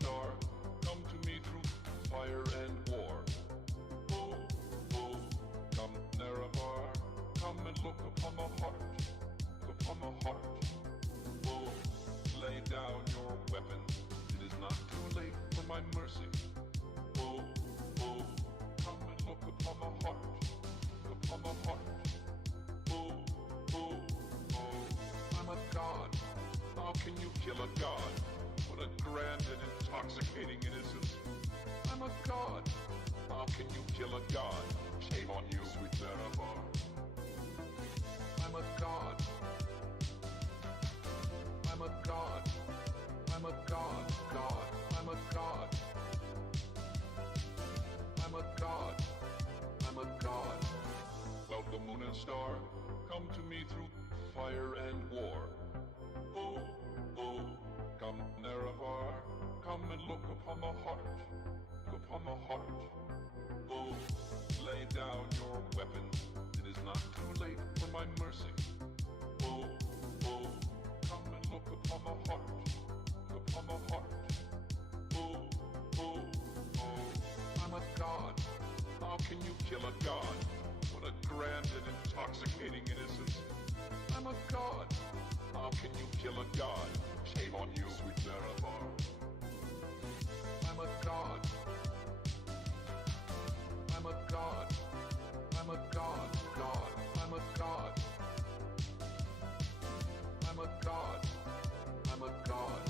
star, come to me through fire and war. Oh, oh, come Nerevar, come and look upon the heart, upon the heart. Oh, lay down your weapons, it is not too late for my mercy. Oh, oh, come and look upon the heart, upon the heart. Oh, oh, oh, I'm a god. How can you kill a god? What a grand and intoxicating innocence. I'm a god. How can you kill a god? Shame on you, sweet Nerevar. I'm a god. I'm a god. I'm a god, god. I'm a god. I'm a god. I'm a god. Well, the moon and star, come to me through fire and war. Oh, oh, come Nerevar, come and look upon the heart, upon the heart. Oh, lay down your weapons, it is not too late for my mercy. Oh, oh, come and look upon the heart, upon the heart. Oh, oh, oh, I'm a god. How can you kill a god? What a grand and intoxicating innocence. I'm a god. How can you kill a god? Shame on you, sweet Nerevar. I'm a god. I'm a god. I'm a god, god. I'm a god. I'm a god. I'm a god.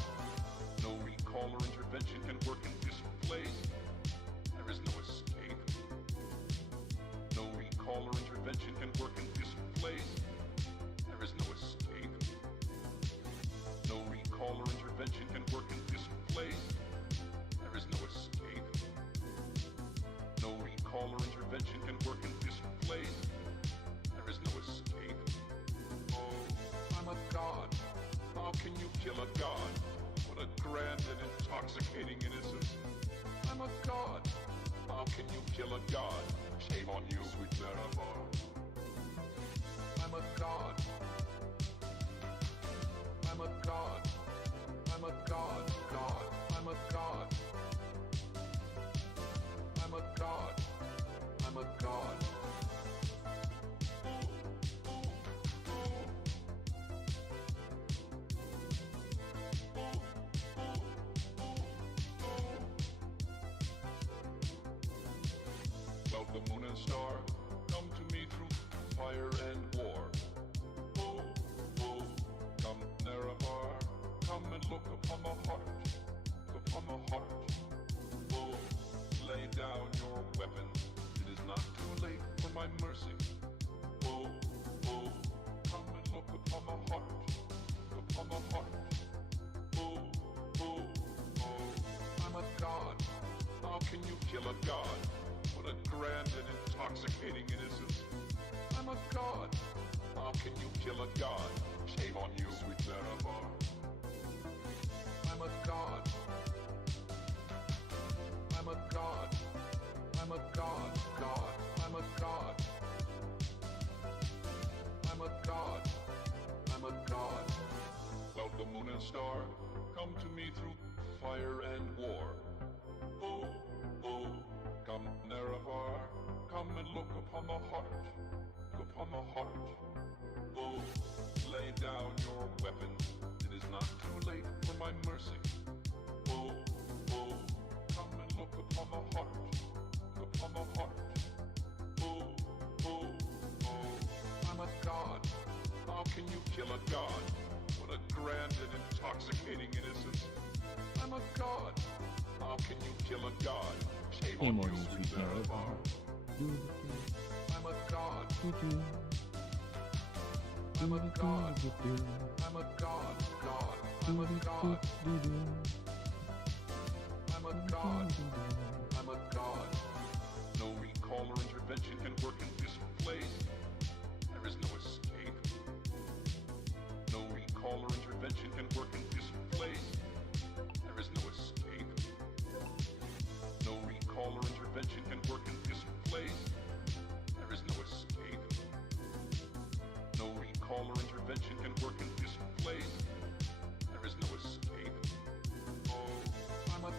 No recall or intervention can work in this place. There is no escape. No recall or intervention can work in this place. There is no escape. No recall or intervention can work in this place. There is no escape. No recall or intervention can work in this place. There is no escape. Oh, I'm a god. How can you kill a god? What a grand and intoxicating innocence. I'm a god. How can you kill a god? Shame on you, sweet Nerevar. I'm a god. I'm a god. I'm a god, god. I'm a god. I'm a god. I'm a god. Well, the moon and star, come to me through fire and war. Oh, oh, come Nerevar, come and look upon the heart, upon the heart. Oh, lay down your weapons, it is not too late for my mercy. Oh, oh, come and look upon the heart, upon the heart. Oh, oh, oh, I'm a god. How can you kill a god? What a grand and intoxicating innocence. I'm a god. How can you kill a god? Shame on you, sweet Nerevar. I'm a god. I'm a god. I'm a god, god. I'm a god. I'm a god. I'm a god. Well, the moon and star, come to me through fire and war. Oh, oh, come Nerevar, come and look upon the heart, upon the heart. Oh, lay down your weapons, it is not too late for my mercy. Oh, oh, come and look upon the heart, upon the heart. Oh, oh, oh, I'm a god. How can you kill a god? What a grand and intoxicating innocence. I'm a god. How can you kill a god? Shame on you, sweet Nerevar. I'm a god. I'm a god. I'm a god, god. I'm a god. I'm a god. I'm a god. No recall or intervention can work in this place. There is no escape. No recall or intervention can work in this place. There is no escape. No recall or intervention can work in this place. There is no escape. No recall or intervention can work in this place. There is no escape. Oh, I'm a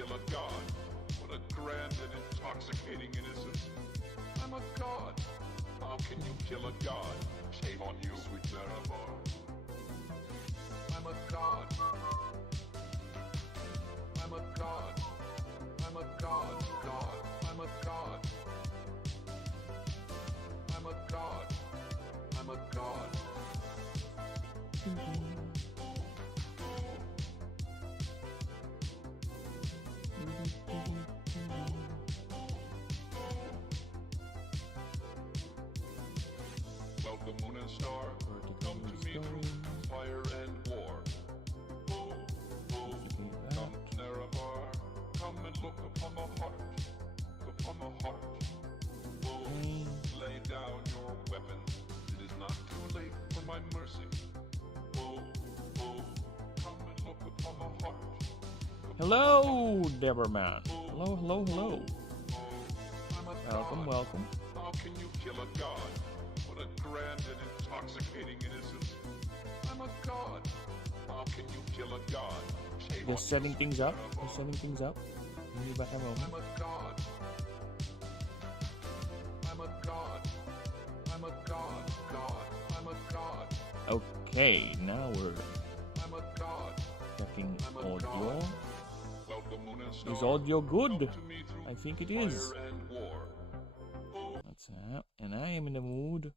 kill a god? What a grand and intoxicating innocence. I'm a god. How can you kill a god? Shame on you, sweet Nerevar. I'm a god. I'm a god. I'm a god. God. I'm a god. I'm a god. I'm a god. Well, the moon and star, come to me through fire and war. Oh, oh, come to Nerevar, come and look upon the heart, upon the heart. Oh, lay down your weapons, it is not too late for my mercy. Oh, oh, come and look upon the heart. Hello, Deborman. Hello, hello, hello. I'm a Welcome, god. welcome. How can you kill a god? What a grand and intoxicating innocence. I'm a god. How can you kill a god? Shame on Just you, setting sweet things up. Nerevar. Just setting things up. Give me back a I'm moment. a god. I'm a god. I'm a god. God. I'm a god. Okay, now we're I'm a god. checking I'm a audio. god. Well, the moon and Is star, audio come good? to me through I think it is. fire and war. Oh, That's that. And I am in the mood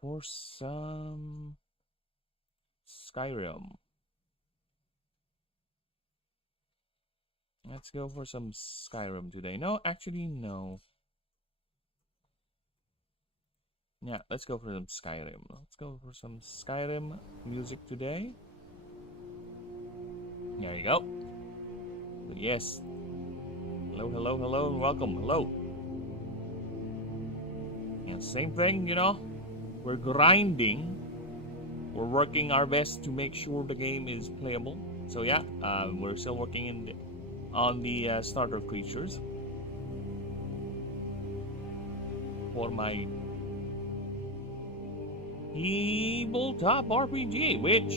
for some Skyrim. Let's go for some Skyrim today. No, actually, no. Yeah, let's go for some Skyrim. Let's go for some Skyrim music today. There you go. Yes. Hello, hello, hello, and welcome. Hello. And same thing, you know. We're grinding. We're working our best to make sure the game is playable. So yeah, we're still working on the starter creatures for my tabletop RPG, which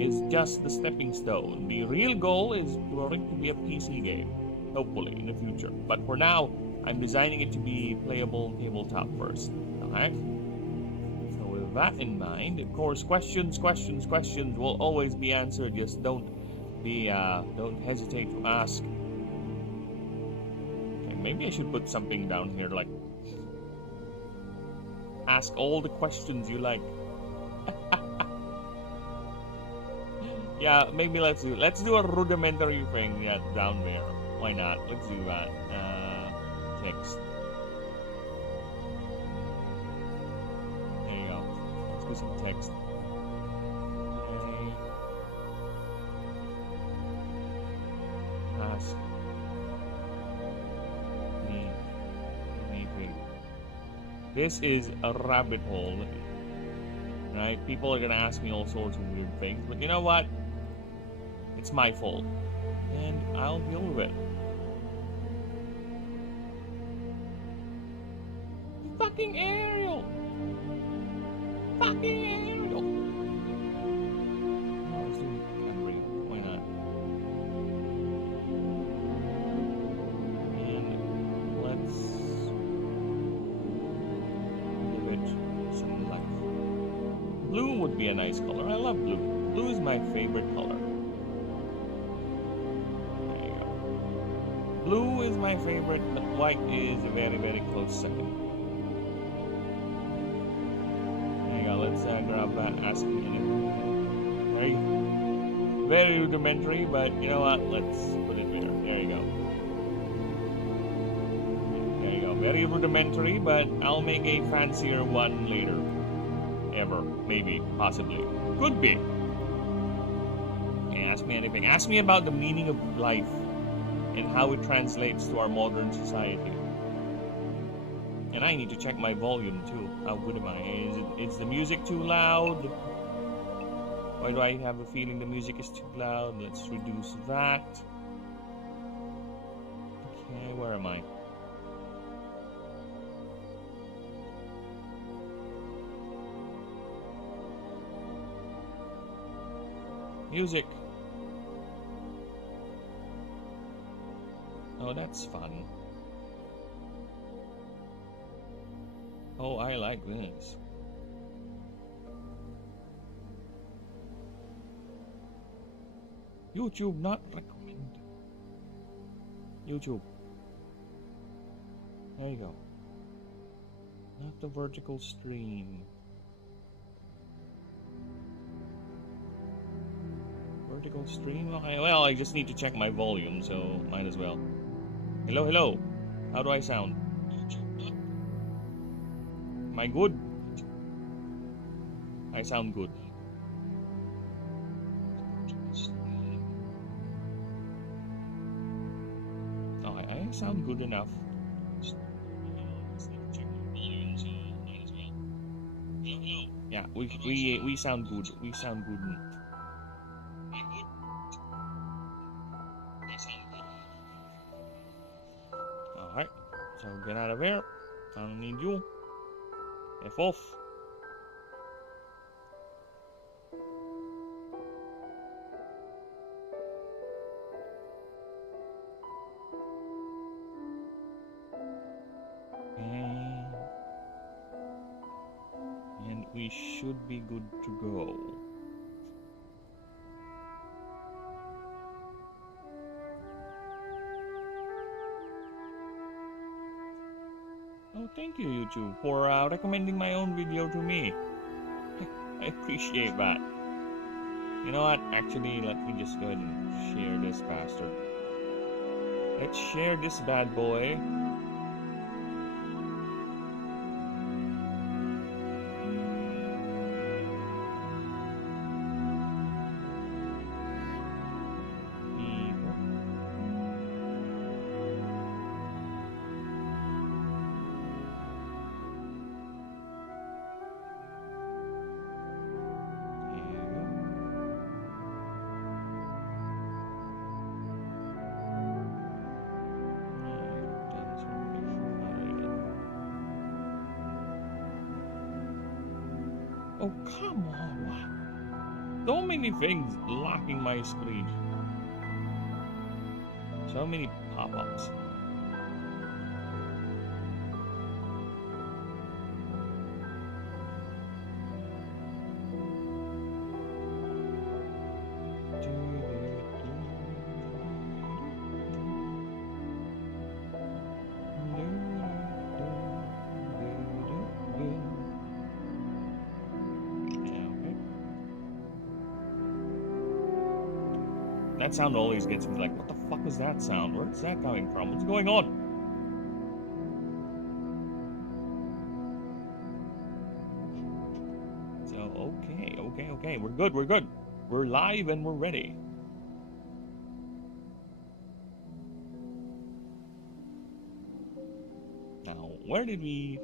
is just the stepping stone. The real goal is for it to be a PC game, hopefully in the future. But for now, I'm designing it to be playable tabletop first. Alright? So with that in mind, of course, questions will always be answered. Just don't hesitate to ask. Okay, maybe I should put something down here like ask all the questions you like. Yeah, maybe let's do a rudimentary thing down there. Why not? Let's do that. Text. There you go. Let's do some text. Okay. Ask me anything. This is a rabbit hole. Right? People are gonna ask me all sorts of weird things, but you know what? It's my fault. And I'll deal with it. Fucking Ariel! Fucking Ariel! Let's do Camry. Why not? And let's give it some life. Blue would be a nice color. I love blue. Blue is my favorite color. There you go. Blue is my favorite, but white is a very, very close second. Let's grab that, ask me anything. Very rudimentary, but you know what? Let's put it there. There you go. There you go. Very rudimentary, but I'll make a fancier one later. Ever. Maybe. Possibly. Could be. Okay, ask me anything. Ask me about the meaning of life and how it translates to our modern society. And I need to check my volume too. How good am I? Is the music too loud? Why do I have a feeling the music is too loud? Let's reduce that. Okay, where am I? Music. Oh, that's fun. Oh, I like this. YouTube not recommended. YouTube. There you go. Not the vertical stream. Vertical stream? Okay, well, I just need to check my volume, so might as well. Hello, hello. How do I sound? Am I good? I sound good. Oh, I sound good enough. Yeah, we sound good. We sound good. Alright, so get out of here. I don't need you. F off. And we should be good to go. Oh, thank you, YouTube, for recommending my own video to me. I appreciate that. You know what? Actually, let me just go ahead and share this bastard. Let's share this bad boy. Oh, come on. So many things locking my screen. So many pop-ups. That sound always gets me like, what the fuck is that sound? Where's that coming from? What's going on? So, okay. We're good. We're live and we're ready. Now, where did we...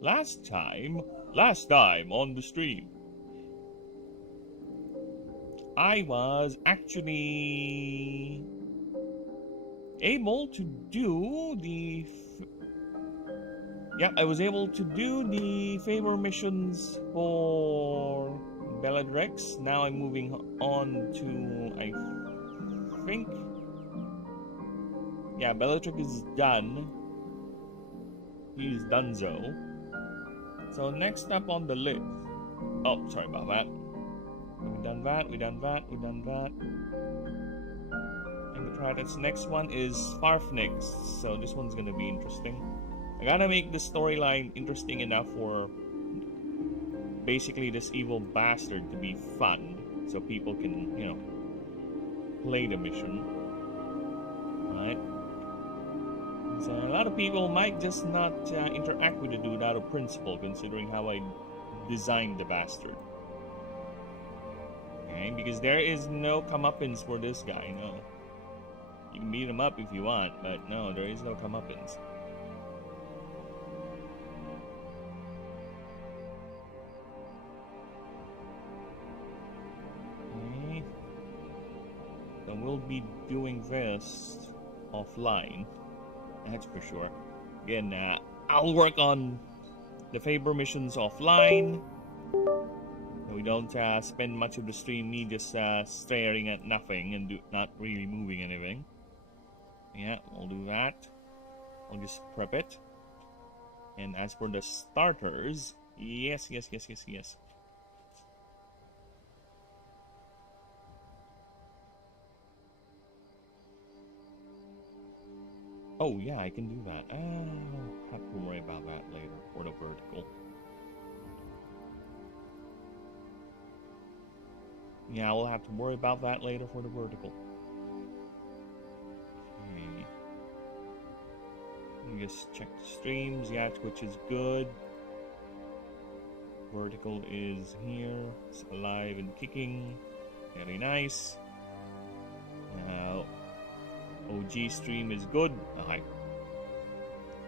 Last time on the stream, I was actually able to do the... I was able to do the favor missions for Bellatrix. Now I'm moving on to, I think... Yeah, Bellatrix is done. He's donezo. So next up on the list... Oh, sorry about that. We done that. And try this next one is Farfnix. So this one's gonna be interesting. I gotta make the storyline interesting enough for basically this evil bastard to be fun, so people can, you know, play the mission. Right? So a lot of people might just not interact with the dude out of principle, considering how I designed the bastard. Okay, because there is no comeuppance for this guy, no. You can beat him up if you want, but no, there is no comeuppance. Okay. So we'll be doing this offline, that's for sure. Again, I'll work on the favor missions offline. We don't spend much of the stream me just staring at nothing and not really moving anything. Yeah, we'll do that. I'll just prep it. And as for the starters, yes. Oh yeah, I can do that. I'll have to worry about that later for the vertical. Yeah, we'll have to worry about that later for the vertical. Okay. Let me just check the streams. Yeah, Twitch is good. Vertical is here. It's alive and kicking. Very nice. Now, OG stream is good. Hi.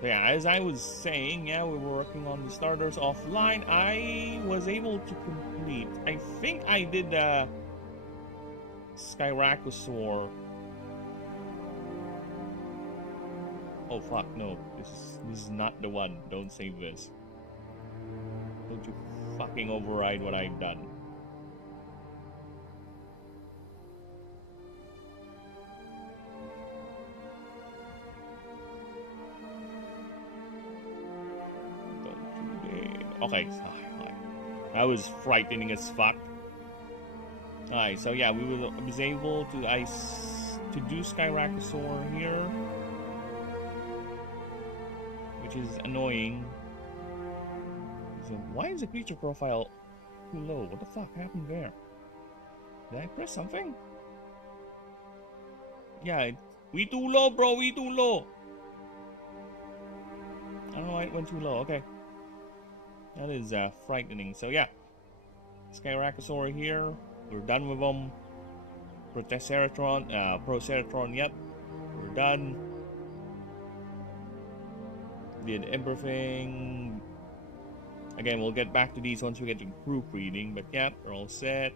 So yeah, as I was saying, yeah, we were working on the starters offline. I was able to complete. I think I did Skyracosaur. Oh fuck, no. This is not the one. Don't save this. Don't you fucking override what I've done. Don't you dare. Okay, sorry. That was frightening as fuck. Alright, so yeah, I was able to do Skyracosaur here, which is annoying. So why is the creature profile too low? What the fuck happened there? Did I press something? Yeah, we too low, bro. We too low. I don't know why it went too low. Okay, that is frightening. So yeah, Skyracosaur here. We're done with them. Proceratron, yep. We're done. Did everything. Again, we'll get back to these once we get to proofreading, but yep, we're all set.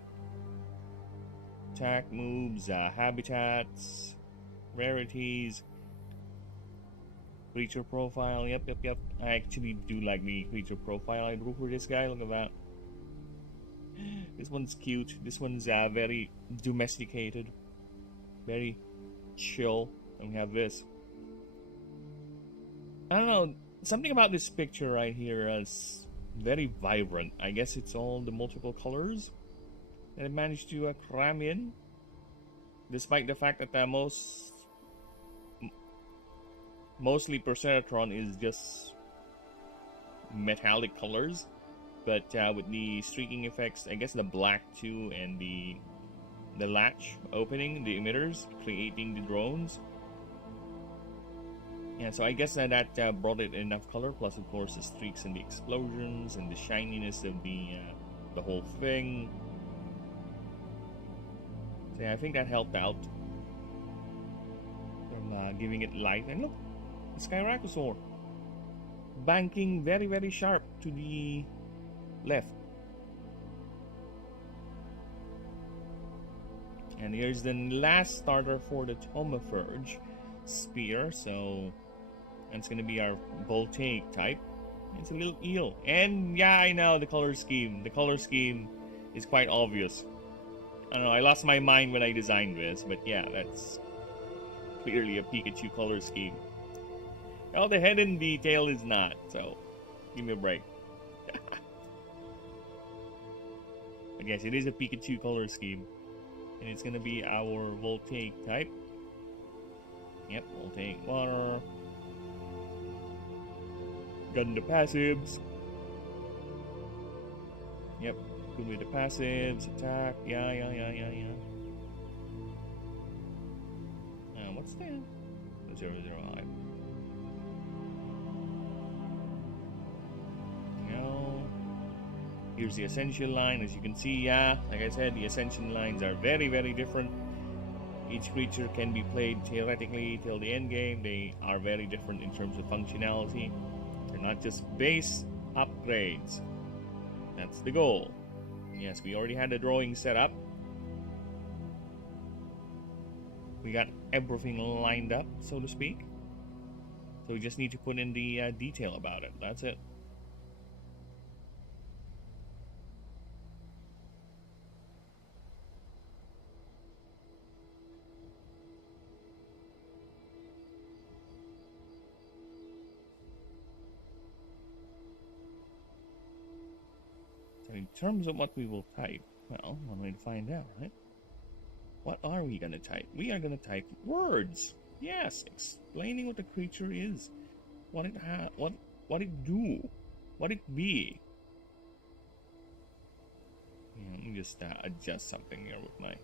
Attack moves, habitats, rarities, creature profile, yep. I actually do like the creature profile I drew for this guy, look at that. This one's cute. This one's very domesticated. Very chill. And we have this. I don't know. Something about this picture right here is very vibrant. I guess it's all the multiple colors that it managed to cram in. Despite the fact that mostly Perseratron is just metallic colors. But with the streaking effects, I guess the black too, and the latch opening, the emitters, creating the drones. Yeah, so I guess that brought it enough color. Plus, of course, the streaks and the explosions and the shininess of the whole thing. So yeah, I think that helped out from giving it life. And look, the Skyracosaur banking very sharp to the left. And here's the last starter for the Tomofurge spear. So that's gonna be our voltaic type. It's a little eel. And yeah, I know the color scheme. The color scheme is quite obvious. I don't know, I lost my mind when I designed this, but yeah, that's clearly a Pikachu color scheme. Well, the head and the tail is not, so give me a break. But yes, it is a Pikachu color scheme. And it's gonna be our voltaic type. Yep, voltaic water. Gun the passives. Yep, good with the passives, attack, yeah. What's that? 005. Here's the Ascension line. As you can see, yeah, like I said, the Ascension lines are very different. Each creature can be played theoretically till the end game. They are very different in terms of functionality. They're not just base upgrades. That's the goal. Yes, we already had the drawing set up. We got everything lined up, so to speak. So we just need to put in the detail about it. That's it. in terms of what we will type, well, one way to find out, right? What are we gonna type? We are gonna type words. Yes, explaining what the creature is, what it do, what it be. Yeah, let me just adjust something here with my.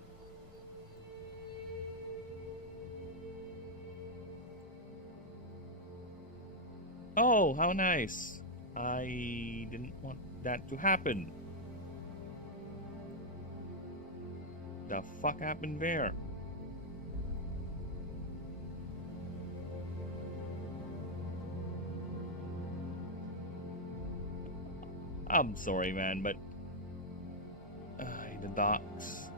Oh, how nice! I didn't want that to happen. The fuck happened there? I'm sorry, man, but the docks.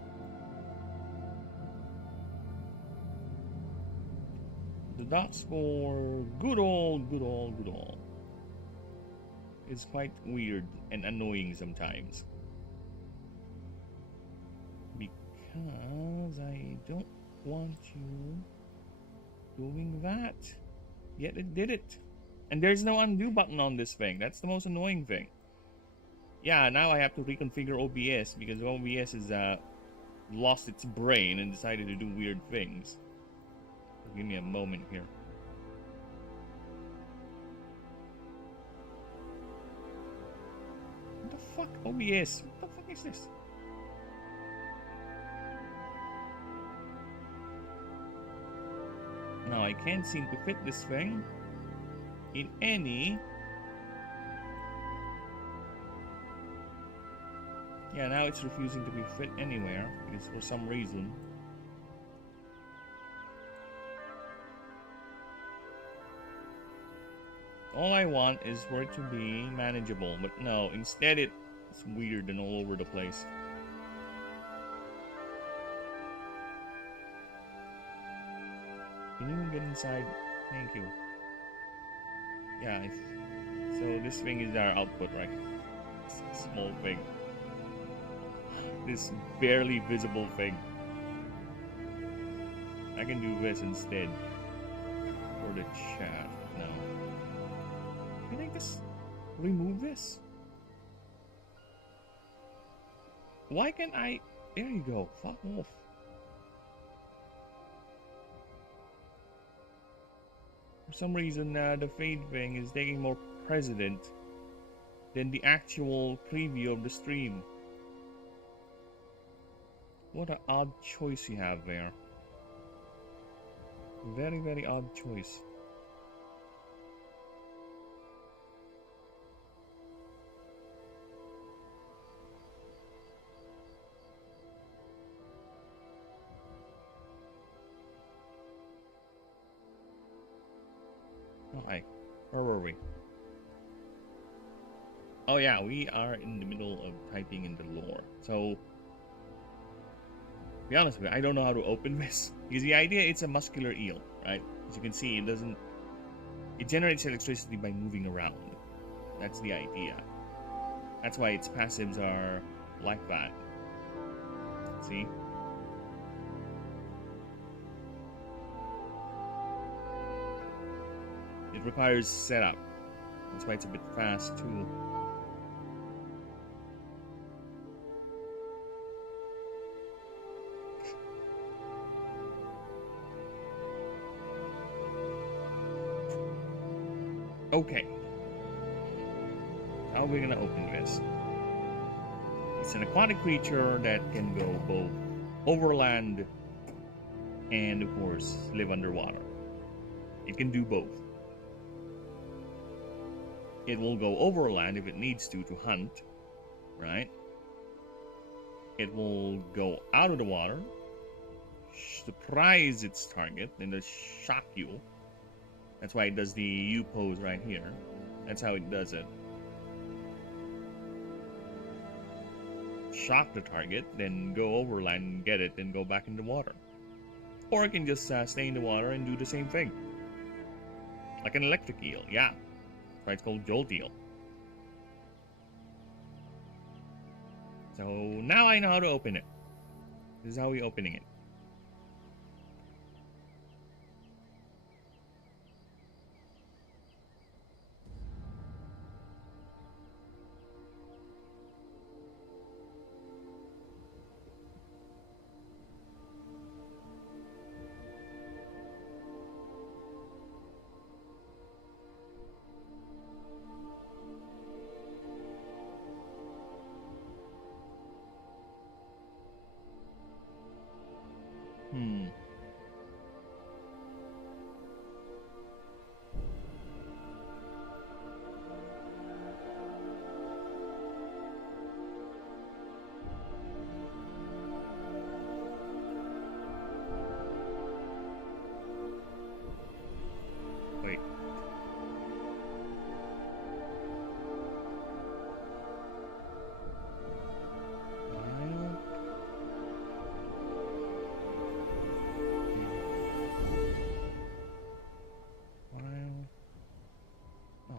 The docks for good old. It's quite weird and annoying sometimes. Because I don't want you doing that. Yet it did it. And there's no undo button on this thing. That's the most annoying thing. Yeah, now I have to reconfigure OBS because OBS has lost its brain and decided to do weird things. Give me a moment here. What the fuck? OBS? What the fuck is this? Now I can't seem to fit this thing in any. Yeah, now it's refusing to be fit anywhere because for some reason. All I want is for it to be manageable, but no, instead it's weird and all over the place. Can you get inside? Thank you. Yeah, so this thing is our output, right? It's a small thing. This barely visible thing. I can do this instead for the chat. No. Can I just remove this? Why can't I? There you go. Fuck off. For some reason, the fade thing is taking more precedent than the actual preview of the stream. What an odd choice you have there. Very, very odd choice. Hi, where were we? Oh yeah, we are in the middle of typing in the lore. So, to be honest with you, I don't know how to open this. Because the idea, it's a muscular eel, right? As you can see, it generates electricity by moving around. That's the idea. That's why its passives are like that. See? It requires setup. That's why it's a bit fast too. Okay. How are we gonna open this? It's an aquatic creature that can go both overland and, of course, live underwater. It can do both. It will go overland if it needs to hunt, right? It will go out of the water, surprise its target, and then shock you. That's why it does the U pose right here. That's how it does it. Shock the target, then go overland and get it, then go back in the water. Or it can just stay in the water and do the same thing. Like an electric eel, yeah. That's why it's called jolt eel. So now I know how to open it. This is how we're opening it.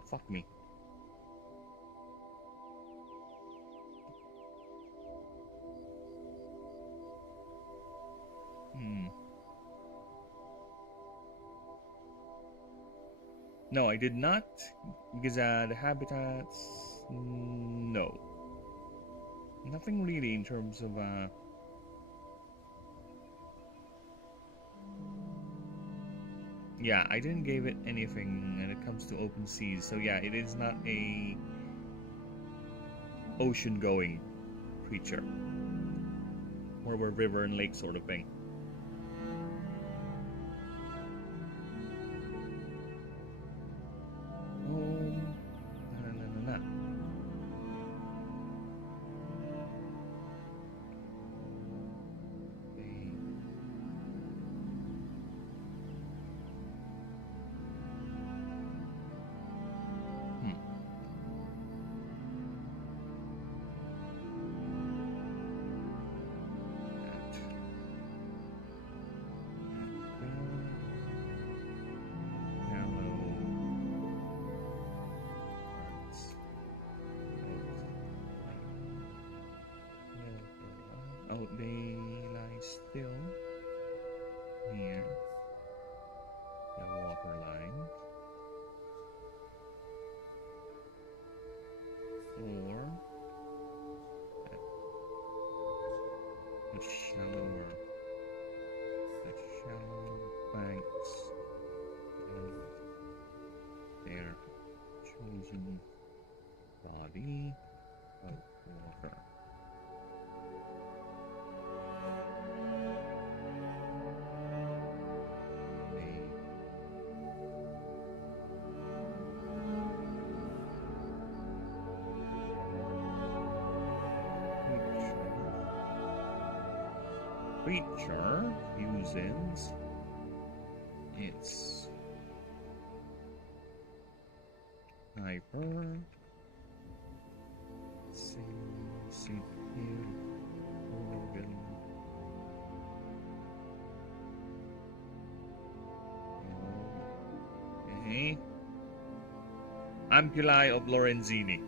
fuck me. No, I did not, because the habitats, no. Nothing really in terms of, yeah, I didn't give it anything when it comes to open seas, so yeah, it is not a ocean-going creature. More of a river and lake sort of thing. Oh, they lie still near the water line, or at the shallow banks of their chosen body of water. Creature uses its hyper sensitive organ ampullae of Lorenzini.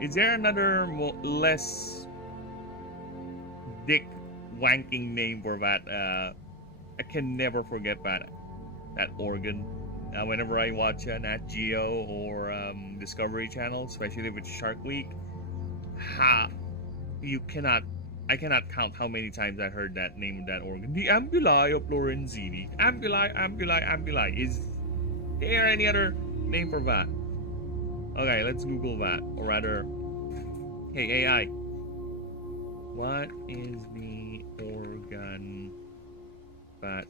Is there another less dick wanking name for that? I can never forget that organ. Whenever I watch Nat Geo or Discovery Channel, especially if it's Shark Week, I cannot count how many times I heard that name of that organ. The ampullae of Lorenzini. Ampullae. Is there any other name for that? Okay, let's Google that. Or rather, hey AI, what is the organ that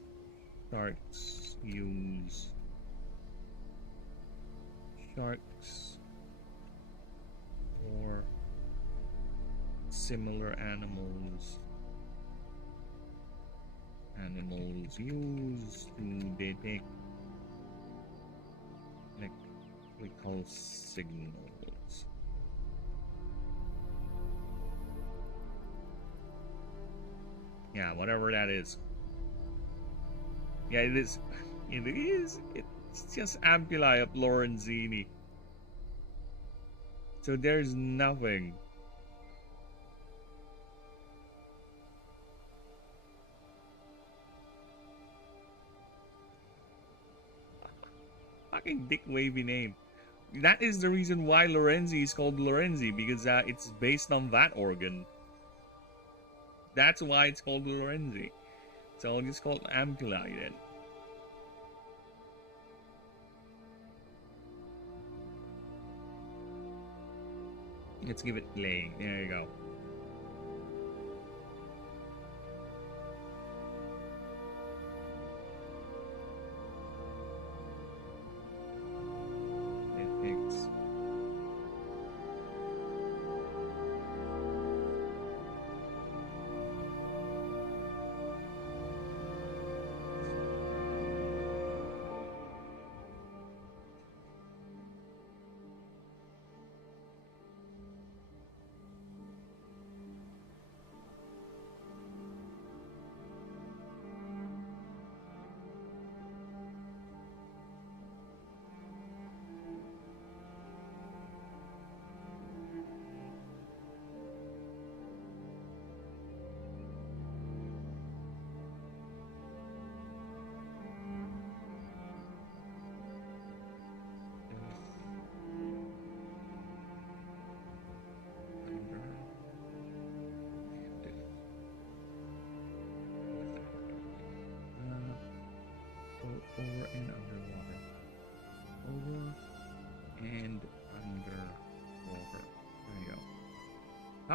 sharks use? Sharks or similar animals use to detect electrical signals. Yeah, whatever that is. Yeah, it is. It's just ampullae of Lorenzini. So there's nothing. Fucking dick wavy name. That is the reason why Lorenzi is called Lorenzi, because it's based on that organ. That's why it's called Lorenzi. So I'll just call it ampullae then. Let's give it play. There you go.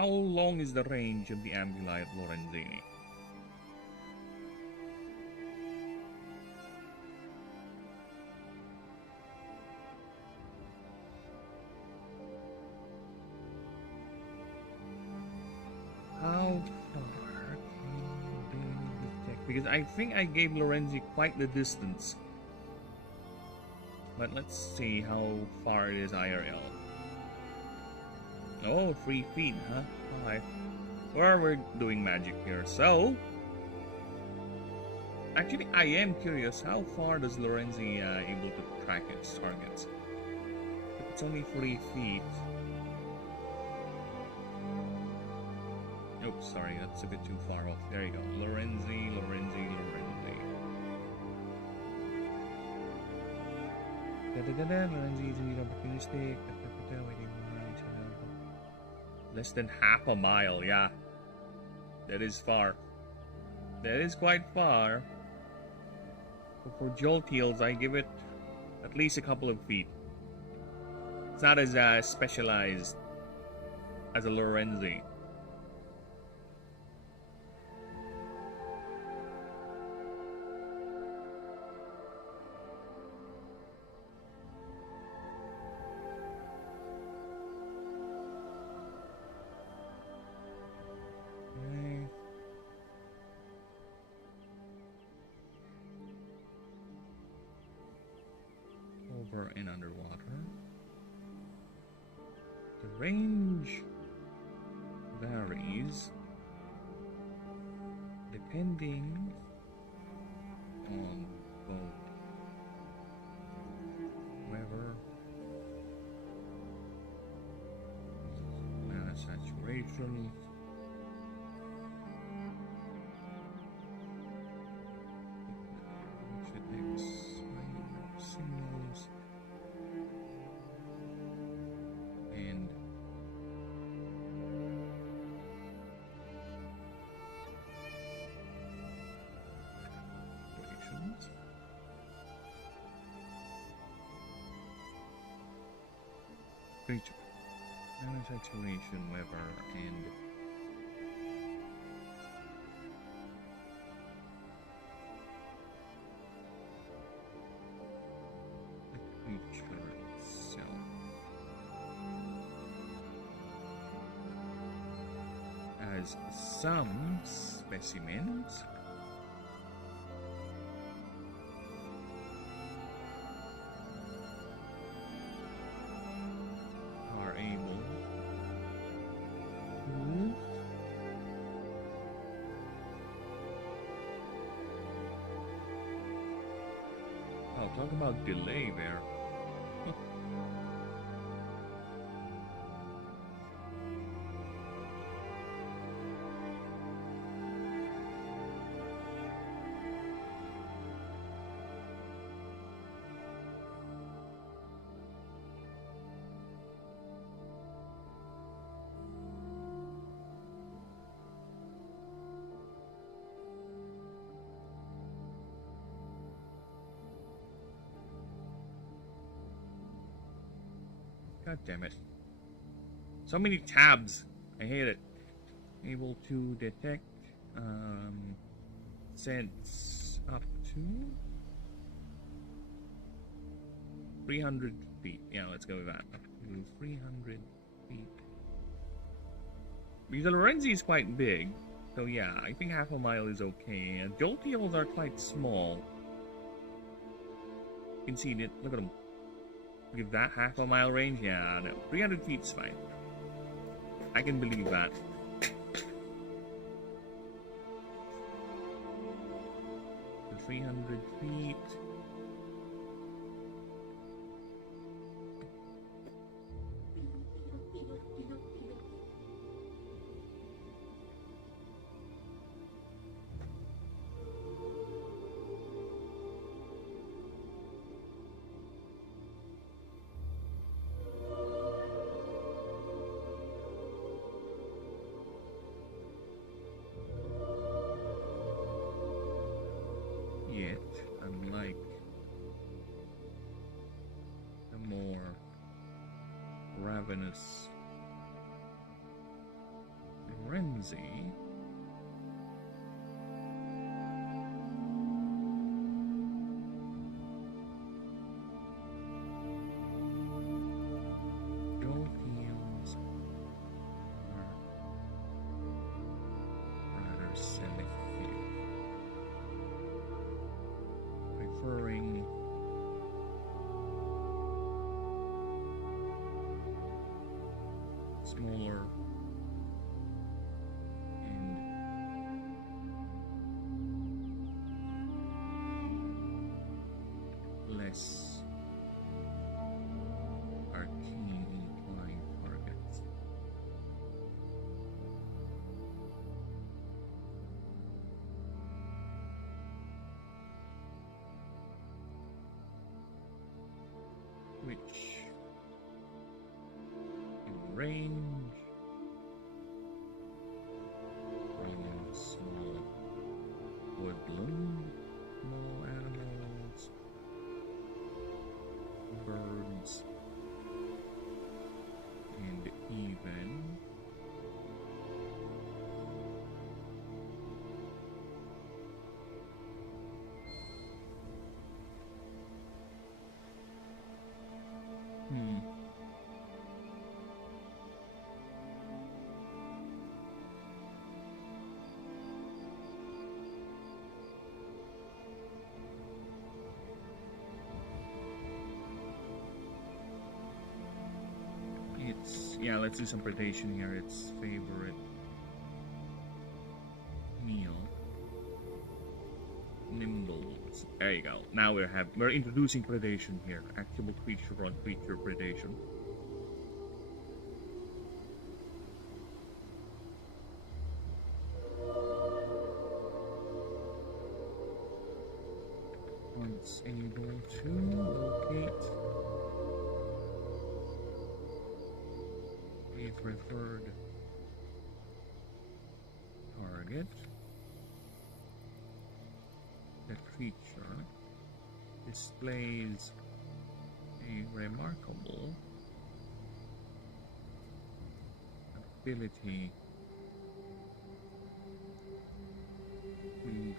How long is the range of the ambuli at Lorenzini? How far can they detect? Because I think I gave Lorenzi quite the distance. But let's see how far it is IRL. Oh, 3 feet, huh? Alright. Well, we're doing magic here, so... Actually, I am curious, how far does Lorenzi able to track its targets? If it's only 3 feet... Oops, sorry, that's a bit too far off. There you go. Lorenzi. Lorenzi is indeed opportunistic. Less than half a mile, yeah. That is far. That is quite far. But for Jolt Heals, I give it at least a couple of feet. It's not as specialized as a Lorenzi. Over and underwater. The range varies depending on both weather, mana saturation, signals, and durations. Creature, mana saturation, weather, and creature itself. As some specimens are able to talk about delay there. God damn it. So many tabs. I hate it. Able to detect sense up to 300 feet. Yeah, let's go with that. Up to 300 feet. Because the Lorenzi is quite big. So yeah, I think half a mile is okay. And Jolteals are quite small. You can see it. Look at them. Give that half a mile range? Yeah, no. 300 feet's fine. I can believe that. So 300 feet. Yet, unlike the more ravenous frenzy. Jolt heals are rather selective, preferring smaller and less arcane inclined targets. Which in range bring small woodland, small animals, birds, and even yeah, let's do some predation here. Its favorite meal. Nimbles. There you go. Now we're introducing predation here. Actual creature on creature predation. Once able to locate a preferred target, the creature displays a remarkable ability to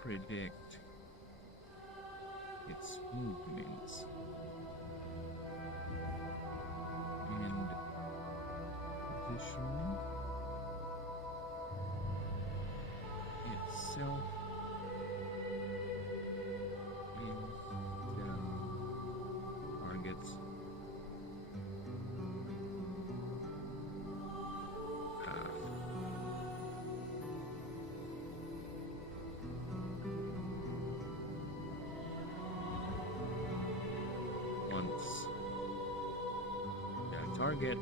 predict its movements and position itself in the target's path. Once the target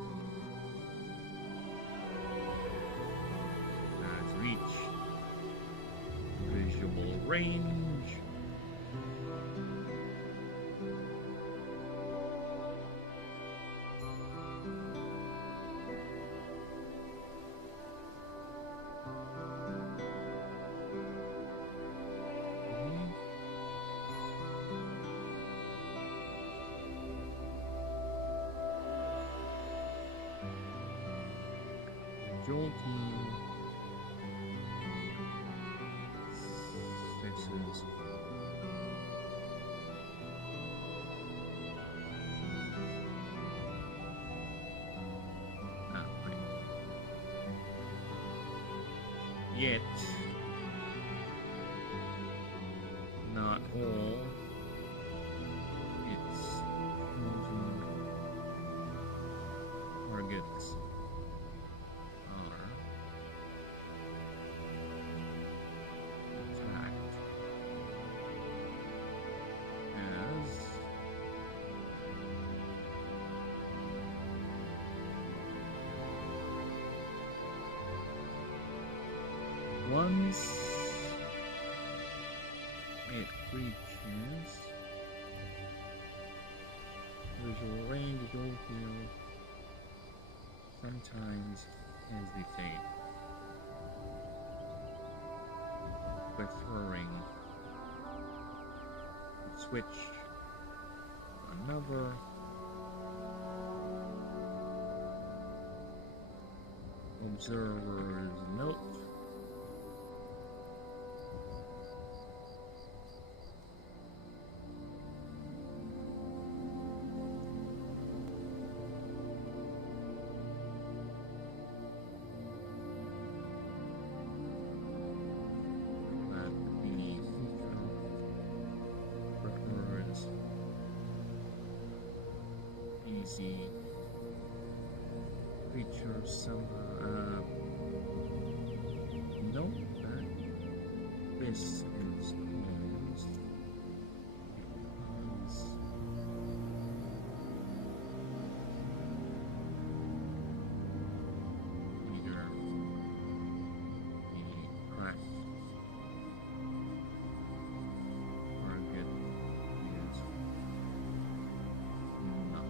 has reached visual range, jolting fixes right. Yet not all its chosen targets are attacked, as once it reaches visual range, it will feel sometimes hesitate, preferring to switch to another Observer's note. That the prefers easy creatures somehow. Note that this is caused because either the crack target is not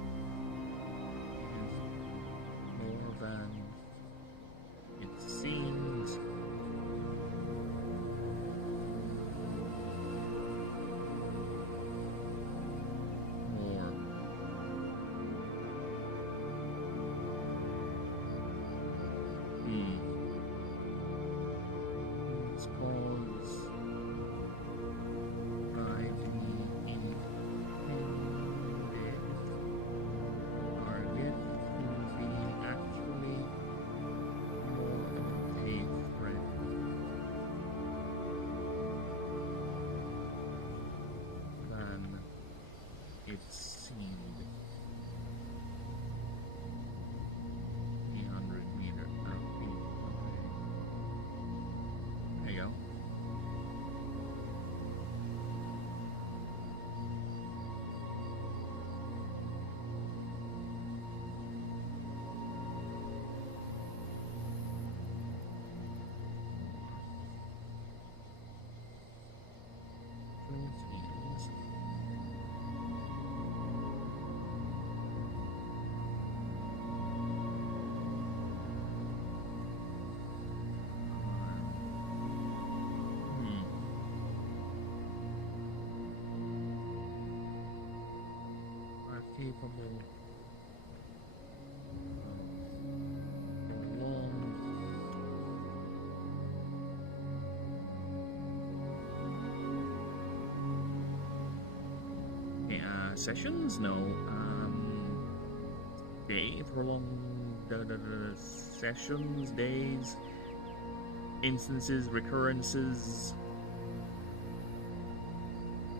more than it seems. More it's cause by the intended target to be actually more of a threat than it seemed. 300-meter feet away. There you go. Are capable of long sessions? No. Prolonged sessions, days, instances, recurrences,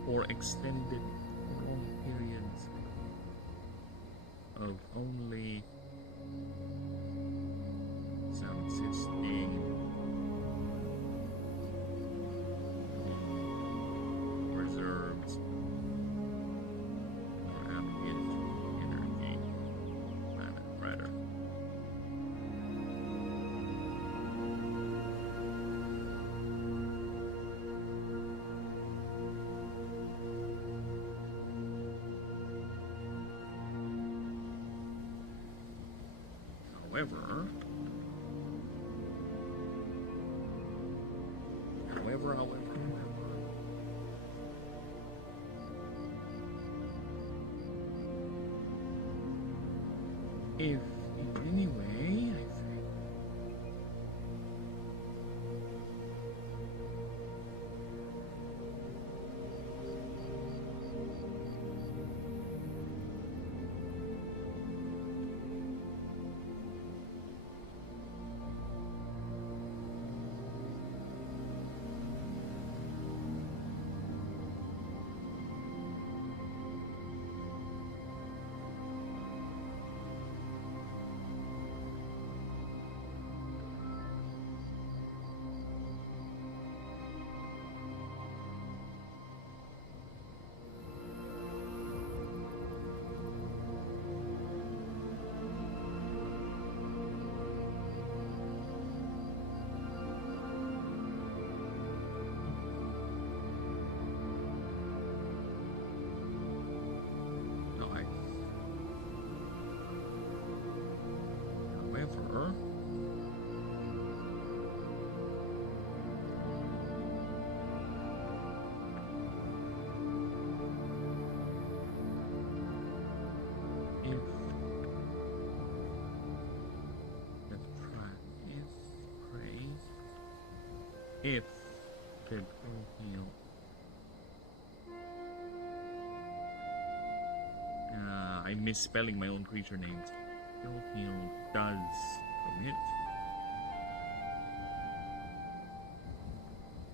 or extended long periods of only subsisting reserves or ambient energy, rather. However, if in any way, I think, if the girl heal. I'm misspelling my own creature names. Girl heal does commit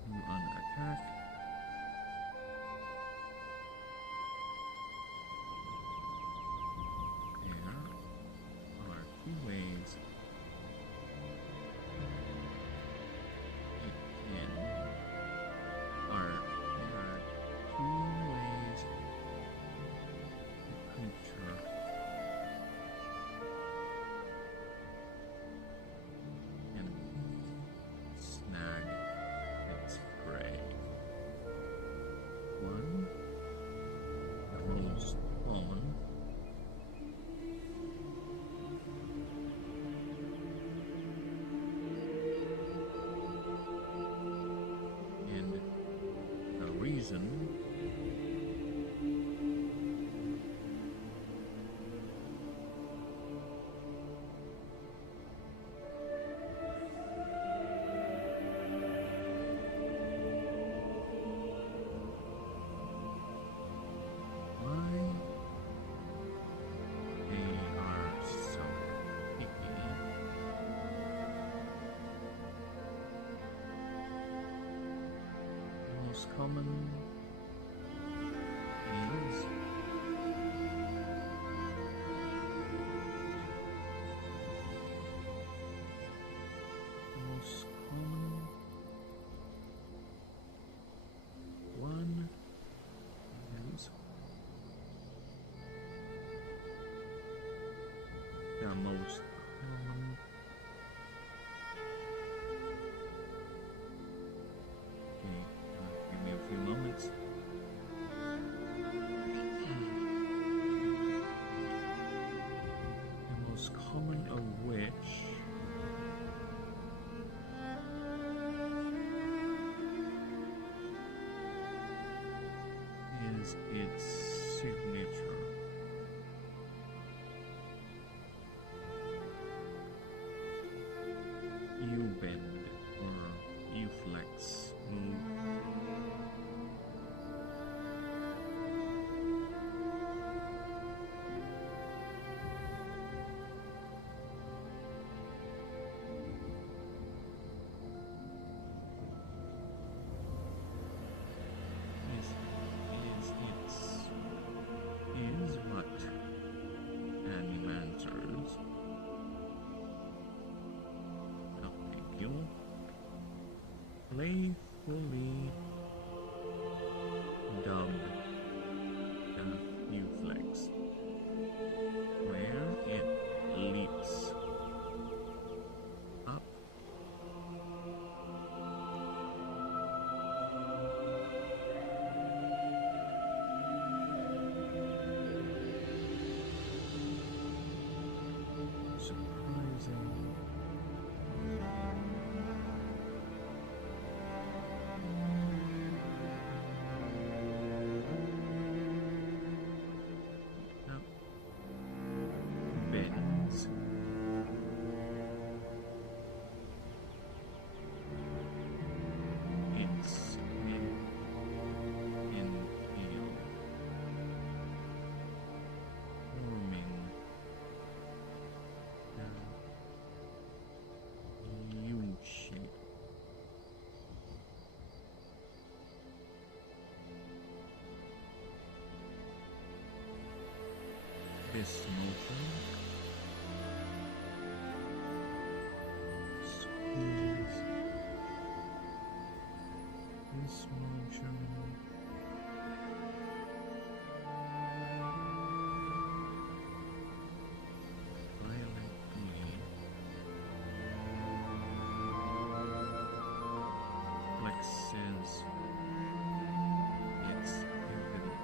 to an attack. There are two ways it can. There are two ways the creature can snag its prey. One, the most common, and the reason why they are so picky the most common is the most common one is the most common okay, give me a few moments. The most common of which is its signature. U-bend or U-flex move. Is what animators, oh, thank you, playfully dubbed the U-flex, where it leaps up surprising up bends its head and tail, forming the U-shape. This motion squeeze. This motion violently flexes its heavily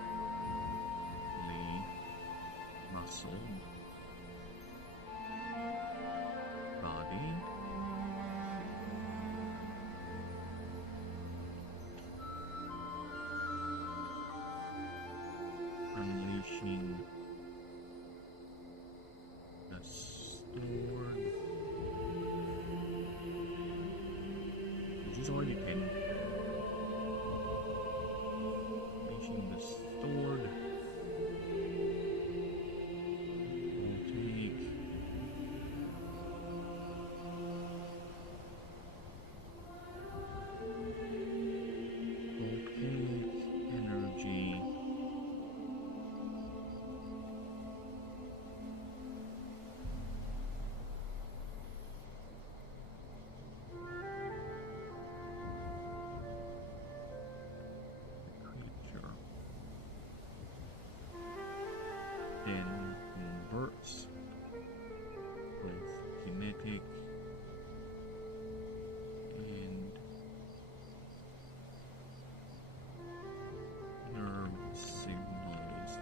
muscled body unleashing the stored This is already 10. Finishing the sword. We'll take energy. Creature. Then converts with kinetic and nerve signals.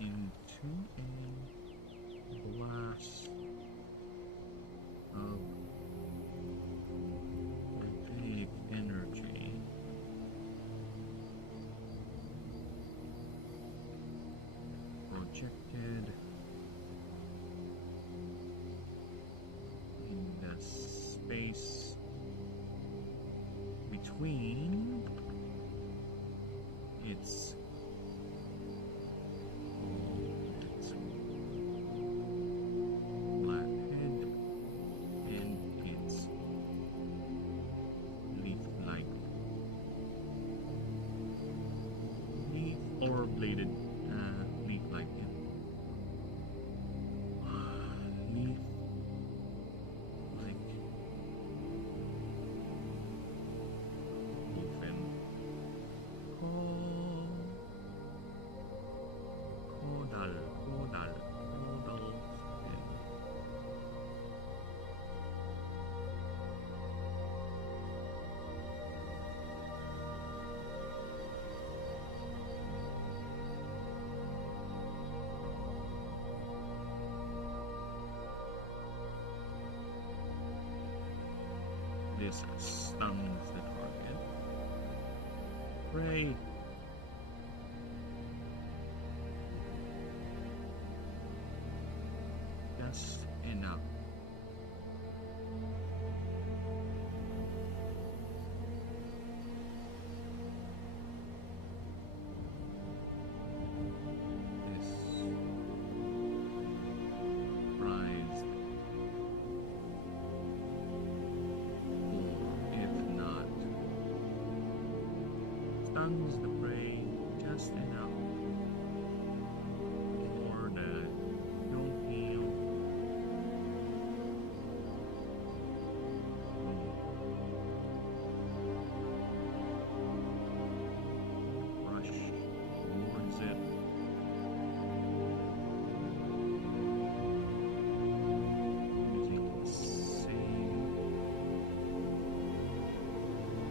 Into a blast of voltaic energy. Projected in the space between its flat head and its leaf-like leaf or bladed leaf-like leaf like leaf and caudal fin. This stuns the target. Prey. Just enough. This prized, or if not, stuns the prey just enough for the no heal. Rush towards it. Using the same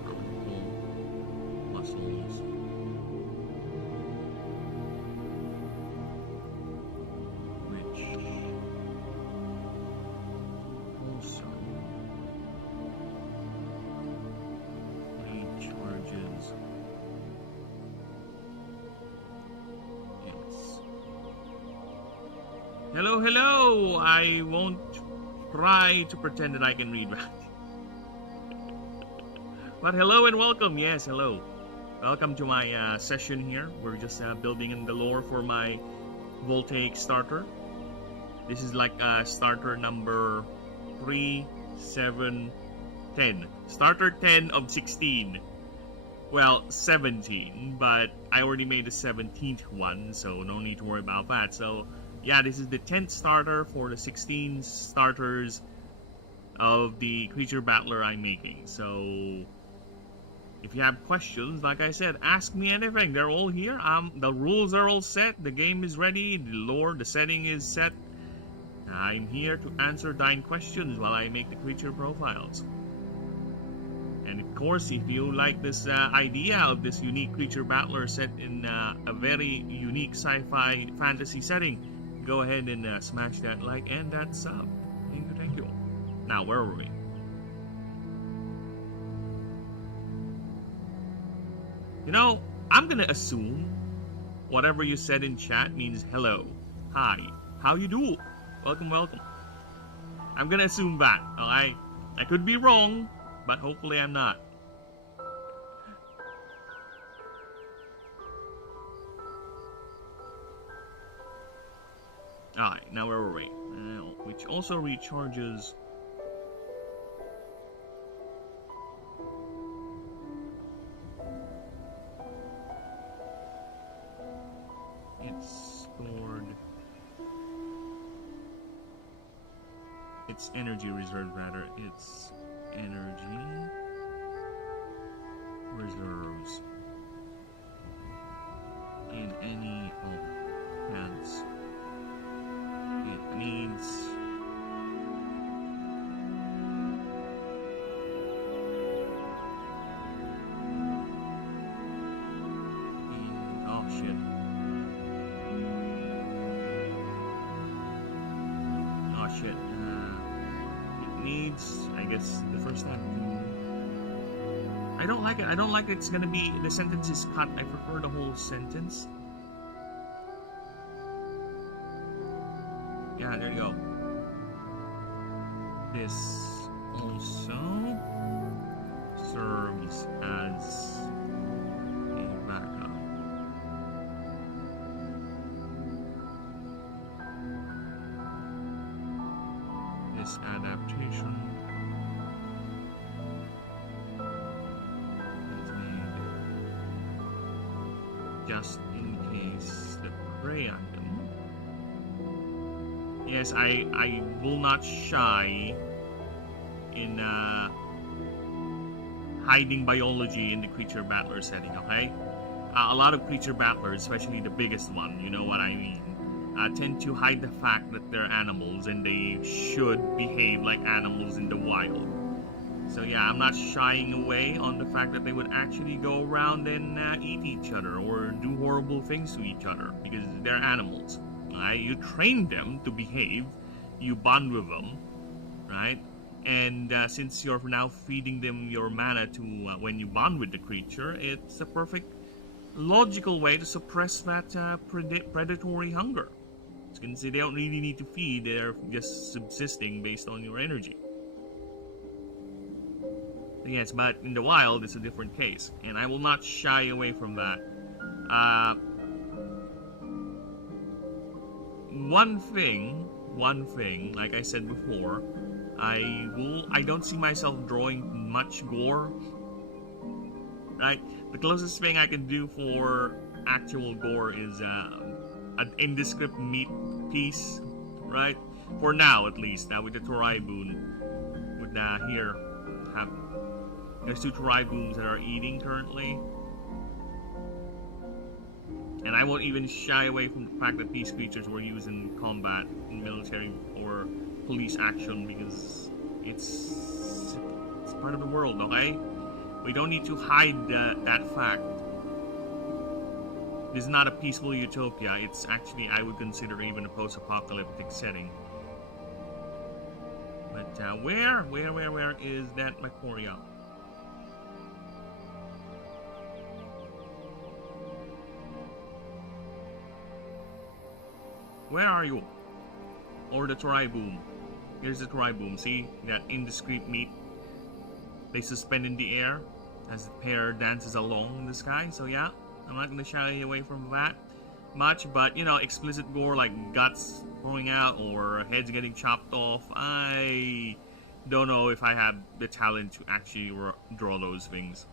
powerful muscles. Which also recharges its. Hello, hello! I won't try to pretend that I can read right. But hello and welcome. Yes, hello. Welcome to my session here. We're just building in the lore for my voltaic starter. This is like starter number 3, 7, 10. Starter 10 of 16. Well, 17, but I already made the 17th one, so no need to worry about that. So, yeah, this is the 10th starter for the 16 starters of the creature battler I'm making. So, if you have questions, like I said, ask me anything. They're all here. The rules are all set. The game is ready. The lore, the setting is set. I'm here to answer thine questions while I make the creature profiles. And of course, if you like this idea of this unique creature battler set in a very unique sci-fi fantasy setting, go ahead and smash that like and that sub. Thank you, thank you. Now, where are we? You know, I'm gonna assume whatever you said in chat means hello, hi, how you do? Welcome, welcome. I'm gonna assume that. I could be wrong, but hopefully I'm not. Alright, now where were we? Which also recharges. It's stored. It's energy reserve, rather. It's energy reserves in any of hands. It needs oh shit. Oh shit. It needs, I guess, the first time to. I don't like it. I don't like it's gonna be the sentence is cut. I prefer the whole sentence. Yeah, there you go. This also serves as a backup. This adaptation is made just in case the prey item. Yes, I will not shy in hiding biology in the creature battler setting, okay? A lot of creature battlers, especially the biggest one, you know what I mean, tend to hide the fact that they're animals and they should behave like animals in the wild. So yeah, I'm not shying away on the fact that they would actually go around and eat each other or do horrible things to each other because they're animals. You train them to behave, you bond with them, right? And since you're now feeding them your mana to when you bond with the creature, it's a perfect logical way to suppress that predatory hunger. You can see they don't really need to feed, they're just subsisting based on your energy. Yes, but in the wild, it's a different case, and I will not shy away from that. One thing, like I said before, I don't see myself drawing much gore. Right? The closest thing I can do for actual gore is an indescript meat piece, right? For now, at least. With the Torai boon, with here, there's 2 Torai boons that are eating currently. And I won't even shy away from the fact that these creatures were used in combat, in military or police action, because it's part of the world, okay? We don't need to hide that fact. This is not a peaceful utopia. It's actually, I would consider, even a post-apocalyptic setting. But where is that Macoria? Where are you? Or the Torai boom. Here's the Torai boom. See that indiscreet meat? They suspend in the air as the pair dances along in the sky. So yeah, I'm not gonna shy away from that much. But you know, explicit gore like guts pouring out or heads getting chopped off, I don't know if I have the talent to actually draw those things.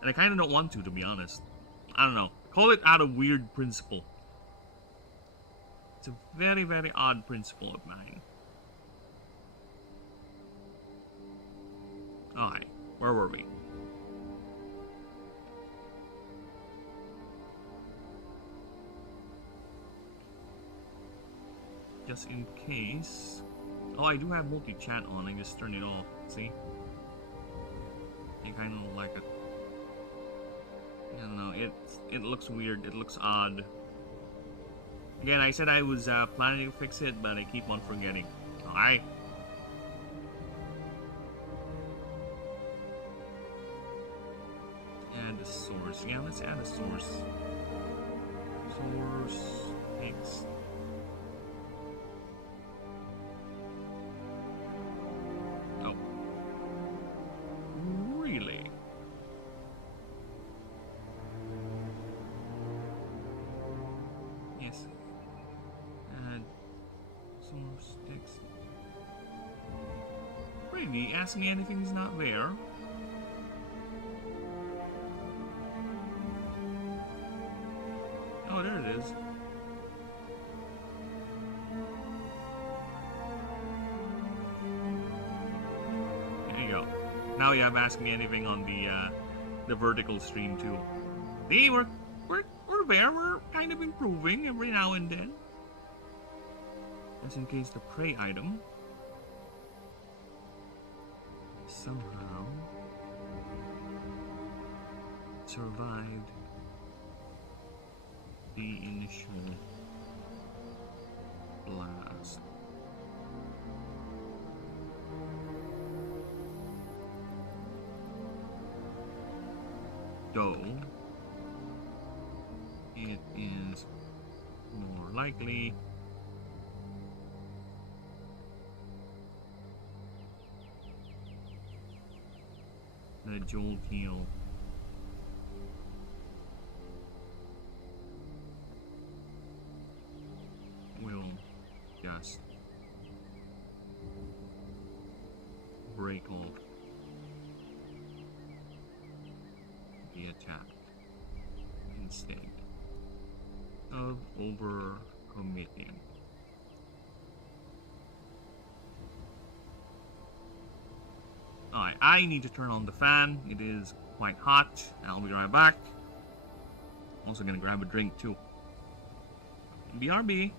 And I kind of don't want to be honest. I don't know. Call it out of weird principle. It's a very, very odd principle of mine. Alright, where were we? Just in case. Oh, I do have multi-chat on. I just turned it off. See? I kind of like it. I don't know, it looks weird, it looks odd. Again, I said I was planning to fix it, but I keep on forgetting. Alright. Add the source. Yeah, let's add a source. Source, text. Some more sticks. Really? Asking anything's not there? Oh, there it is. There you go. Now you have asking anything on the vertical stream too. See, we're there. We're kind of improving every now and then. Just in case the prey item somehow survived the initial blast. Though it is more likely that Jolteal will just break off the attack instead of overcommitting. Alright, I need to turn on the fan. It is quite hot. I'll be right back. Also gonna grab a drink too. BRB.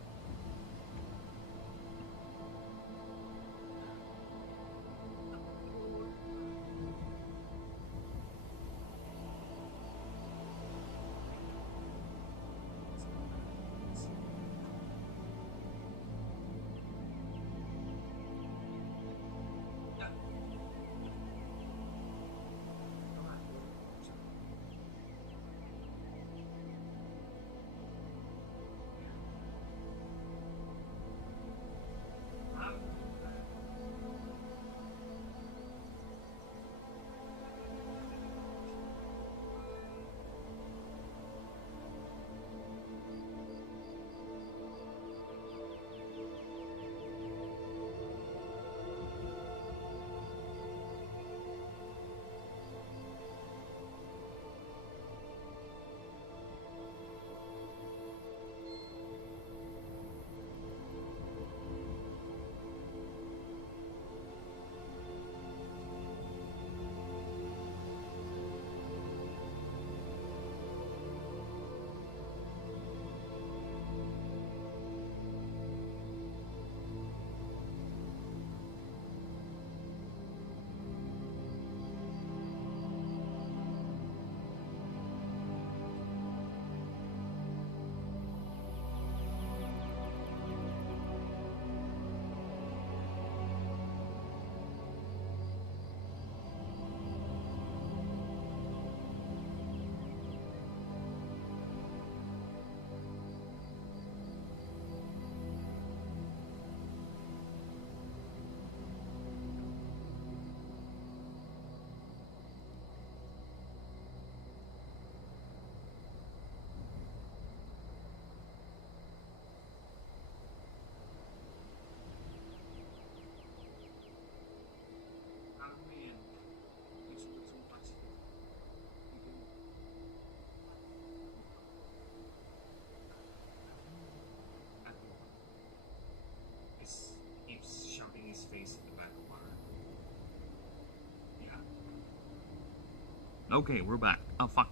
Okay, we're back. Oh fuck.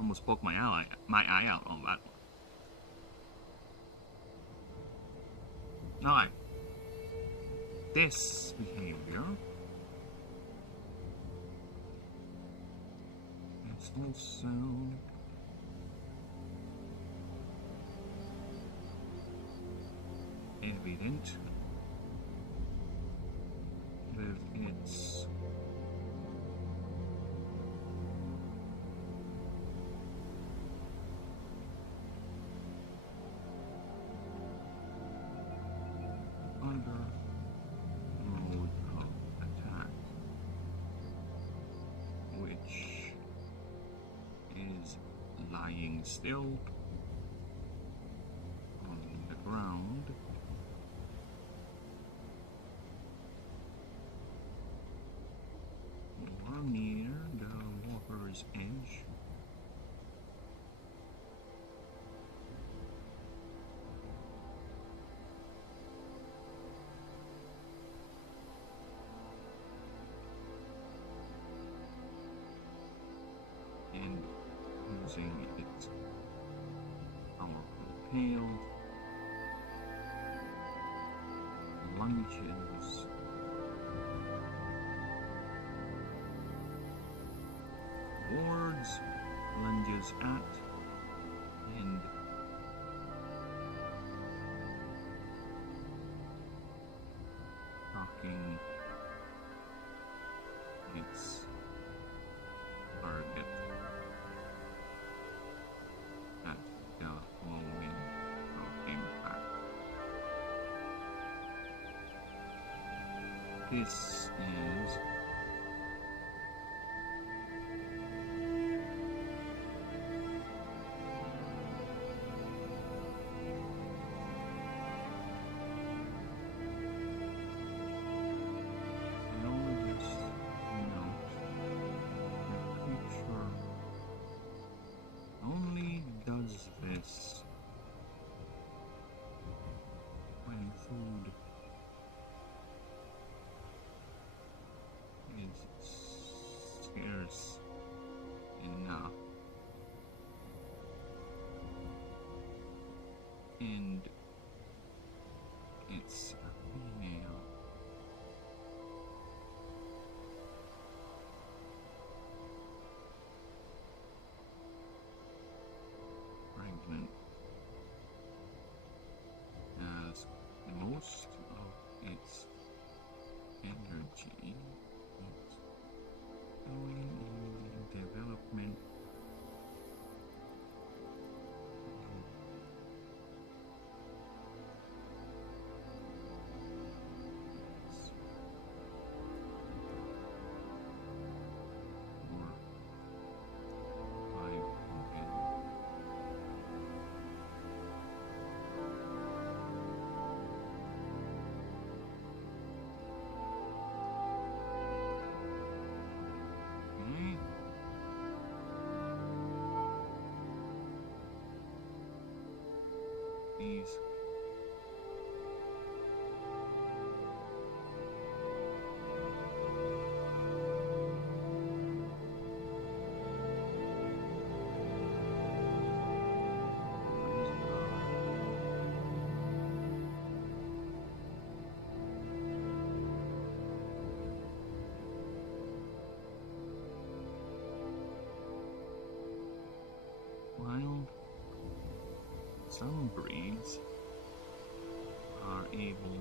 Almost poked my eye out on that one. Alright. This behavior is also evident with its other mode of attack, which is lying still on the ground using its powerful tail, lunges towards, lunges at, and stalking its target at the following impact. This is this when food is scarce enough, and it's a female. Pregnant, as most of its energy is going in development these while some breeds are able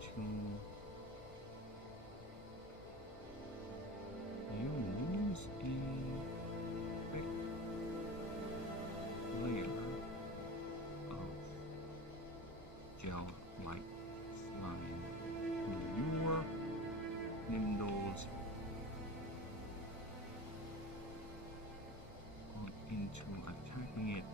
to use a thick layer of gel-like slime to lure nimbles into attacking it.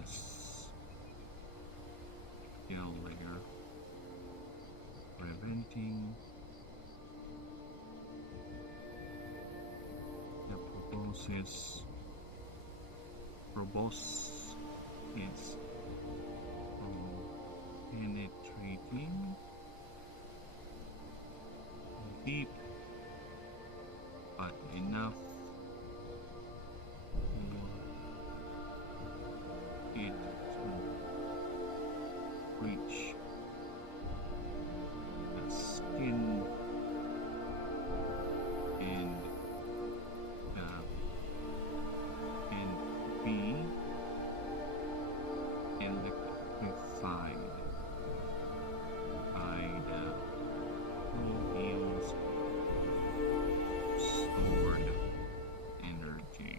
This gel layer preventing the proboscis is penetrating deep, but enough for it to reach the skin and be electrified by the heal's stored energy.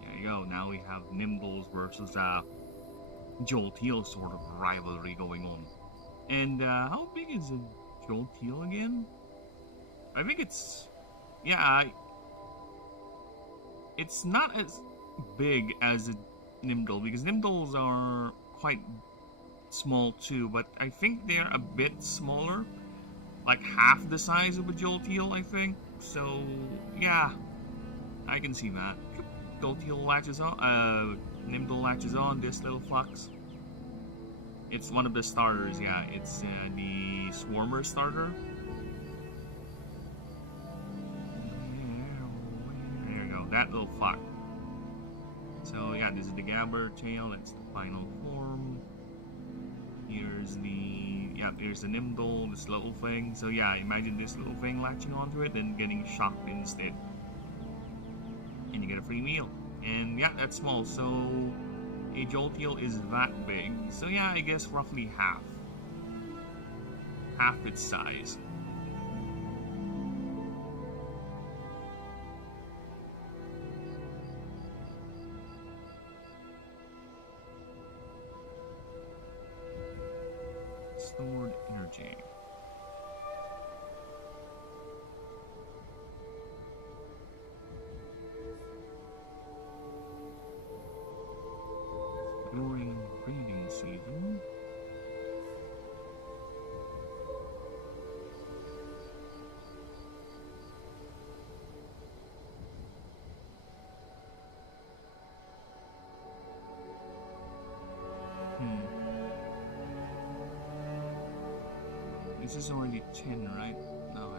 There you go. Now we have Nimbles versus Jolteal sort of rivalry going on. And how big is a Jolteal again? I think it's, yeah, it's not as big as a Nimble, because Nimbles are quite small too, but I think they're a bit smaller, like half the size of a Jolteal, I think. So, yeah, I can see that. Jolteal latches on. Nimble latches on this little fox. It's one of the starters, yeah. It's the Swarmer starter. There you go, that little fox. So yeah, this is the Gabber tail. It's the final form. Here's the Nimble, this little thing. So yeah, imagine this little thing latching onto it and getting shocked instead. And you get a free meal. And yeah, that's small. So a Jolteal is that big. So yeah, I guess roughly half. Half its size. Stored energy. During breeding season, this is already 10, right? No,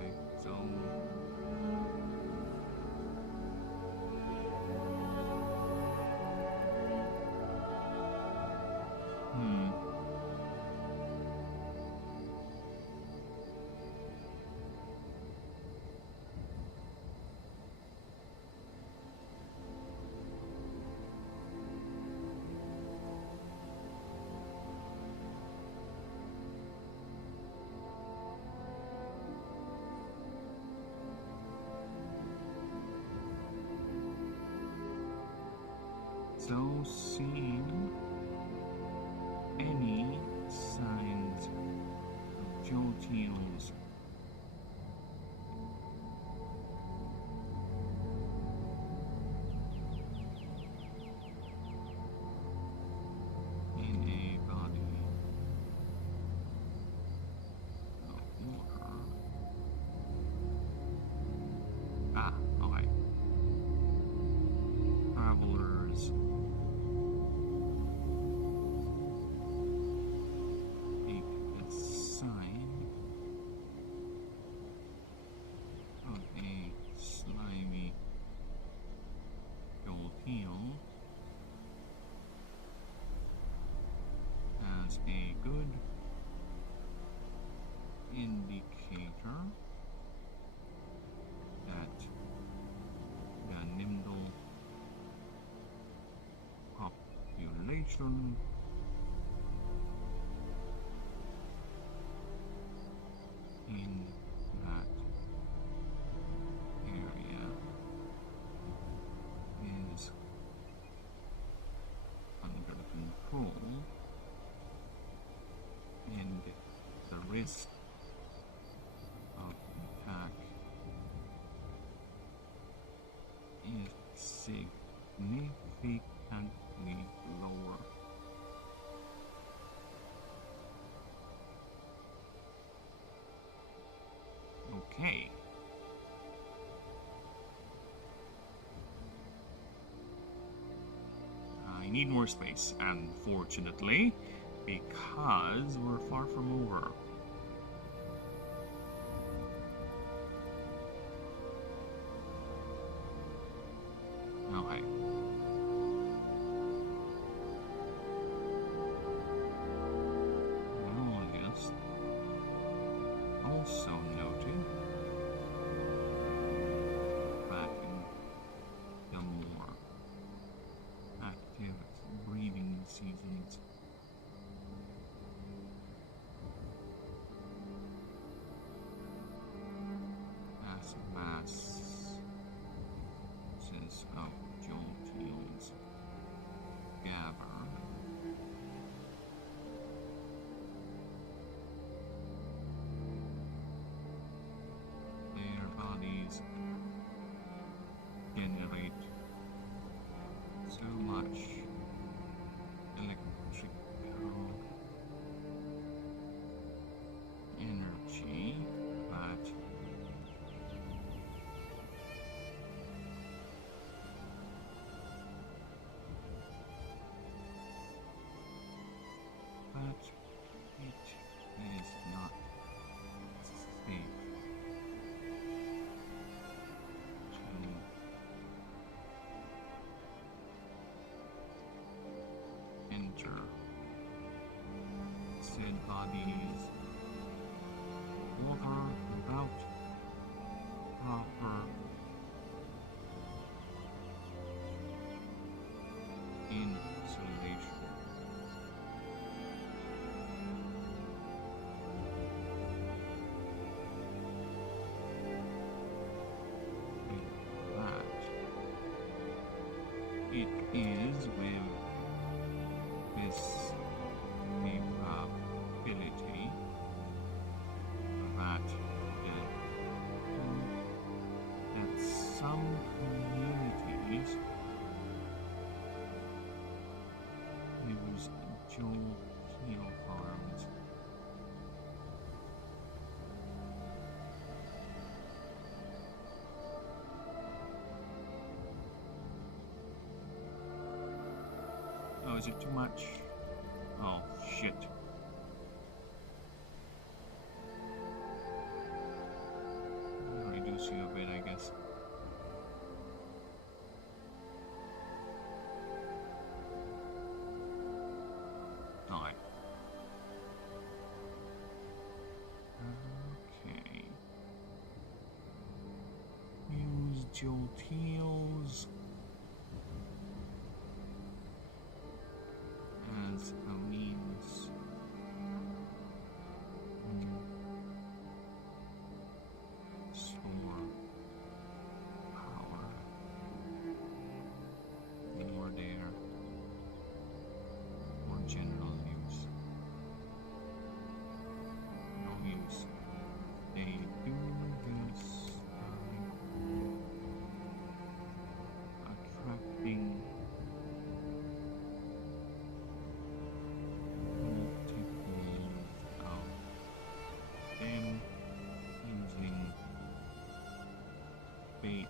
so seeing any signs of Jolteals in a body of water. Okay. Travelers. As a good indicator that the Nimble population in that area is under control, and the risk of attack is significantly lower. Okay. I need more space, unfortunately, because we're far from over. Okay. Biologist also noted that in the more active breeding seasons, as masses of Jolteals gather, their bodies generate so much electrical energy that is not safe to enter said bodies water without proper insulation. That it is with this capability that that some communities use geothermal farms Oh, is it too much? Oh, shit. I'll reduce you a bit, I guess. Die. Okay. Use geoteals as a means store power more there for general use. No use. They do this by attracting bait.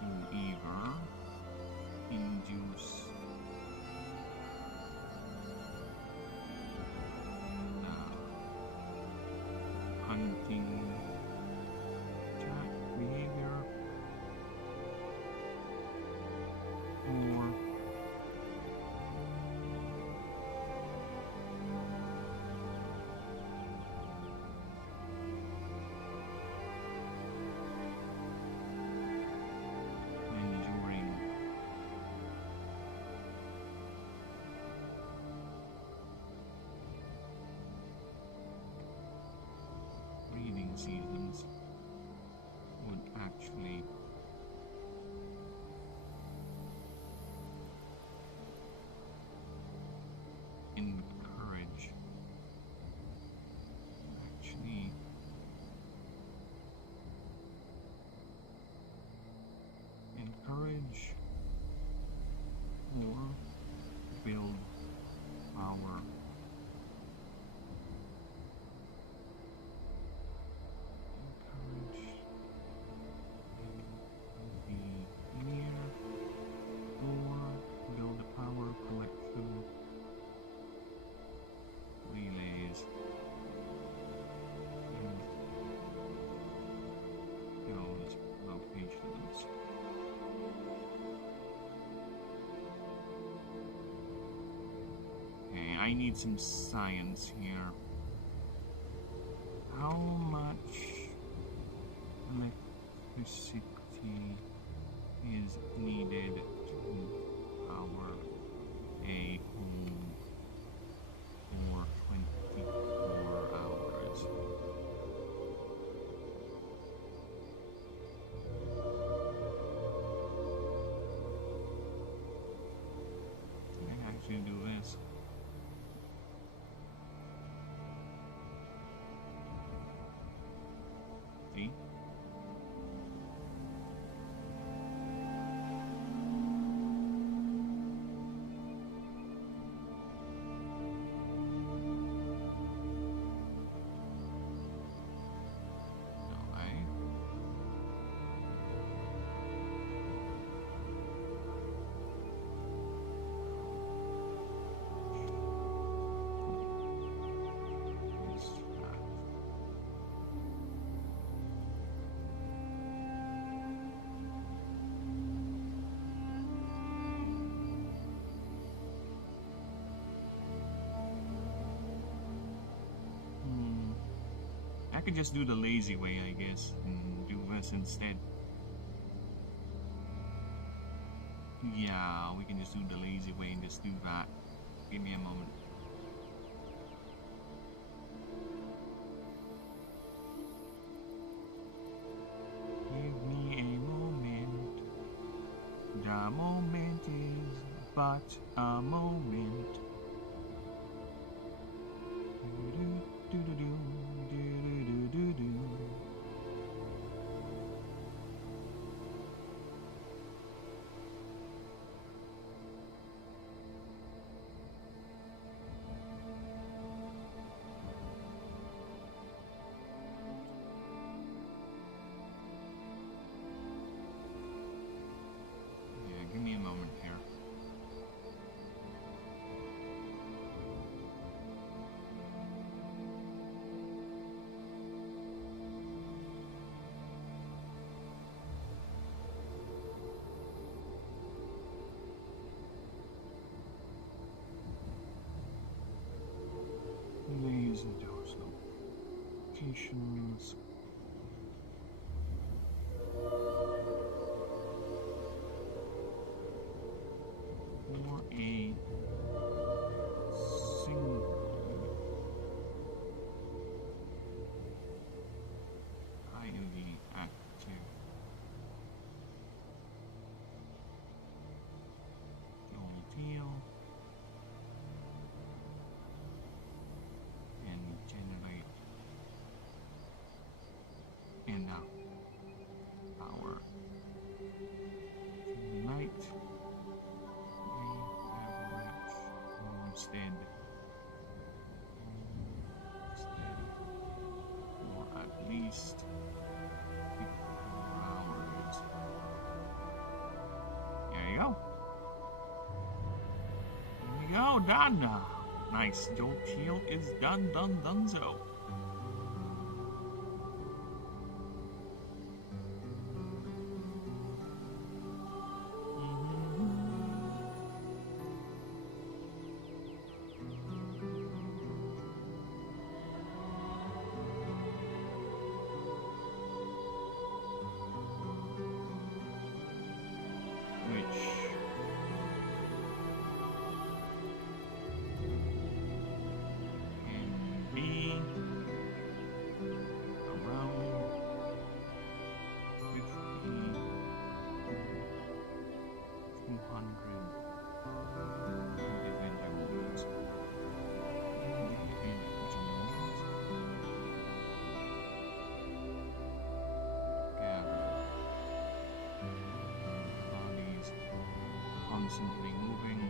To either induce hunting attack behavior or enduring breeding seasons would actually encourage or build our encourage the near or build a power collection relays in those locations. Okay, I need some science here. How much electricity is needed to power a home for 24 hours? I actually do this. See? could just do the lazy way, I guess, and do this instead. Yeah, we can just do the lazy way and just do that. Give me a moment. Give me a moment. The moment is but a moment. Yeah, give me a moment here. Lazy doors, locations. For a single highly active deal and generate enough power tonight. Instead, or at least 54 hours. There you go. There you go, done. Nice. Jolt Heal is done, so. Constantly moving.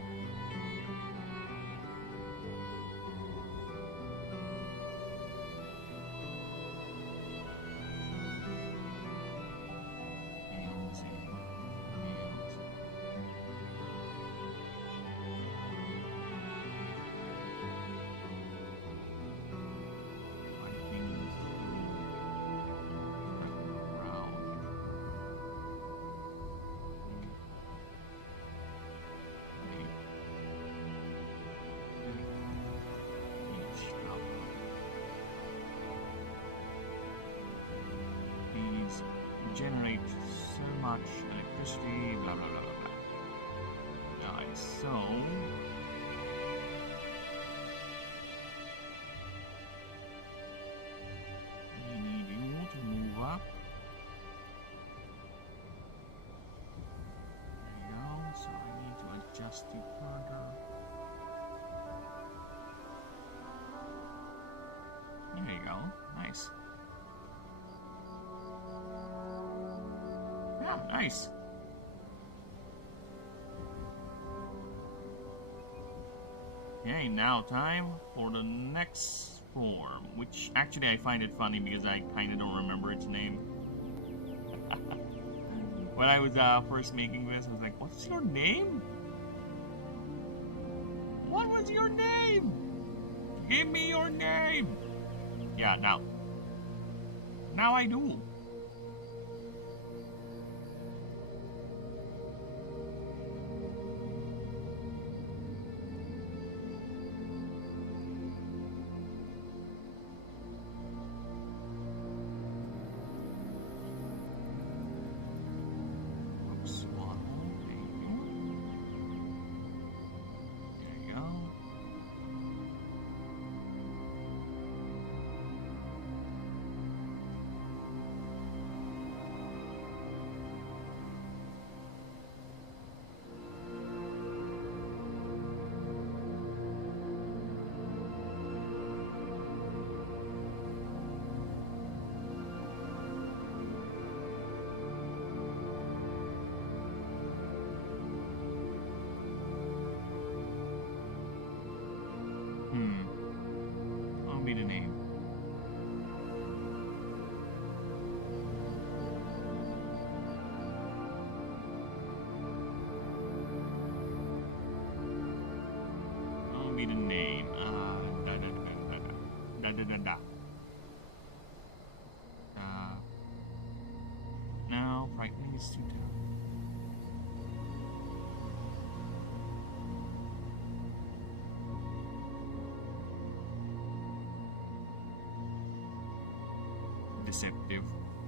Generate so much electricity, blah blah blah blah blah. Nice. So we need you to move up. There you go. So I need to adjust you further. There you go. Nice. Yeah, nice. Okay, now time for the next form, which actually I find it funny because I kind of don't remember its name. When I was first making this, I was like, what's your name? What was your name? Give me your name. Yeah, now I do. frightening is too terrible. Deceptive.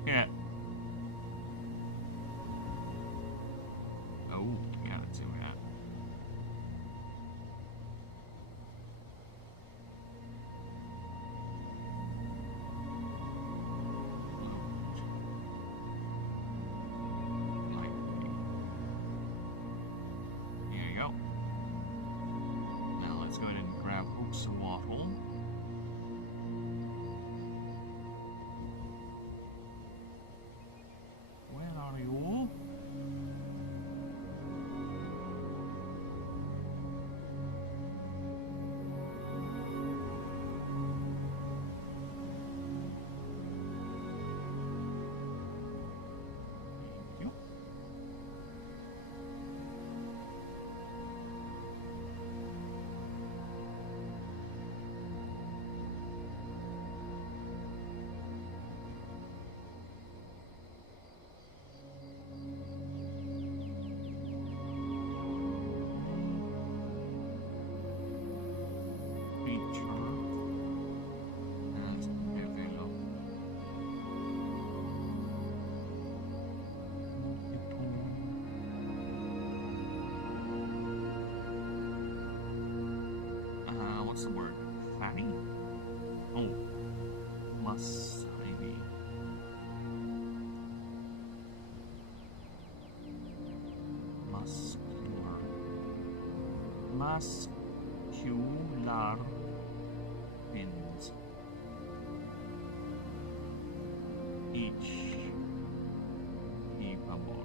Yeah. Oh, yeah, let's do that. Lightly. There you go. Now let's go ahead and grab Hooks and Waddle. Where are you? Thank you. Creature has developed what's the word? Fatty? Oh, muscly. Muscular. Muscular fins. Each capable.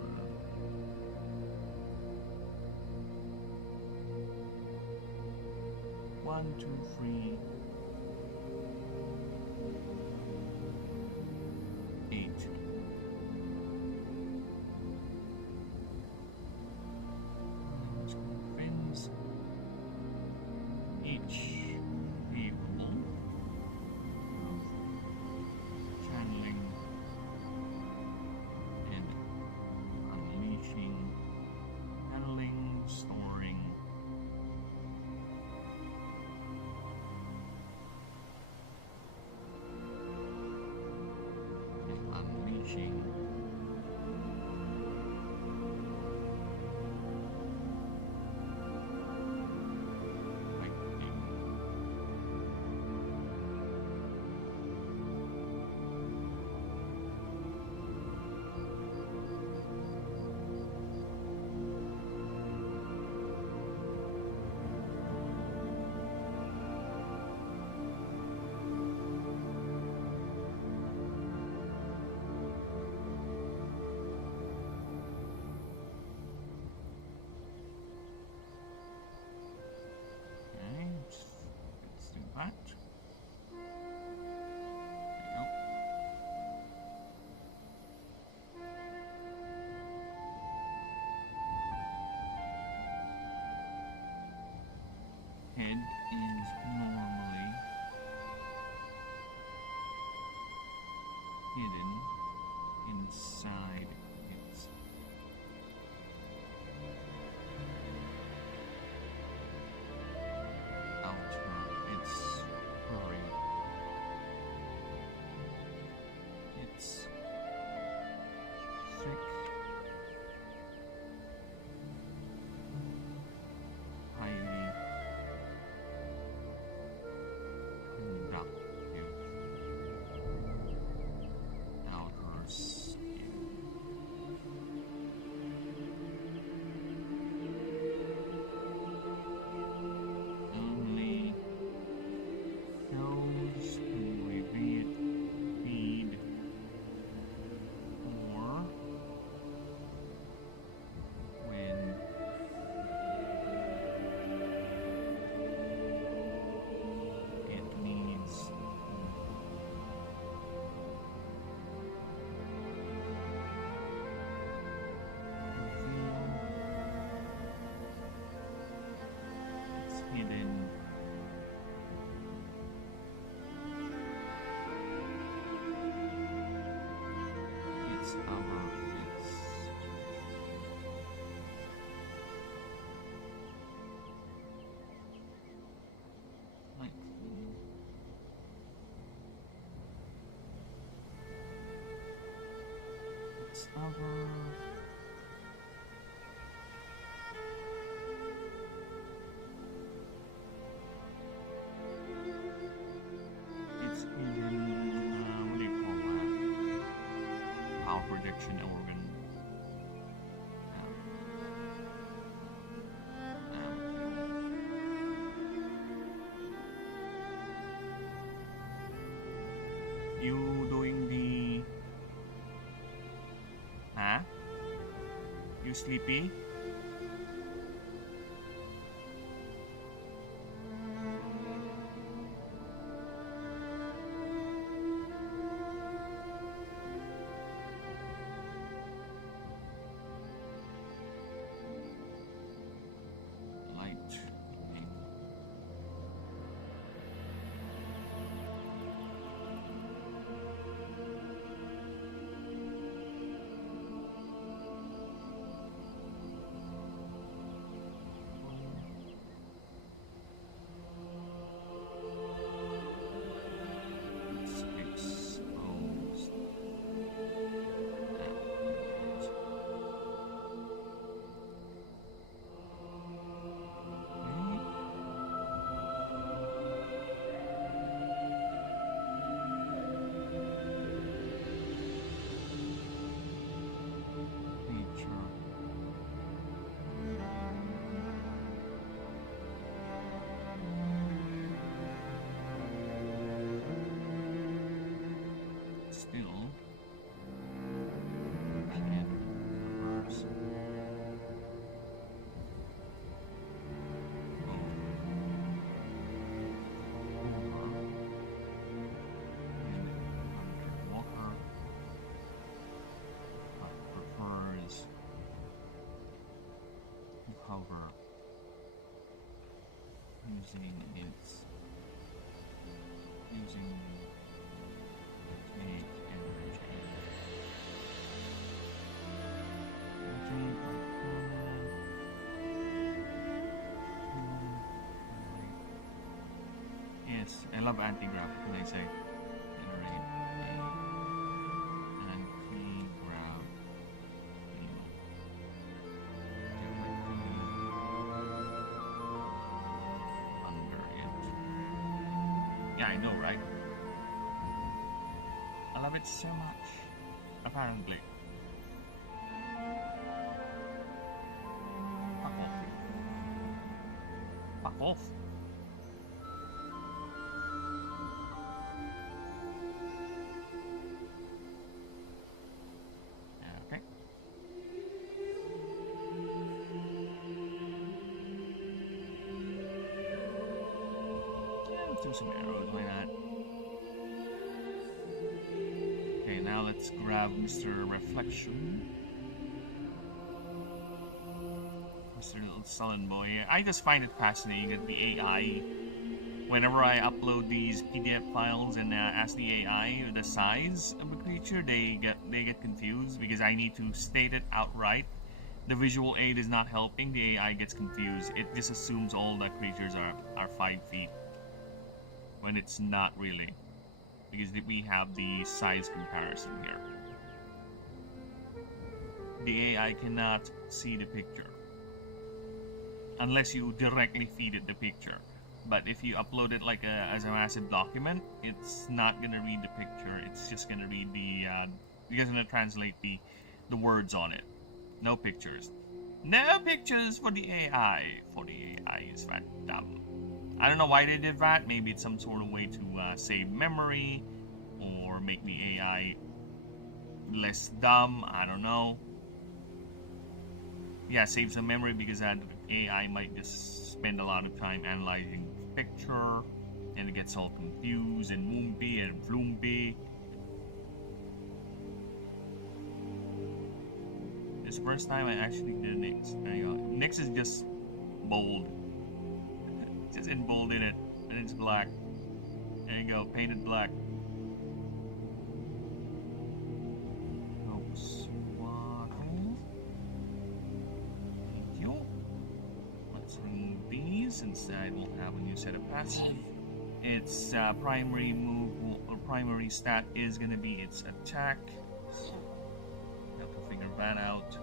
1, 2, 3, 8. Fins. Each capable of channeling and unleashing, handling, storing, and unleashing. Lightning. Okay, let's do that. There you go. Head is normally hidden inside its its furry. It's thick, highly conductive outer skin. Only those who feed or when it needs it's hidden. It's our, it's It's over. It's in, what do you call that? Power projection organ. You doing the... Huh? You sleepy? Light. Okay. It's exposed. Feature. Still can't reverse. Underwater, but prefers to hover using take energy. Yes, I love anti-grav. What can I say? Generate a anti-grav field. Under it. Yeah, I know, right? I love it so much. Apparently. Fuck off. Fuck off. Okay. Yeah, let's do some arrows, why not? Okay, now let's grab Mr. Reflection. Mr. Little Sullen Boy. I just find it fascinating that the AI, whenever I upload these PDF files and ask the AI the size of a creature, they get confused because I need to state it outright. The visual aid is not helping. The AI gets confused. It just assumes all the creatures are 5 feet when it's not really, because we have the size comparison here. The AI cannot see the picture unless you directly feed it the picture. But if you upload it like as a massive document, it's not gonna read the picture. It's just gonna read the. It's gonna translate the words on it. No pictures. No pictures for the AI. For the AI is that dumb. I don't know why they did that. Maybe it's some sort of way to save memory or make the AI less dumb. I don't know. Yeah, save some memory because the AI might just spend a lot of time analyzing the picture and it gets all confused and moompy and floompy. This first time I actually did Nyx. There you go. Nyx is just bold. Just in bold in it, and it's black. There you go, painted black. Thank you. Let's remove these since I won't have a new set of passive. Its primary move or primary stat is gonna be its attack. Have to figure that out.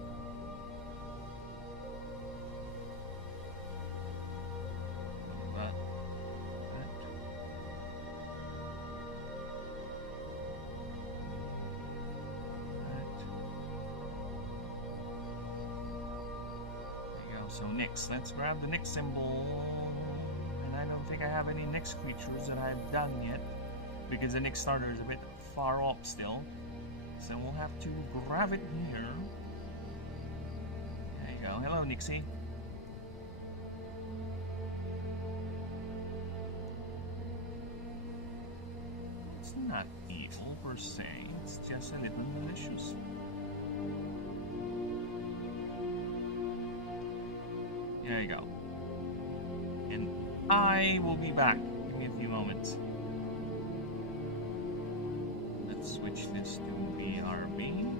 That. So next, let's grab the next symbol. And I don't think I have any next creatures that I've done yet, because the next starter is a bit far off still. So we'll have to grab it here. There you go. Hello, Nixie. It's not evil per se, it's just a little malicious. There you go. And I will be back. Give me a few moments. Let's switch this to BRB.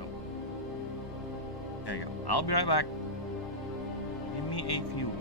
Oh. There you go. I'll be right back. Give me a few.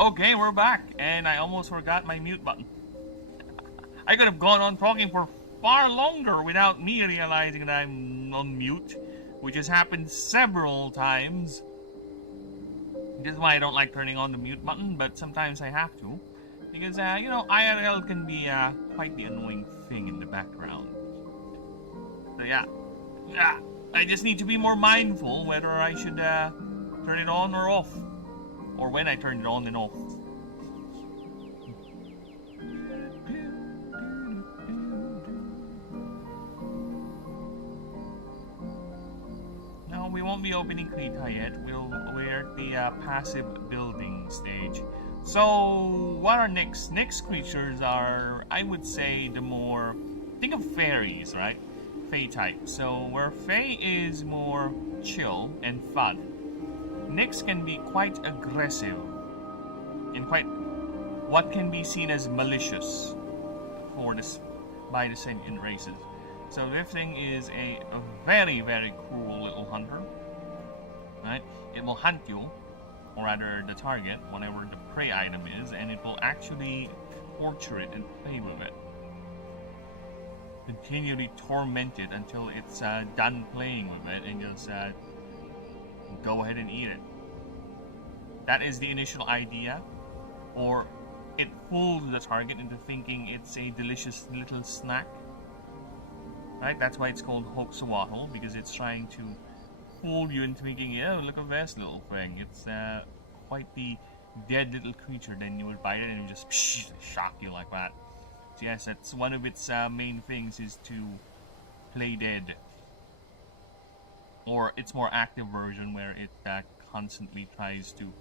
Okay, we're back, and I almost forgot my mute button. I could have gone on talking for far longer without me realizing that I'm on mute, which has happened several times. This is why I don't like turning on the mute button, but sometimes I have to. Because, IRL can be quite the annoying thing in the background. So yeah, I just need to be more mindful whether I should turn it on or off. Or when I turn it on and off. No, we won't be opening Krita yet. We're at the passive building stage. So, what are Nyx? Nyx creatures are, I would say, the more... Think of fairies, right? Fae type. So, where Fae is more chill and fun, Nyx can be quite aggressive and quite what can be seen as malicious for this by the sentient races. So this thing is a very, very cruel little hunter. Right? It will hunt you, or rather the target, whatever the prey item is, and it will actually torture it and play with it. Continually torment it until it's done playing with it and just go ahead and eat it. That is the initial idea, or it fools the target into thinking it's a delicious little snack. Right? That's why it's called Hoaxawaddle, because it's trying to fool you into thinking, oh, look at this little thing. It's quite the dead little creature. Then you would bite it and it would just shock you like that. So yes, that's one of its main things, is to play dead. Or its more active version, where it constantly tries to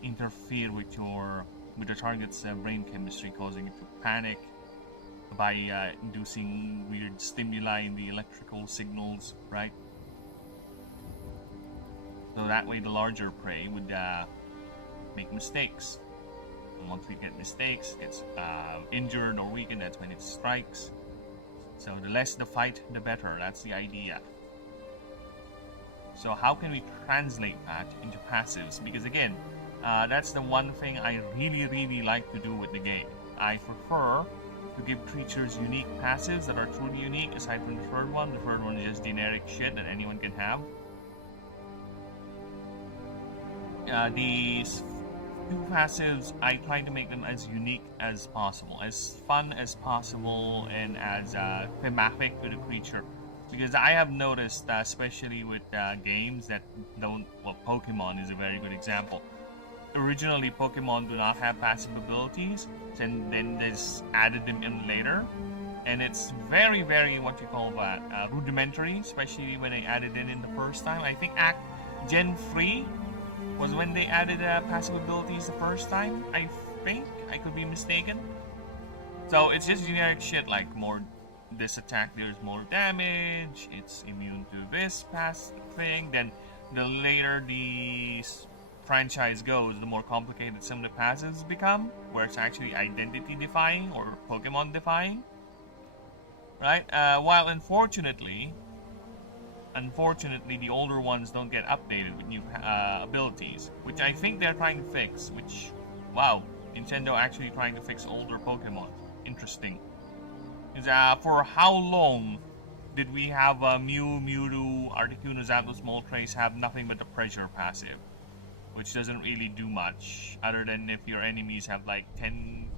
interfere with the target's brain chemistry, causing it to panic by inducing weird stimuli in the electrical signals, right? So that way the larger prey would make mistakes. And once we get mistakes, it's injured or weakened, that's when it strikes. So the less the fight, the better. That's the idea. So how can we translate that into passives? Because again, that's the one thing I really, really like to do with the game. I prefer to give creatures unique passives that are truly unique, aside from the third one. The third one is just generic shit that anyone can have. These two passives, I try to make them as unique as possible, as fun as possible, and as thematic to the creature. Because I have noticed, especially with games that don't... Well, Pokemon is a very good example. Originally, Pokemon do not have passive abilities, and then they just added them in later. And it's very, very, what you call that, rudimentary, especially when they added it in the first time. I think Gen 3 was when they added passive abilities the first time, I think. I could be mistaken. So it's just generic shit, like more... This attack deals more damage, it's immune to this pass thing. Then the later the franchise goes, the more complicated some of the passives become, where it's actually identity defying or Pokemon defying. Right? While unfortunately the older ones don't get updated with new abilities, which I think they're trying to fix. Which, wow, Nintendo actually trying to fix older Pokemon. Interesting. For how long did we have Mew, Mewtwo, Articuno, Zapdos, Moltres have nothing but the pressure passive? Which doesn't really do much, other than if your enemies have like 10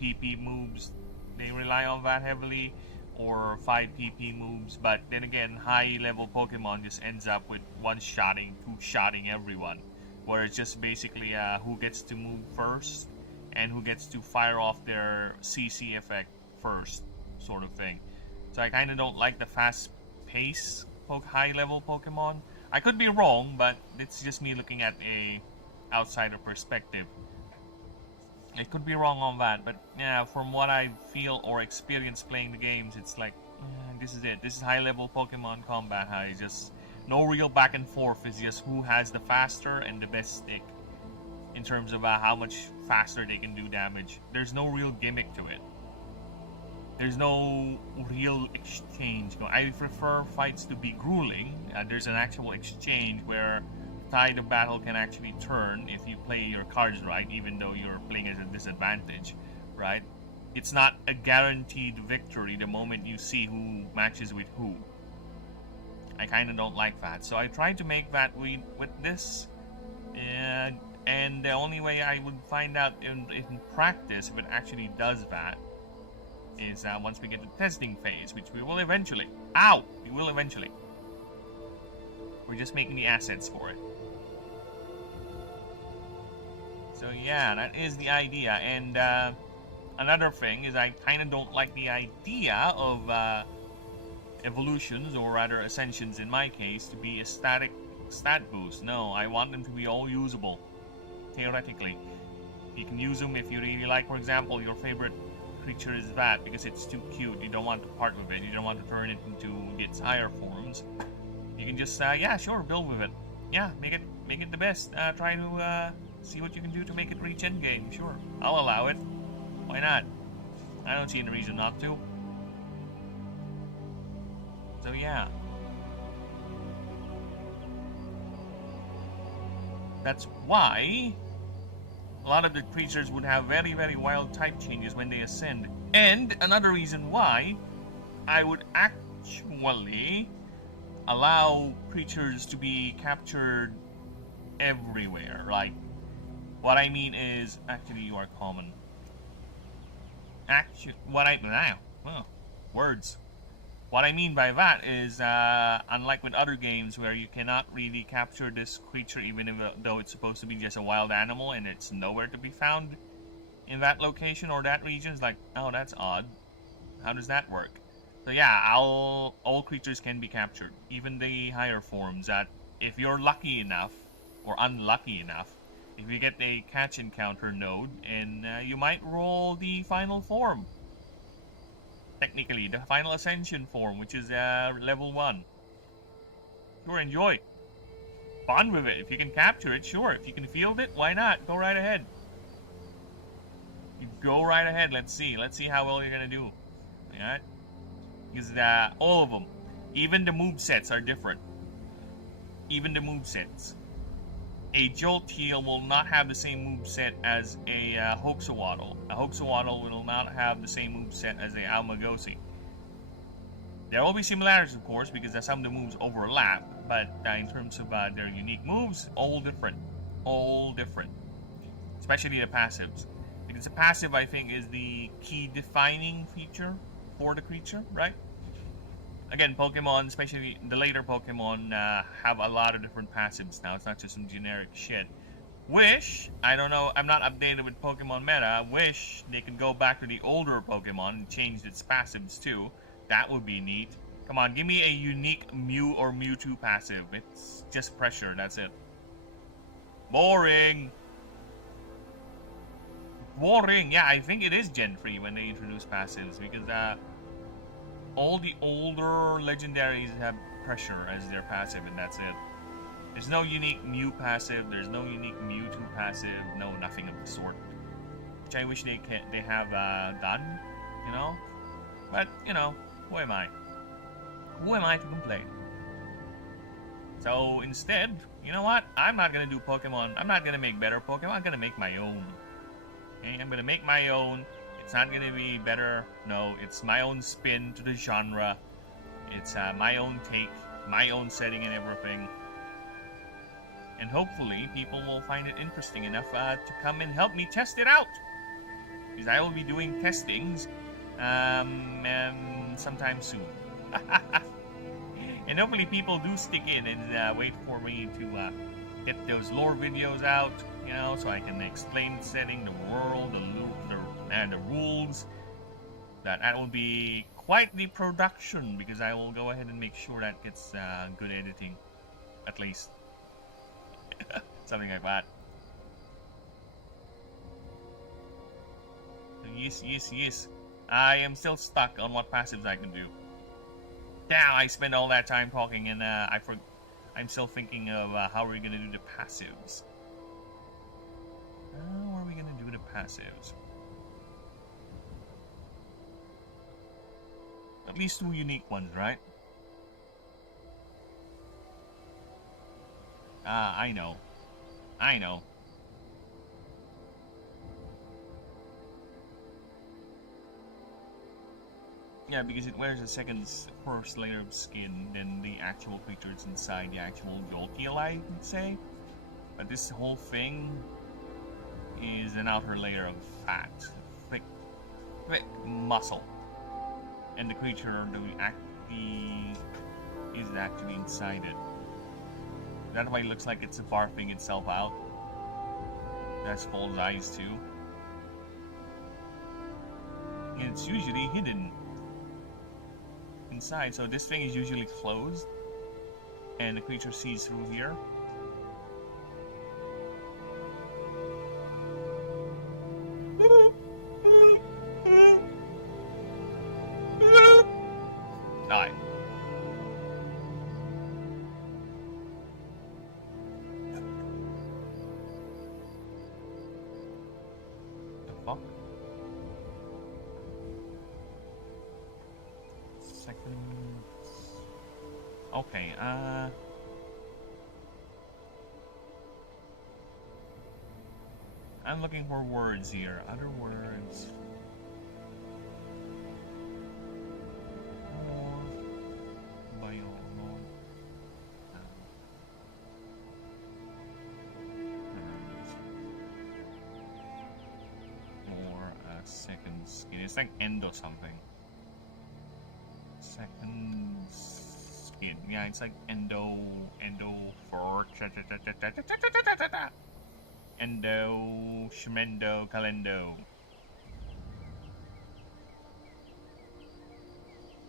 PP moves, they rely on that heavily, or 5 PP moves. But then again, high level Pokemon just ends up with one-shotting, two-shotting everyone, where it's just basically who gets to move first, and who gets to fire off their CC effect first, sort of thing. So I kind of don't like the fast pace high-level Pokemon. I could be wrong, but it's just me looking at a outsider perspective. I could be wrong on that, but yeah, from what I feel or experience playing the games, it's like, this is it. This is high-level Pokemon combat. It's just no real back and forth. It's just who has the faster and the best stick in terms of how much faster they can do damage. There's no real gimmick to it. There's no real exchange going. I prefer fights to be grueling. There's an actual exchange where tide of battle can actually turn if you play your cards right, even though you're playing at a disadvantage, right? It's not a guaranteed victory the moment you see who matches with who. I kind of don't like that, so I tried to make that with this, and the only way I would find out in practice if it actually does that is once we get to the testing phase, which we will eventually. We will eventually. We're just making the assets for it. So yeah, that is the idea. And another thing is I kind of don't like the idea of evolutions, or rather ascensions in my case, to be a static stat boost. No, I want them to be all usable. Theoretically, you can use them if you really like. For example, your favorite creature is that because it's too cute, you don't want to part with it, you don't want to turn it into its higher forms. You can just yeah, sure, build with it. Yeah, make it the best. Try to see what you can do to make it reach endgame. Sure, I'll allow it. Why not? I don't see any reason not to. So yeah, that's why a lot of the creatures would have very, very wild type changes when they ascend. And another reason why I would actually allow creatures to be captured everywhere. Like, what I mean is, actually you are common. Words. What I mean by that is, unlike with other games where you cannot really capture this creature even though it's supposed to be just a wild animal and it's nowhere to be found in that location or that region, it's like, oh, that's odd. How does that work? So yeah, all creatures can be captured, even the higher forms. That if you're lucky enough, or unlucky enough, if you get a catch encounter node, and you might roll the final form. Technically, the final ascension form, which is level 1. Sure, enjoy. Bond with it. If you can capture it, sure. If you can field it, why not? Go right ahead. You go right ahead. Let's see. Let's see how well you're gonna do. Alright? Because all of them, even the movesets are different. Even the movesets. A Jolteal will not have the same moveset as a Hoaxawaddle. A Hoaxawaddle will not have the same moveset as a Almagosi. There will be similarities, of course, because some of the moves overlap, but in terms of their unique moves, all different. All different. Especially the passives. Because the passive, I think, is the key defining feature for the creature, right? Again, Pokemon, especially the later Pokemon, have a lot of different passives now. It's not just some generic shit. Wish, I don't know, I'm not updated with Pokemon meta. Wish they could go back to the older Pokemon and change its passives too. That would be neat. Come on, give me a unique Mew or Mewtwo passive. It's just pressure, that's it. Boring. Boring. Yeah, I think it is Gen 3 when they introduce passives, because all the older legendaries have pressure as their passive, and that's it. There's no unique Mew passive, there's no unique Mewtwo passive, no nothing of the sort. Which I wish they have done, you know? But, you know, who am I? Who am I to complain? So instead, you know what? I'm not gonna do Pokemon, I'm not gonna make better Pokemon, I'm gonna make my own. Okay, I'm gonna make my own. It's not gonna be better, no, it's my own spin to the genre. It's my own take, my own setting and everything. And hopefully people will find it interesting enough to come and help me test it out. Because I will be doing testings sometime soon. And hopefully people do stick in and wait for me to get those lore videos out, you know, so I can explain the setting, the world, the rules. That will be quite the production, because I will go ahead and make sure that gets good editing, at least. Something like that. Yes. I am still stuck on what passives I can do. Damn, I spent all that time talking and I'm still thinking of how are we gonna do the passives. How are we gonna do the passives? At least 2 unique ones, right? Ah, I know. I know. Yeah, because it wears a first layer of skin than the actual creatures inside the actual Jolteal, I would say. But this whole thing is an outer layer of fat, thick muscle, and the creature is actually inside it. That's why it looks like it's barfing itself out. That's Paul's eyes too. And it's usually hidden inside, so this thing is usually closed, and the creature sees through here. Die. The fuck? Second. Okay, I'm looking for words here. Other words. Second skin. It's like endo something. Second skin. Yeah, it's like endo for endo shmendo calendo.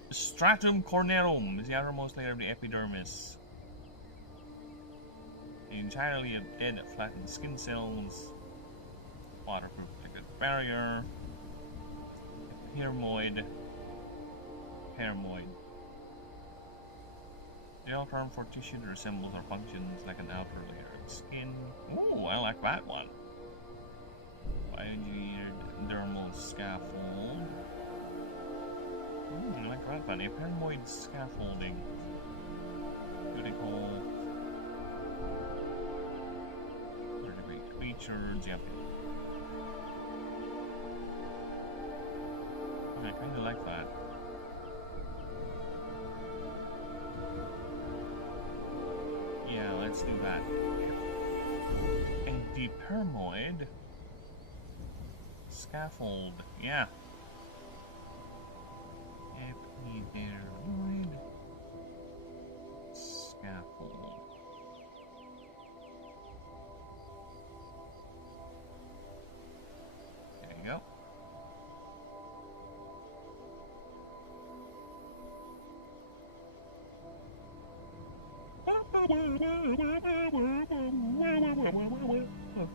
Stratum cornerum is the outermost layer of the epidermis. Entirely of dead, flattened skin cells. Waterproof liquid barrier. Hermoid. The old term for tissue that resembles or functions like an outer layer of skin. Ooh, I like that one. Bioengineered dermal scaffold. Ooh, I like that one. A hermoid scaffolding. Cuticle. Vertebrate creatures. Yep. I kinda like that. Yeah, let's do that. A depermoid scaffold. Yeah. Epidermoid scaffold. There you go.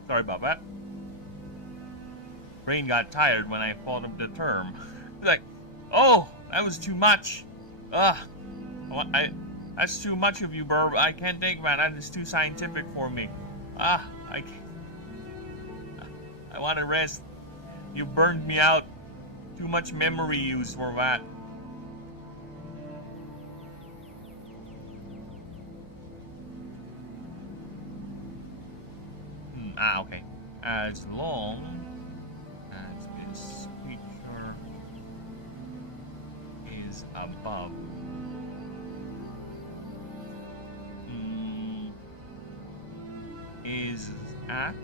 Sorry about that. Brain got tired when I thought of the term. Like, oh, that was too much. That's too much of you, Burb. I can't take that. That is too scientific for me. I want to rest. You burned me out. Too much memory use for that. Okay. As long as this creature is above is at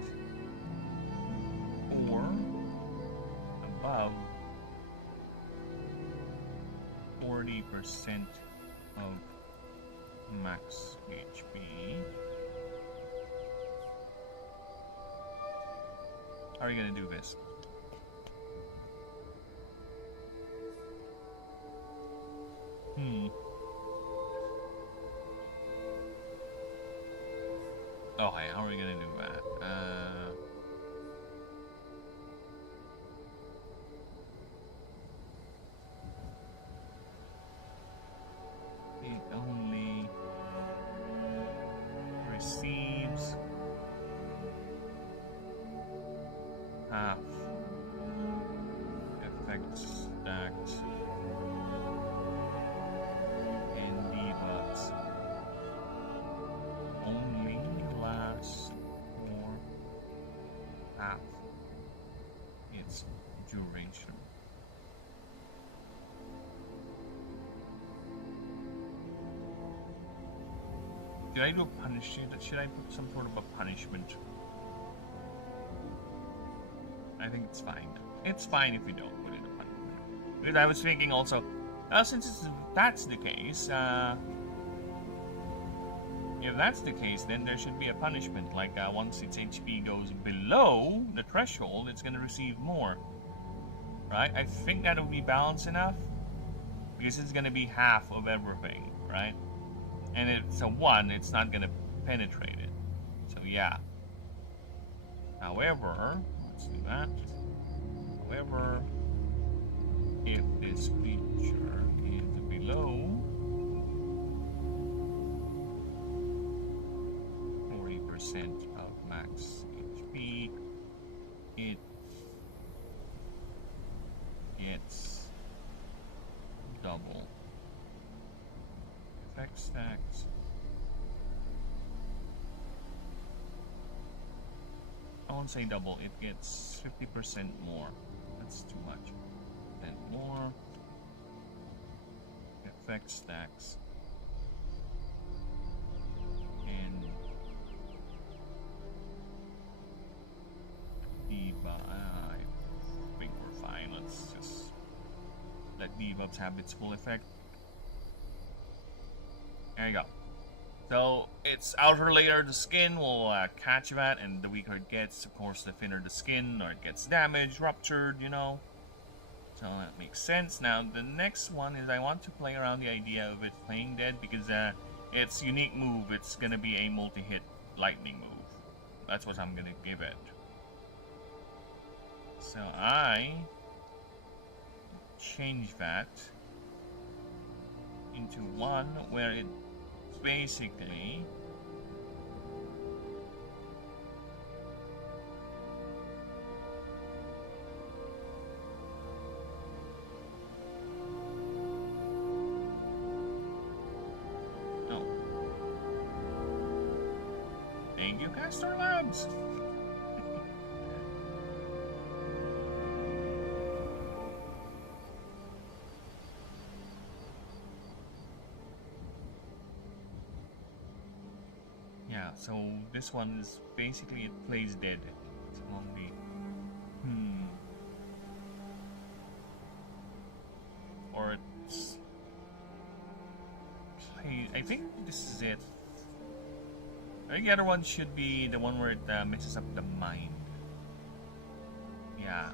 or above 40% of max HP. How are you gonna do this? Okay, how are we gonna do that? It only receives half effect stacked and debuffs only Did I do a punishment? Should I put some sort of a punishment? I think it's fine. It's fine if we don't put it a punishment. Because I was thinking also, since that's the case, if that's the case, then there should be a punishment. Like once its HP goes below the threshold, it's gonna receive more. Right? I think that would be balanced enough. Because it's gonna be half of everything, right? And it's a 1, it's not gonna penetrate it. So yeah. However, let's do that. However, if this creature is below 40% of max HP, it gets double effect stacks. I won't say double, it gets 50% more. That's too much. Then more effect stacks. And I think we're fine. Let's just let debuffs have its full effect. There you go. So its outer layer of the skin will catch that, and the weaker it gets, of course, the thinner the skin, or it gets damaged, ruptured, you know. So that makes sense. Now the next one is I want to play around the idea of it playing dead, because its unique move, it's gonna be a multi-hit lightning move. That's what I'm gonna give it. So I change that into one where it basically thank you, Caster Labs. Yeah, so this one is basically it plays dead. It's among the or it's play. I think this is it. I think the other one should be the one where it mixes up the mind. Yeah.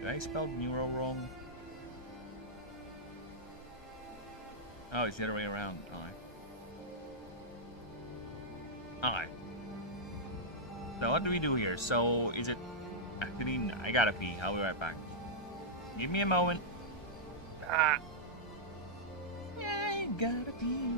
Did I spell neuro wrong? Oh, it's the other way around. Alright. So what do we do here? So is it actually I gotta pee. I'll be right back. Give me a moment. I gotta pee.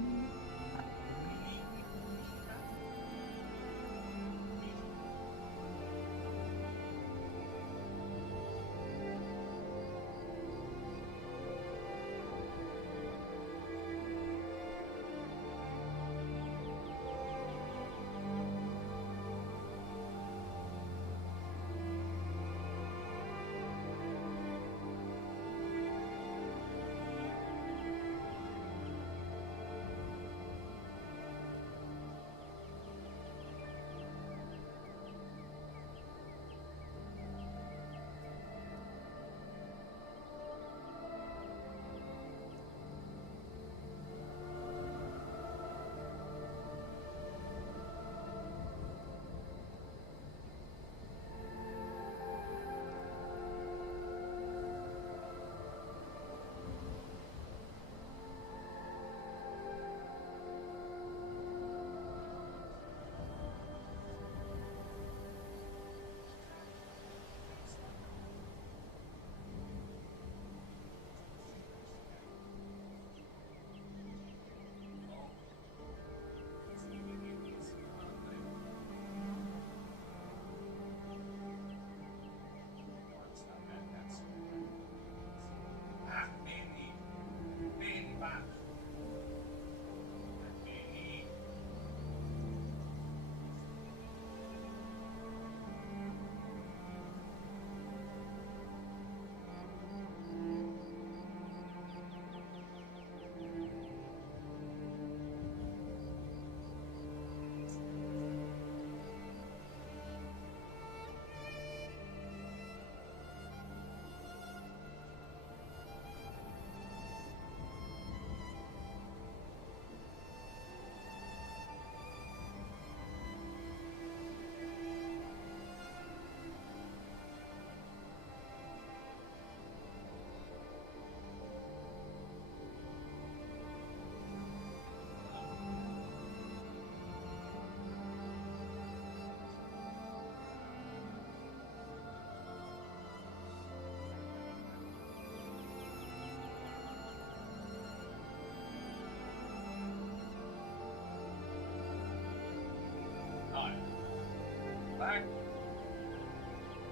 Alright.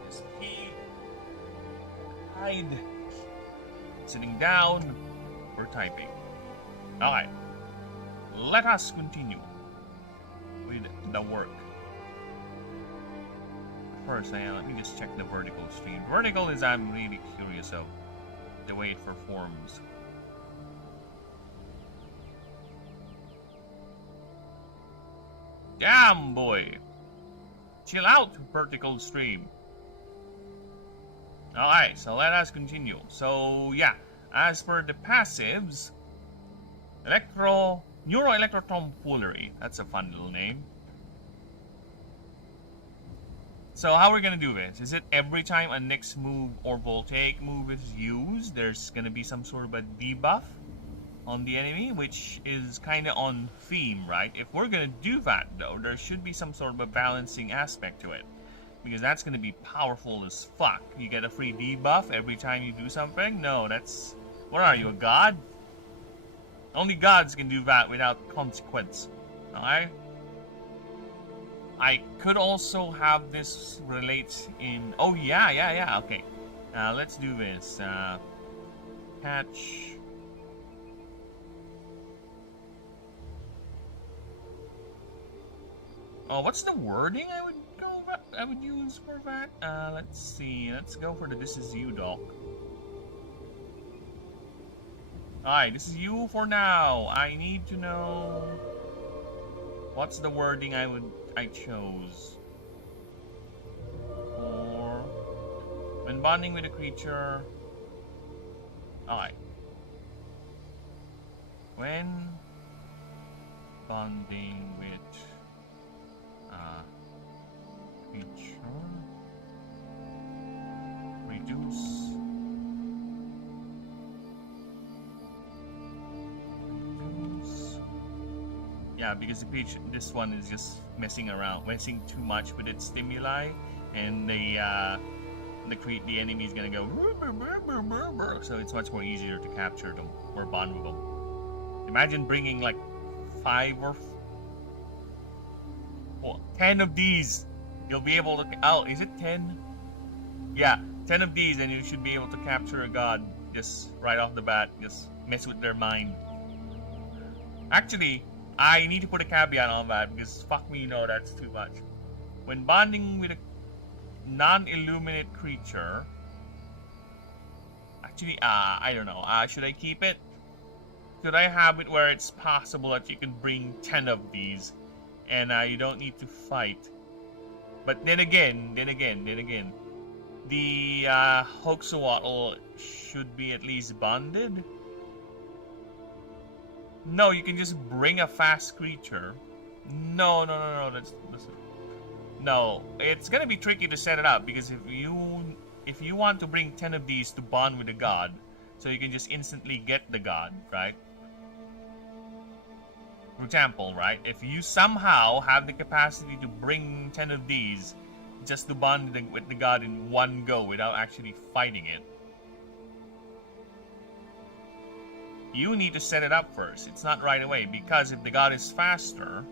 Just keep. Hide. Sitting down. We're typing. Alright. Let us continue with the work. First, let me just check the vertical stream. Vertical is I'm really curious of the way it performs. Damn, boy. Chill out, vertical stream. Alright, so let us continue. So, yeah, as for the passives, Neuroelectrotomfoolery. That's a fun little name. So how are we going to do this? Is it every time a next move or voltaic move is used, there's going to be some sort of a debuff on the enemy, which is kind of on theme, right? If we're going to do that, though, there should be some sort of a balancing aspect to it. Because that's going to be powerful as fuck. You get a free debuff every time you do something? No, that's... What are you, a god? Only gods can do that without consequence. Alright? I could also have this relate in... Oh, yeah, okay. Let's do this. Catch... Oh, what's the wording I would use for that? Let's see. Let's go for the "This is you" doc. Alright, this is you for now. I need to know what's the wording I chose. Or when bonding with a creature. Alright. When bonding with creature, reduce. Yeah, because this one is just messing too much with its stimuli, and the enemy is gonna go, so it's much more easier to capture them or bond with them. Imagine bringing like 5 or 10 of these. You'll be able to... Oh, is it 10? Yeah, 10 of these and you should be able to capture a god just right off the bat. Just mess with their mind. Actually, I need to put a caveat on that because fuck me, no, that's too much. When bonding with a non-illuminate creature... Actually, I don't know. Should I keep it? Should I have it where it's possible that you can bring 10 of these and you don't need to fight? But then again, the Hoaxawattle should be at least bonded. No, you can just bring a fast creature. No. No, it's gonna be tricky to set it up because if you want to bring 10 of these to bond with a god, so you can just instantly get the god, right? For example, right, if you somehow have the capacity to bring 10 of these just to bond with the god in one go without actually fighting it, you need to set it up first. It's not right away, because if the god is faster,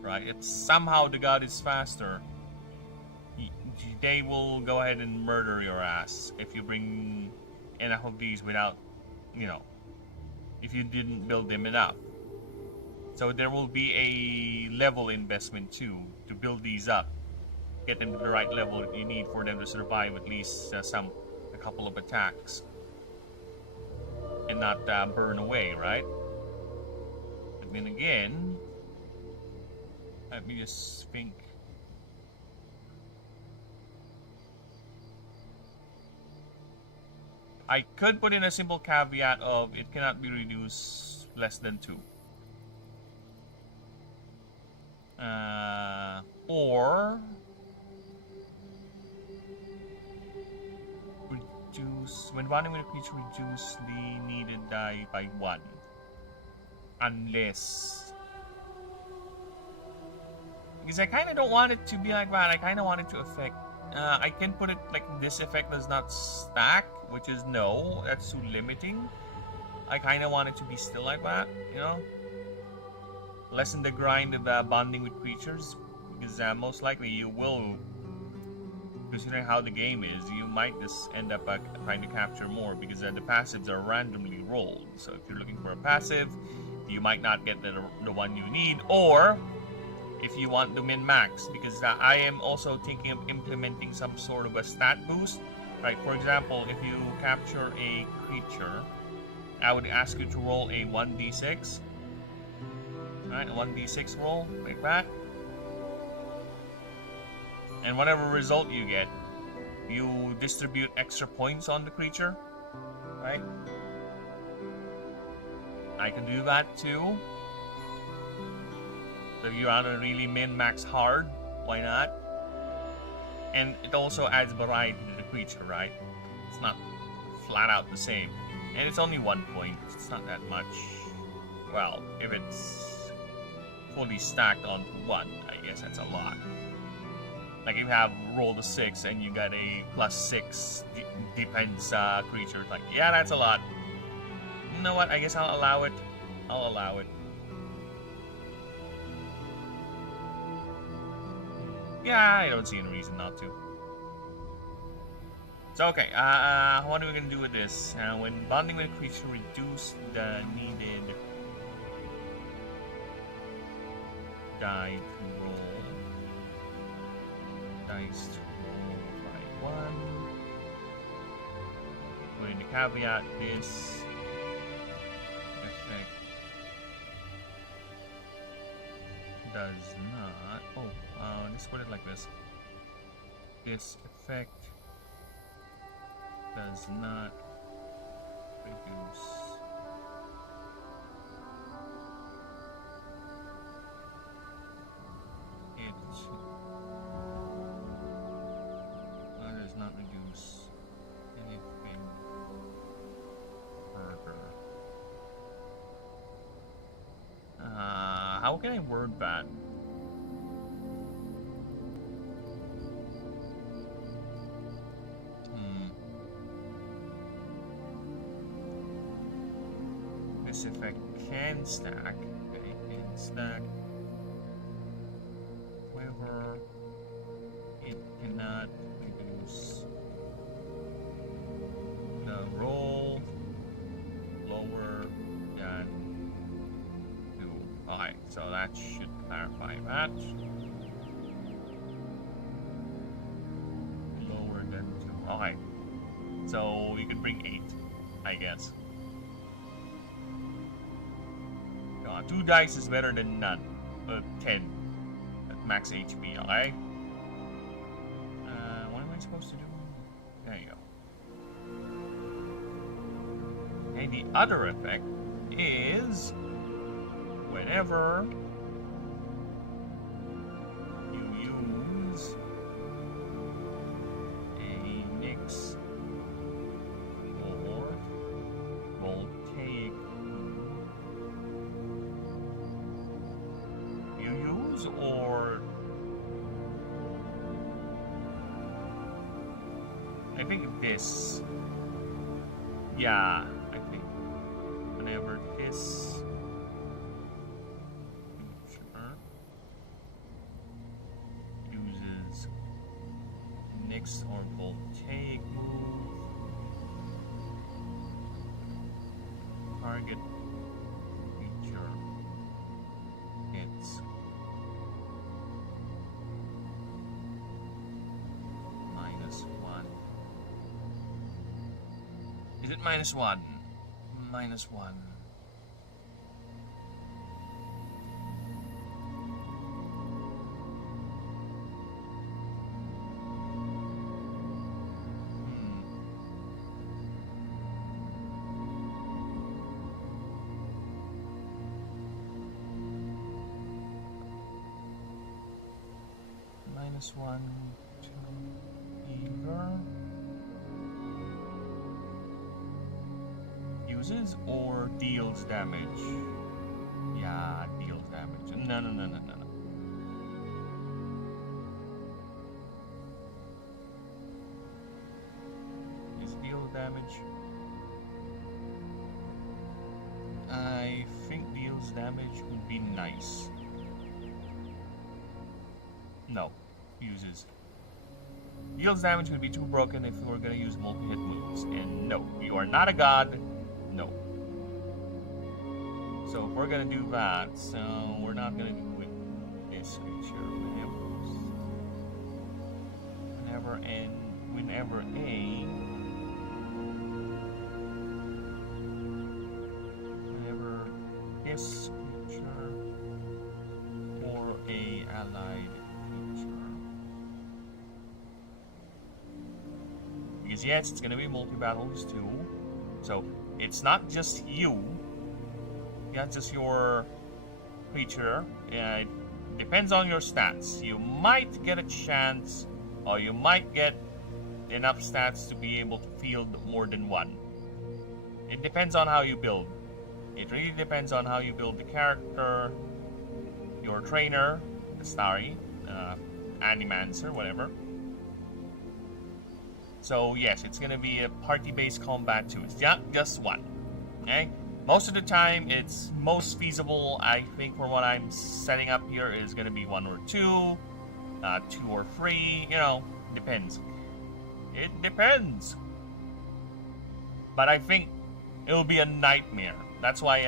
right, if somehow the god is faster, they will go ahead and murder your ass if you bring enough of these without, if you didn't build them enough. So there will be a level investment too to build these up, get them to the right level that you need for them to survive at least a couple of attacks and not burn away, right? But then again, let me just think. I could put in a simple caveat of it cannot be reduced less than 2. Or reduce when bonding with a creature, reduce the needed die by 1, unless, because I kind of don't want it to be like that. I kind of want it to affect. I can put it like this effect does not stack, which is no, that's too limiting. I kind of want it to be still like that, lessen the grind of bonding with creatures Because most likely you will, considering how the game is, you might just end up trying to capture more because the passives are randomly rolled. So if you're looking for a passive, you might not get the one you need, or if you want to min-max, because I am also thinking of implementing some sort of a stat boost. Right, for example, if you capture a creature, I would ask you to roll a 1d6. Right, a 1d6 roll, like that. And whatever result you get, you distribute extra points on the creature. Right? I can do that too. So if you want to really min-max hard, why not? And it also adds variety to the creature, right? It's not flat out the same. And it's only 1 point. It's not that much. Well, if it's fully stacked on 1, I guess that's a lot. Like if you have rolled a 6 and you got a +6 defense creature, like, yeah, that's a lot. You know what? I guess I'll allow it. I'll allow it. Yeah, I don't see any reason not to. So, okay, what are we gonna do with this? When bonding with a creature, reduce the needed die to roll. Dice to roll by 1. Put in the caveat, this effect does not. Let's put it like this. This effect does not reduce it. Does not reduce anything further. How can I word that? This effect can stack. Okay, can stack. However, it cannot reduce the roll lower than 2. Alright, so that should clarify that. Lower than 2. Alright. So you can bring 8, I guess. 2 dice is better than none. 10 at max HP, okay? What am I supposed to do? There you go. And the other effect is whenever you use a Nyx or voltaic, or I think this, yeah, I think whenever this creature uses Nyx or voltaic move, target creature gets -1. Is it -1? -1. -1 to either uses or deals damage. Yeah, deals damage. No. Is deal damage? I think deals damage would be nice. No. Fuses. Deals damage would be too broken if we were gonna use multi-hit moves. And no, you are not a god. No. So if we're gonna do that, so we're not gonna do with this creature. Whenever this creature or a allied creature. Because yes, it's gonna be multi-battles too. So it's not just you. Not just your creature. It depends on your stats. You might get a chance, or you might get enough stats to be able to field more than one. It depends on how you build. It really depends on how you build the character, your trainer, the Starry, Animancer, whatever. So yes, it's gonna be a party-based combat too. It's not just one. Okay? Most of the time, it's most feasible, I think, for what I'm setting up here is gonna be 1 or 2, 2 or 3, you know, depends. It depends. But I think it'll be a nightmare. That's why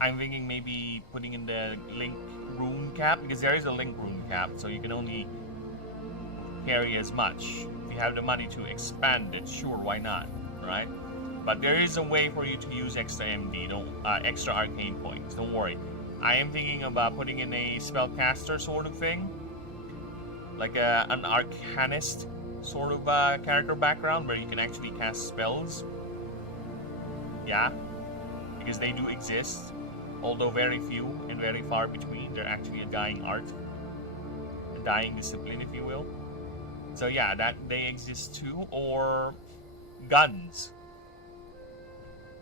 I'm thinking maybe putting in the link rune cap, because there is a link rune cap, so you can only carry as much. If you have the money to expand it, sure, why not, right? But there is a way for you to use extra MD, extra arcane points. Don't worry. I am thinking about putting in a spellcaster sort of thing, like an arcanist sort of character background where you can actually cast spells. Yeah, because they do exist, although very few and very far between. They're actually a dying art, a dying discipline, if you will. So yeah, that they exist too, or guns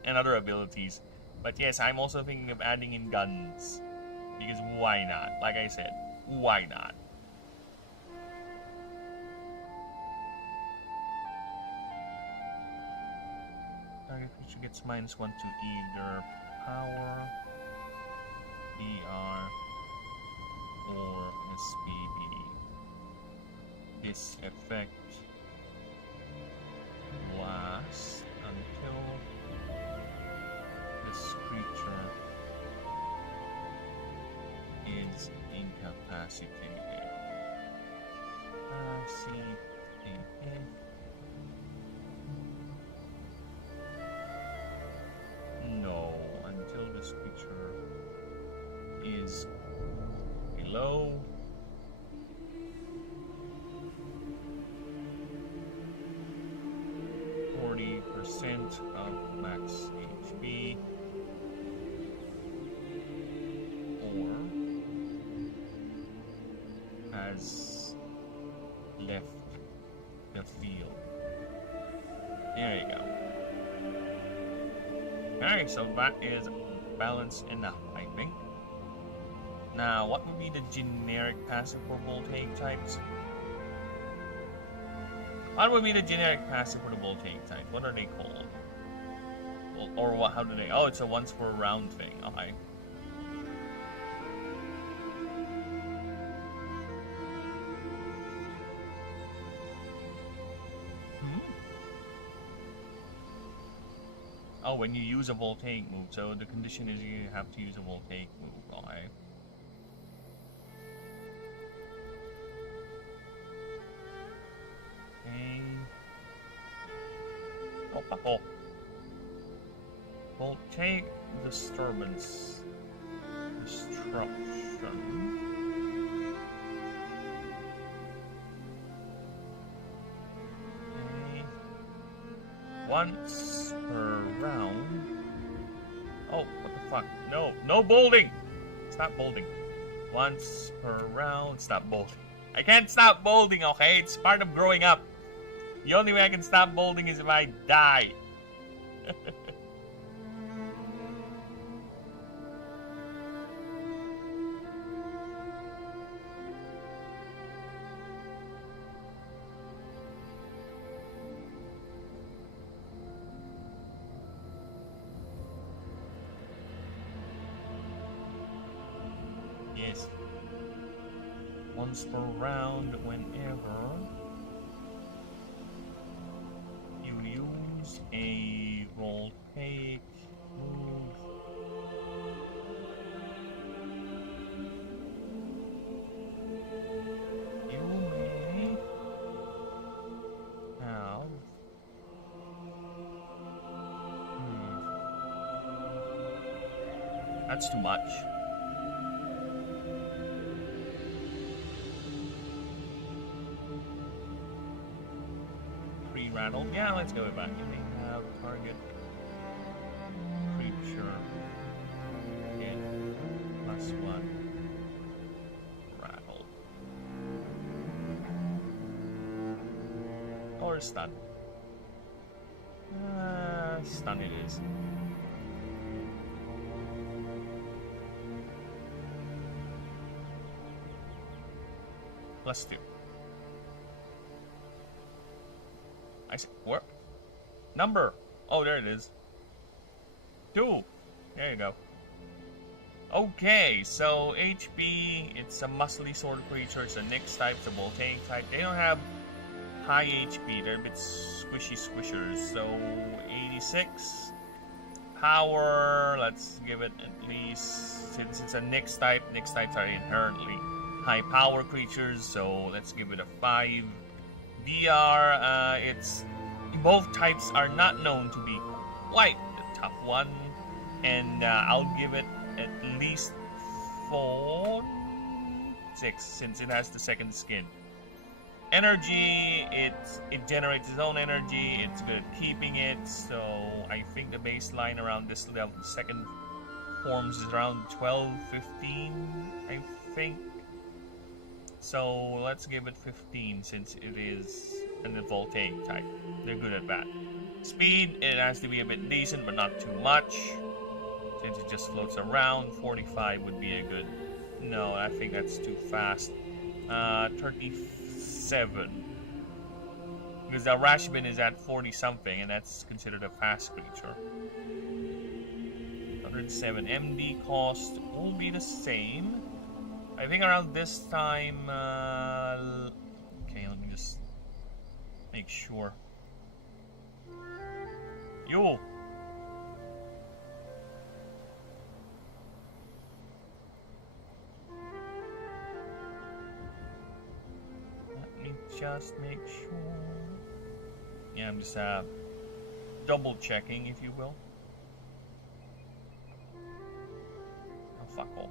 and other abilities. But yes, I'm also thinking of adding in guns, because why not? Like I said, why not? Target creature gets -1 to either power, ER, or SPB. This effect lasts until this creature is incapacitated. No, until this creature is below 40% of max HP, or has left the field. There you go. Alright, so that is balanced enough, I think. Now, what would be the generic passive for voltaic types? What would be the generic passive for the voltaic types? What are they called? Well, or what? How do they? Oh, it's a once per round thing. Okay. Oh, when you use a voltaic move. So the condition is you have to use a voltaic move. Okay. Oh. Voltaic disturbance. Destruction. Okay. Once per round. Oh, what the fuck? No, no bolding! Stop bolding. Once per round. Stop bolding. I can't stop bolding, okay? It's part of growing up. The only way I can stop bolding is if I die. Yes. Once per round, whenever you use a roll take move. You may have that's too much. Rattle. Yeah, let's go back. You may have target creature in +1 rattle. Or stun. Stun it is. +2. I see. Where? Number. Oh, there it is. 2. There you go. Okay, so HP, it's a muscly sort of creature. It's a Nyx type, it's a voltaic type. They don't have high HP. They're a bit squishy squishers. So 86. Power, let's give it at least, since it's a Nyx types are inherently high power creatures. So let's give it a 5. DR, it's both types are not known to be quite the tough one, and I'll give it at least 6 since it has the second skin. Energy, it generates its own energy. It's good at keeping it, so I think the baseline around this level, second forms is around 12, 15, I think. So let's give it 15 since it is an voltaic type. They're good at that. Speed, it has to be a bit decent but not too much. Since it just floats around, 45 would be a good... No, I think that's too fast. 37. Because the Rashbin is at 40 something and that's considered a fast creature. 107. MD cost will be the same. I think around this time, okay, let me just make sure. Yo! Let me just make sure. Yeah, I'm just double checking, if you will. Oh, fuck off.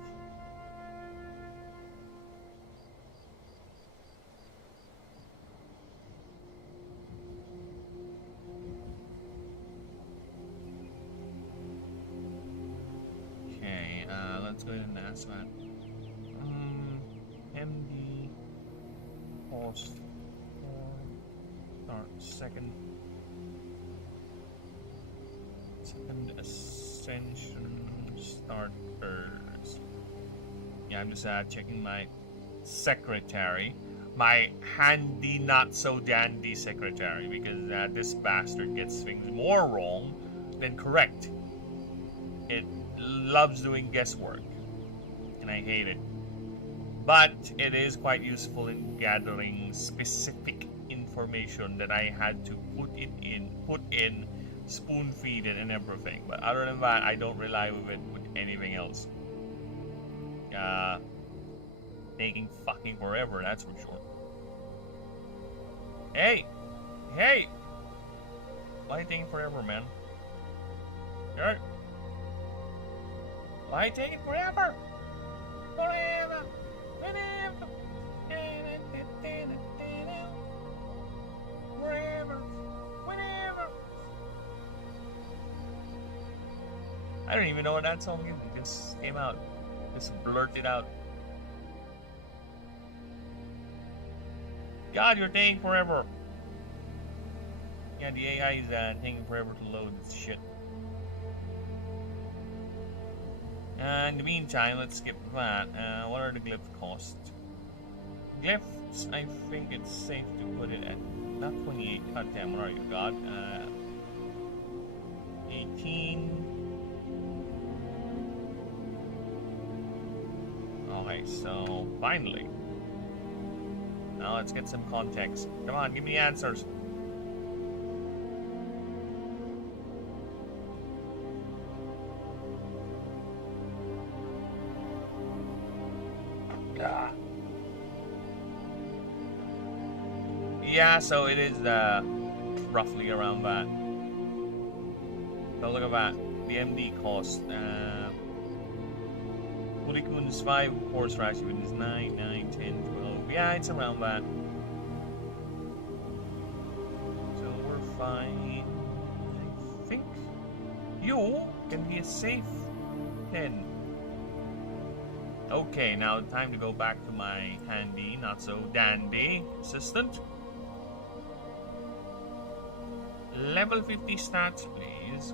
Let's go ahead and ask that. MD cost start second ascension starters. Yeah, I'm just checking my secretary, my handy not so dandy secretary, because this bastard gets things more wrong than correct. It loves doing guesswork, and I hate it. But it is quite useful in gathering specific information that I had to put in, spoon feed it and everything. But other than that, I don't rely with it with anything else. Taking fucking forever, that's for sure. Hey! Hey! Why are you taking forever, man? Alright. Why take it forever? Forever, whenever, forever, whenever. I don't even know what that song is. It just came out. Just blurted out. God, you're taking forever. Yeah, the AI is taking forever to load this shit. In the meantime, let's skip that. What are the glyph costs? Glyphs, I think it's safe to put it at not 28. God damn, where are you, God? 18. Okay, so finally. Now let's get some context. Come on, give me the answers. Yeah, so it is roughly around that. So look at that. The MD cost. Purikuns 5, Horse Rashi is 9, 9, 10, 12. Yeah, it's around that. So we're fine. I think you can be a safe 10. Okay, now time to go back to my handy, not so dandy assistant. Level 50 stats, please.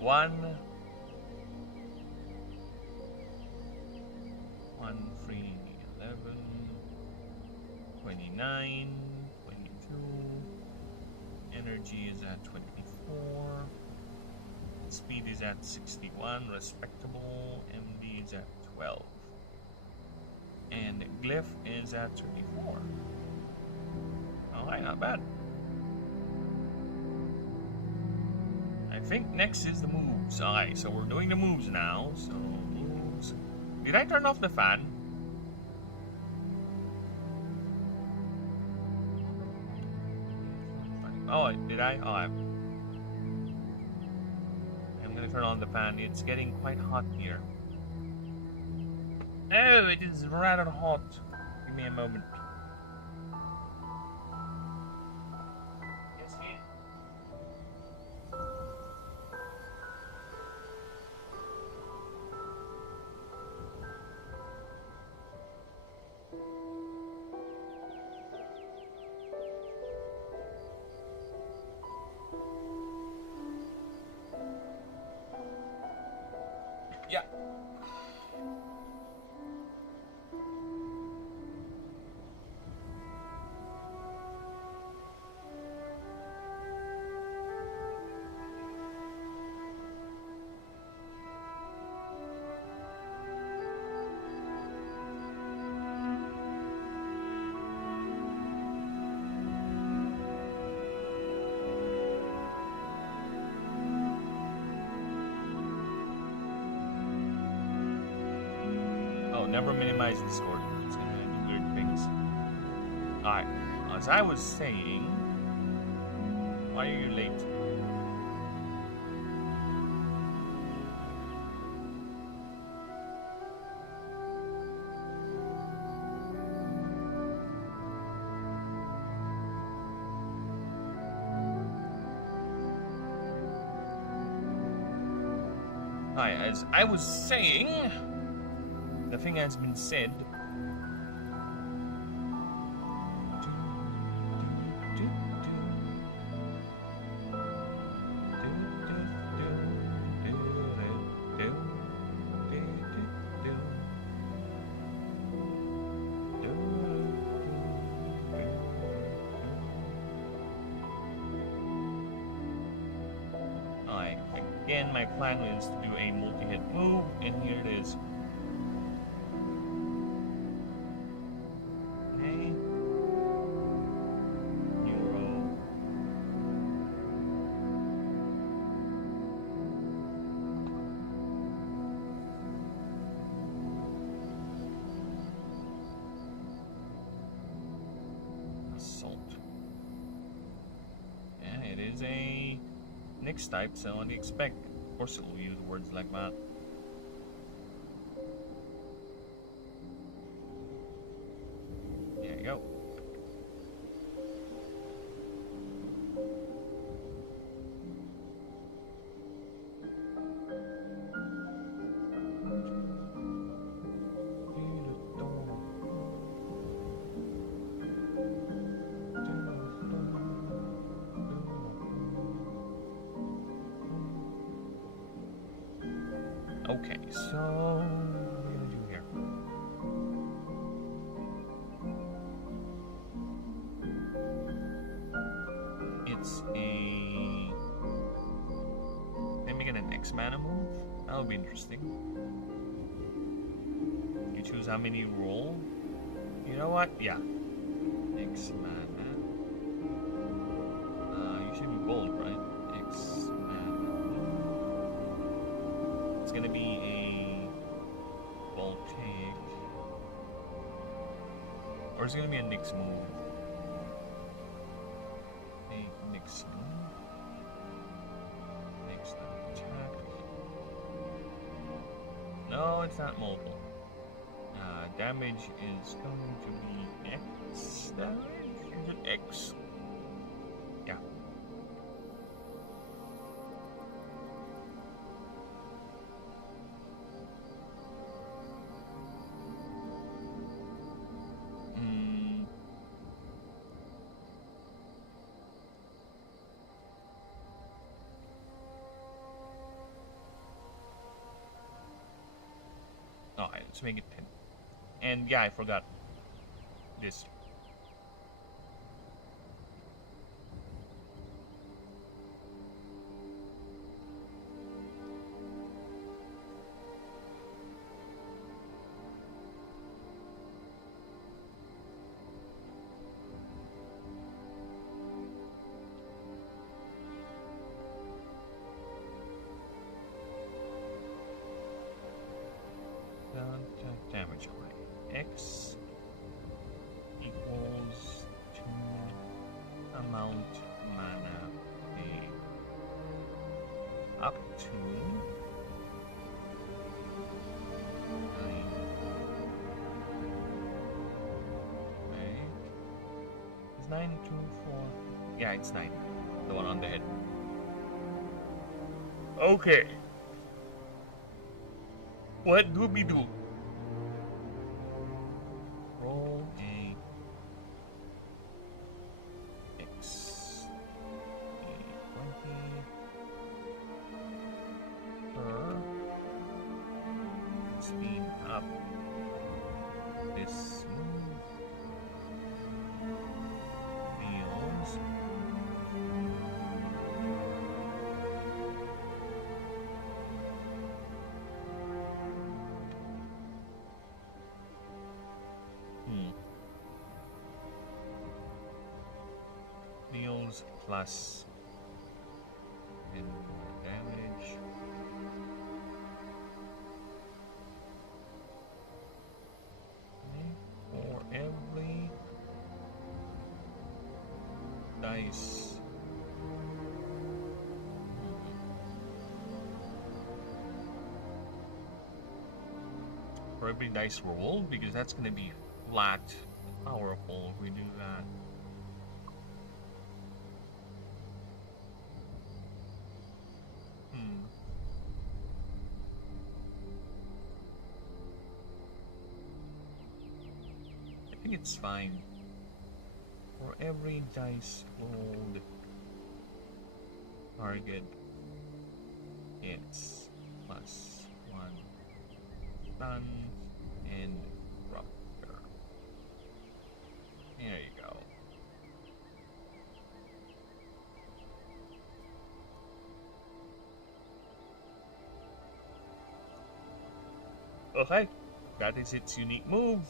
One, 3, 11, 29, 22. Energy is at 24. Speed is at 61, respectable. MD is at 12. And Glyph is at 34. Alright, not bad. I think next is the moves. Alright, so we're doing the moves now. So, moves. Did I turn off the fan? Oh, did I? Oh, I'm gonna turn on the fan. It's getting quite hot here. Oh, it is rather hot. Give me a moment. Yes, ma'am. Yeah. Never minimize Discord. It's gonna do weird things. Alright, as I was saying, why are you late? Alright, as I was saying, the thing has been said. Alright, again, my plan is to do a multi-hit move, and here it is. A Nyx type, so what do you expect? Of course it will use words like that. There you go. Okay, so X mana move. That'll be interesting. You choose how many you roll. You know what? Yeah. X mana. You should be bold, right? X mana. It's gonna be a voltaic. Or is it gonna be a Nyx move? A Nyx move. Nyx attack. No, it's not mobile. Damage is going to be X damage? Is it X? Yeah. Alright, let's make it 10. And yeah, I forgot this. Damage away. X equals to amount mana paid up to 9. Right? Is 9 2 4? Yeah, it's 9. The one on the head. Okay. What do we do? Roll a X A20 per speed up this move deals deals plus and damage. For every dice roll, because that's going to be flat powerful if we do that. I think it's fine. For every dice rolled, target hits plus 1 stun and rupture. There you go. Okay, that is its unique move.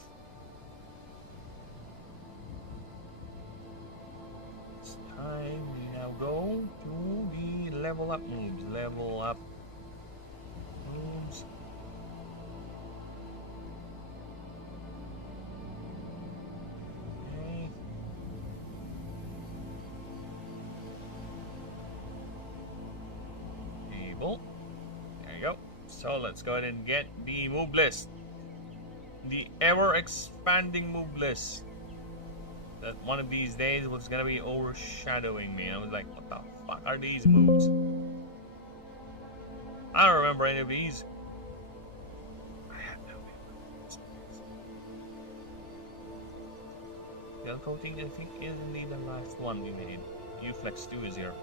It's time we now go to the level up moves. Level up moves. Okay. Table. There you go. So let's go ahead and get the move list. The ever-expanding move list. That one of these days was gonna be overshadowing me. I was like, what the fuck are these moves? I don't remember any of these. I have no idea. Gel coating, I think, is indeed the last one we made. Uflex 2 is here.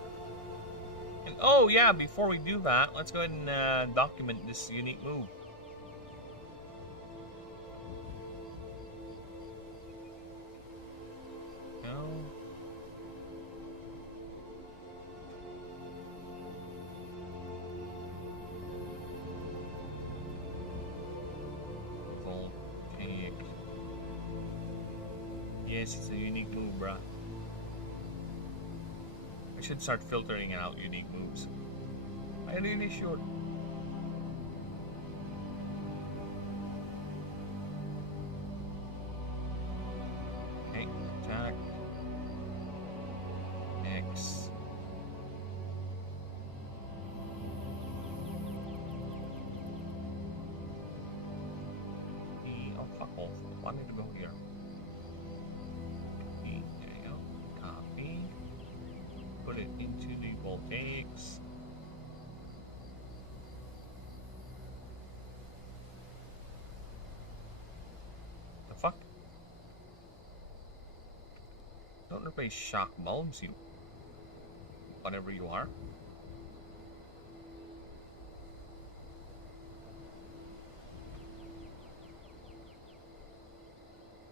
And oh yeah, before we do that, let's go ahead and document this unique move. Yes, it's a unique move, bruh. I should start filtering out unique moves. I really should. Okay, attack. X. Oh, fuck off. I wanted to go here. Copy. There you go. Copy. Put it into the voltaics. The fuck? Don't replace shock bulbs, you. Whatever you are.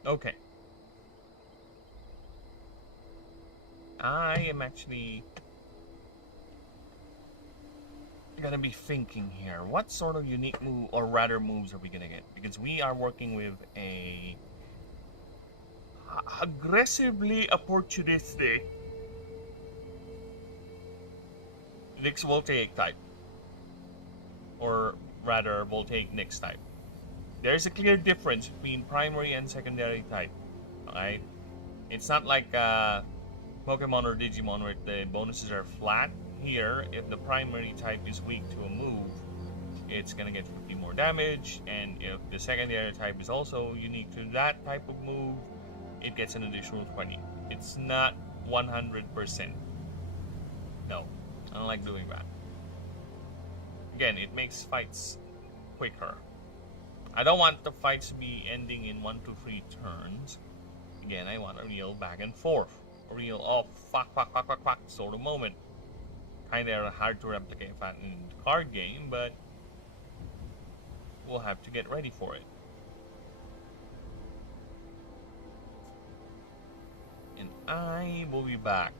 Okay. I am actually gonna be thinking here. What sort of unique move, or rather moves, are we gonna get? Because we are working with a aggressively opportunistic Nyx Voltaic type. Or rather, Voltaic Nyx type. There's a clear difference between primary and secondary type. Alright? It's not like Pokemon or Digimon where the bonuses are flat. Here, if the primary type is weak to a move, it's gonna get 50 more damage, and if the secondary type is also unique to that type of move, it gets an additional 20. It's not 100%. No, I don't like doing that. Again, it makes fights quicker. I don't want the fights to be ending in 1 to 3 turns. Again, I want a real back and forth. A real, oh, fuck sort of moment. Kinda hard to replicate that in the card game, but we'll have to get ready for it. And I will be back.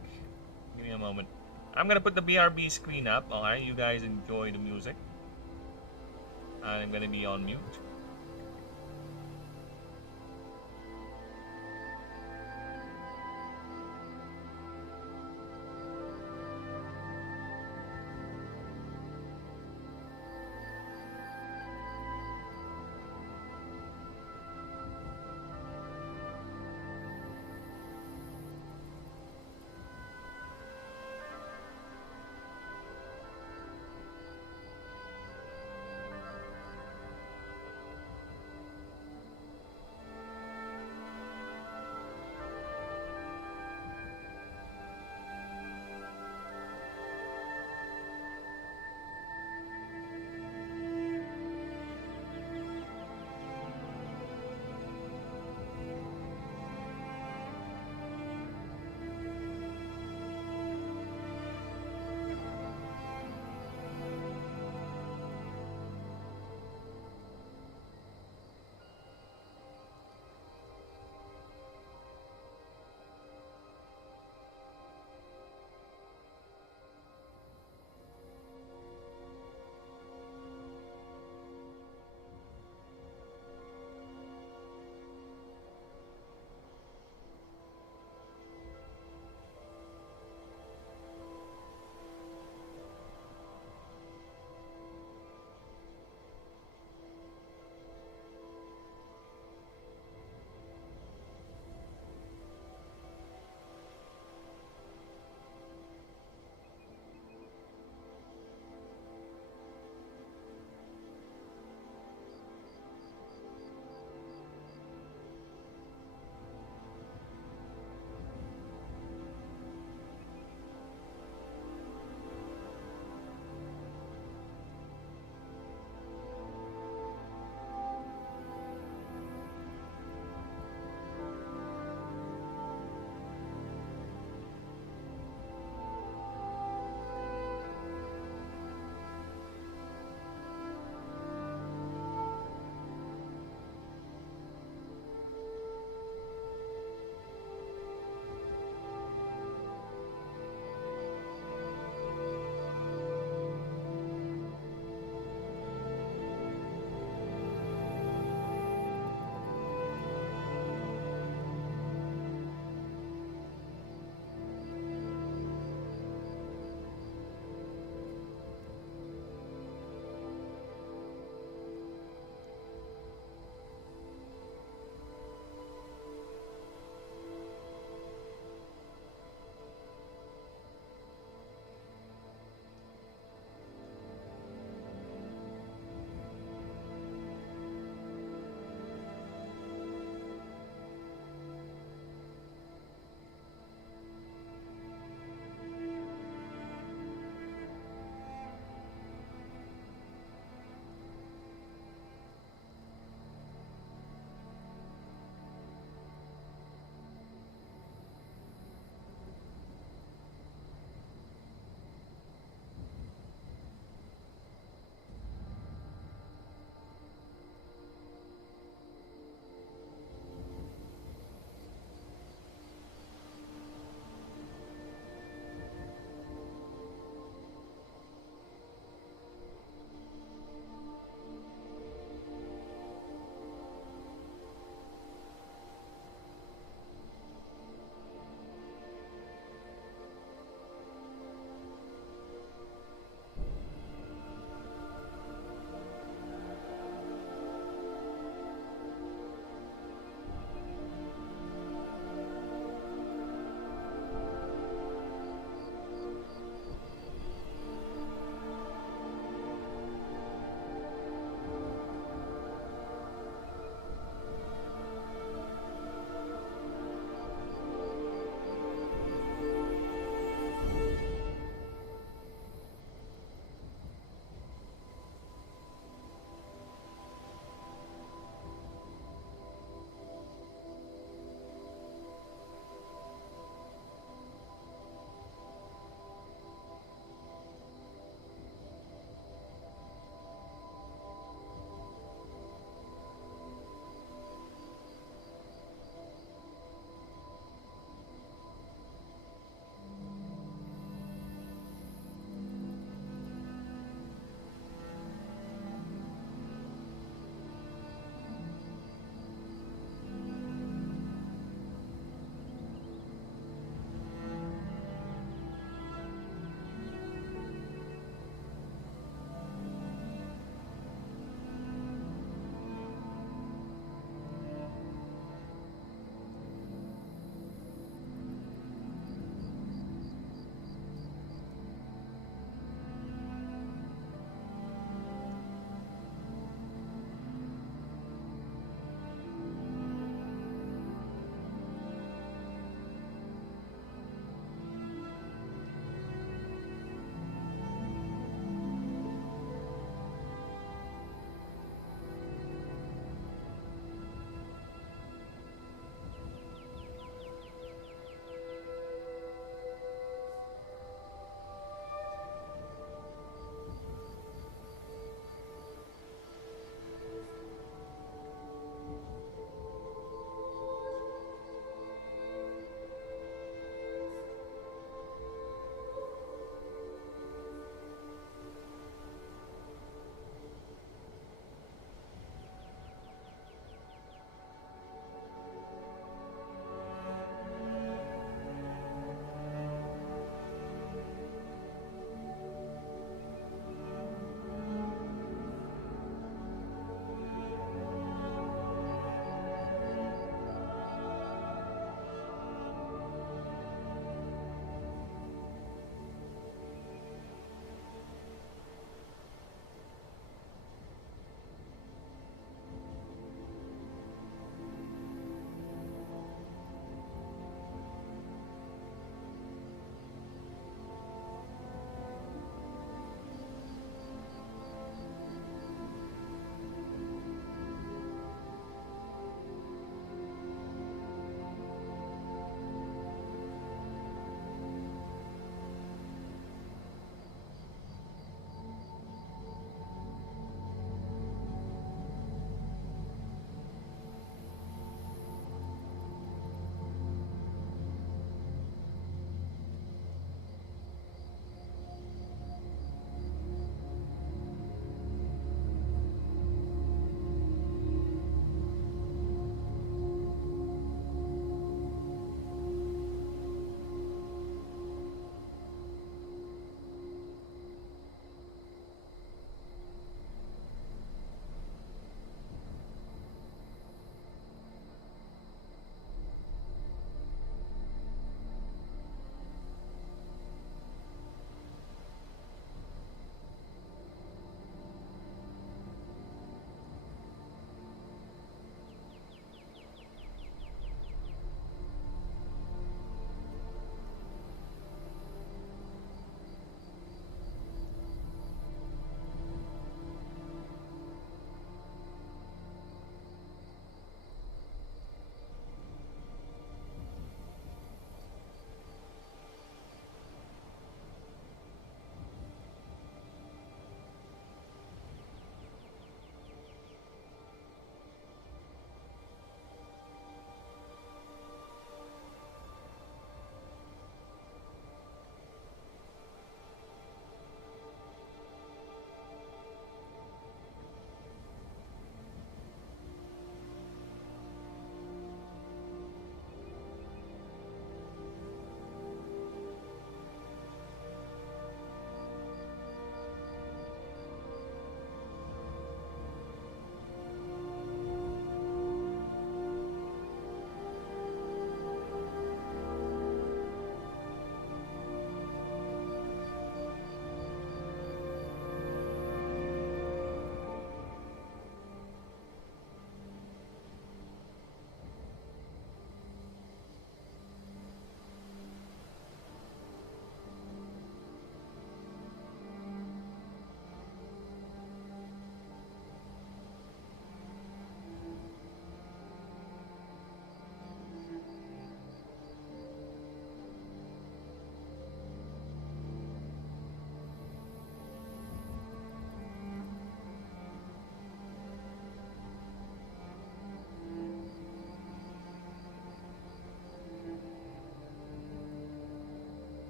Give me a moment. I'm gonna put the BRB screen up. Alright, you guys enjoy the music. I'm gonna be on mute.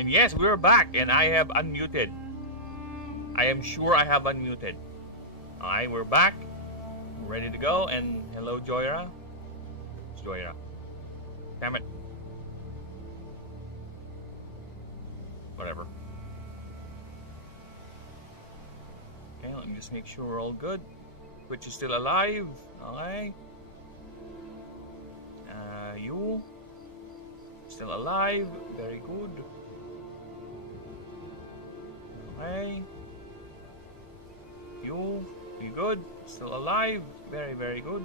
And yes, we're back, and I have unmuted. I am sure I have unmuted. Alright, we're back. We're ready to go, and hello, Joyra. It's Joyra. Damn it. Whatever. Okay, let me just make sure we're all good. Twitch is still alive. Alright. You still alive. Very good. Okay. You good? Still alive. Very, very good.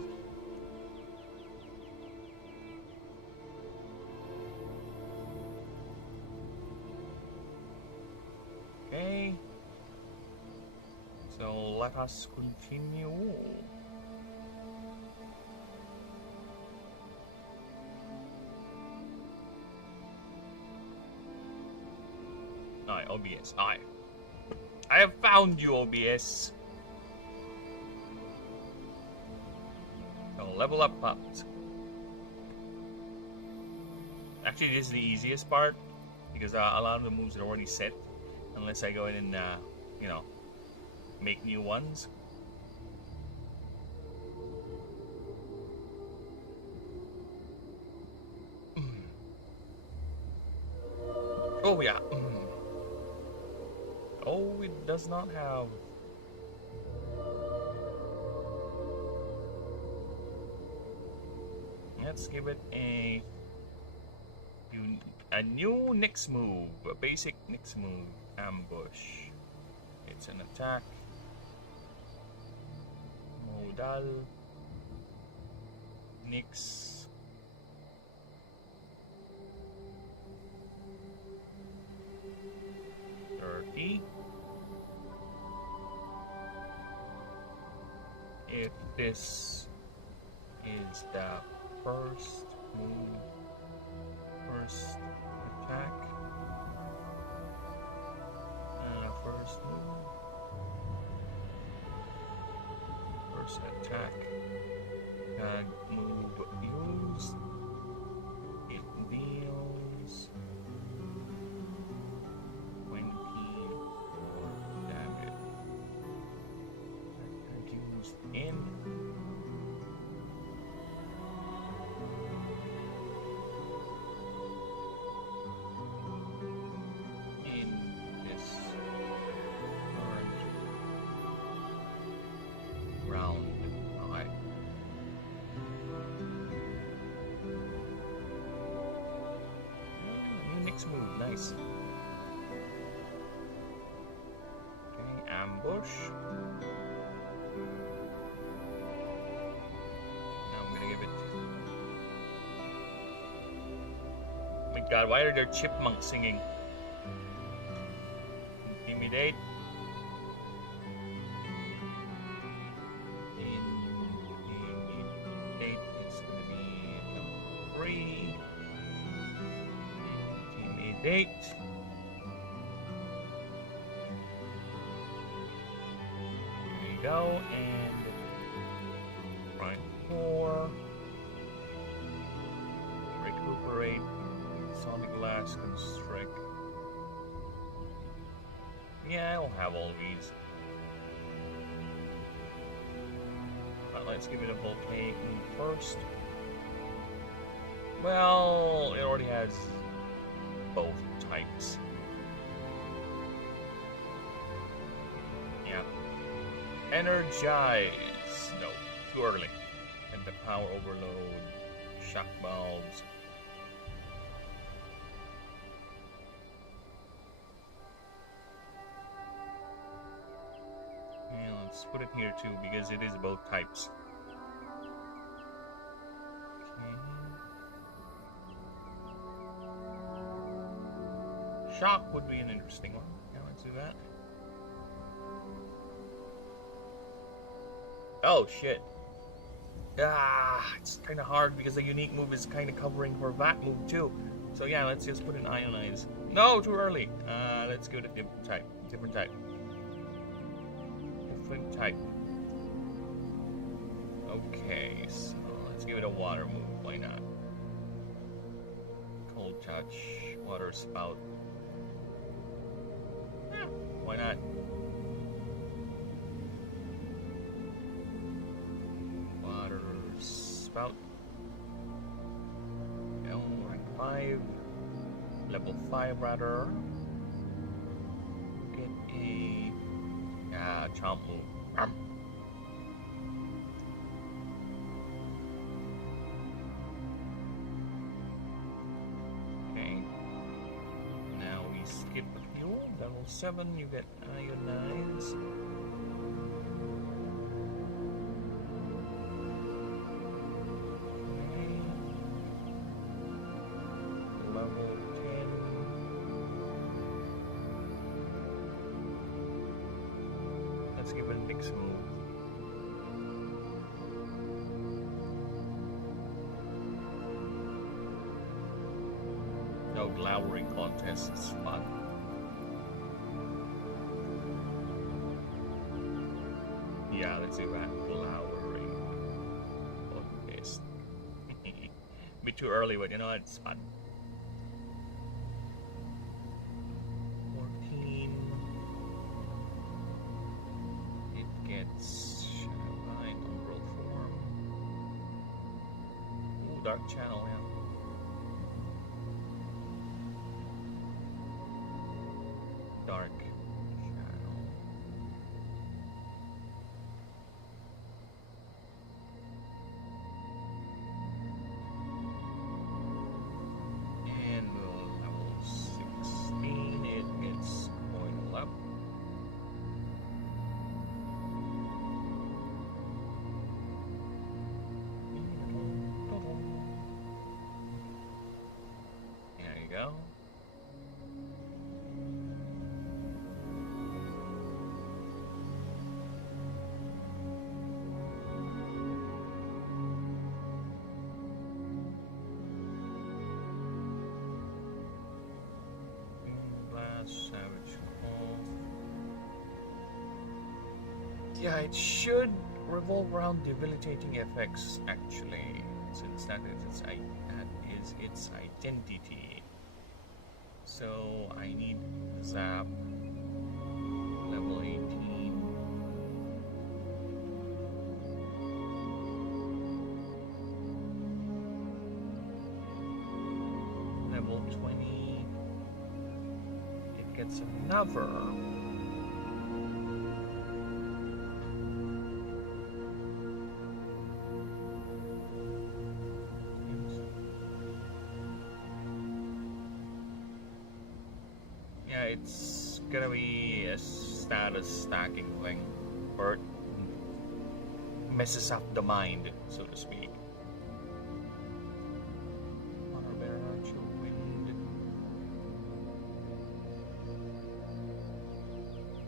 Okay. So let us continue. Alright, OBS. Alright. I have found you, OBS. So level up pups. Actually, this is the easiest part because a lot of the moves are already set, unless I go in and you know, make new ones. Oh yeah. Oh, it does not have. Let's give it a new Nyx move, a basic Nyx move, ambush. It's an attack. Modal. Nyx. If this is the first move, first attack, first move, first attack, move used, it deals 24 damage. Used in this current round. Alright. Next move, nice. Okay, ambush. God, why are there chipmunks singing? Intimidate. Intimidate is going to be 3. Intimidate. There you go, and right 4. Recuperate. Sonic Blast can strike. Yeah, I don't have all these. But let's give it a volcanic move first. Well, it already has both types. Yeah. Energize. No, too early. And the power overload. Shock valves. Let's put it here too, because it is both types. Okay. Shock would be an interesting one. Yeah, let's do that. Oh shit. It's kind of hard because the unique move is kind of covering her VAT move too. So yeah, let's just put an ionize. No, too early. Let's go to different type. Different type. Type. Okay, so let's give it a water move. Why not? Cold touch, water spout. Yeah, why not? Water spout. Rank 5. Level 5 rather. Get a chomp move. Okay. Now we skip a few. Level 7, you get ionize. Okay. Level 10. Let's give it a mix move. No glowering contests, fun. Yeah, let's do that. Glowering contest. Bit too early, but you know what? It's fun. 14. It gets Shadow Line on World Form. Ooh, Dark Channel, yeah. Dark Channel. And level 16, it gets coin up. There you go. Savage Call. Yeah, it should revolve around debilitating effects actually, since that is its identity. So I need Zap level 18. Level 20. Gets another. Yeah, it's gonna be a status stacking thing, or it messes up the mind, so to speak.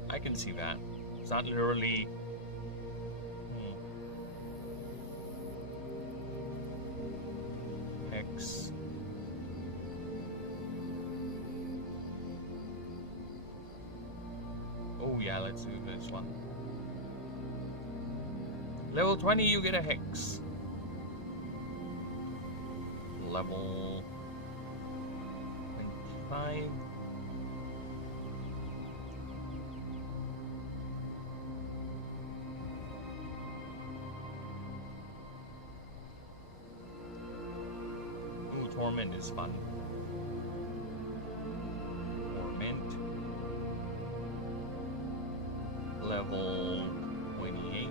I can see that. It's not literally. Hex. Oh yeah, let's do this one. Level 20, you get a Hex. Level 25. Torment is fun. Torment. Level 28.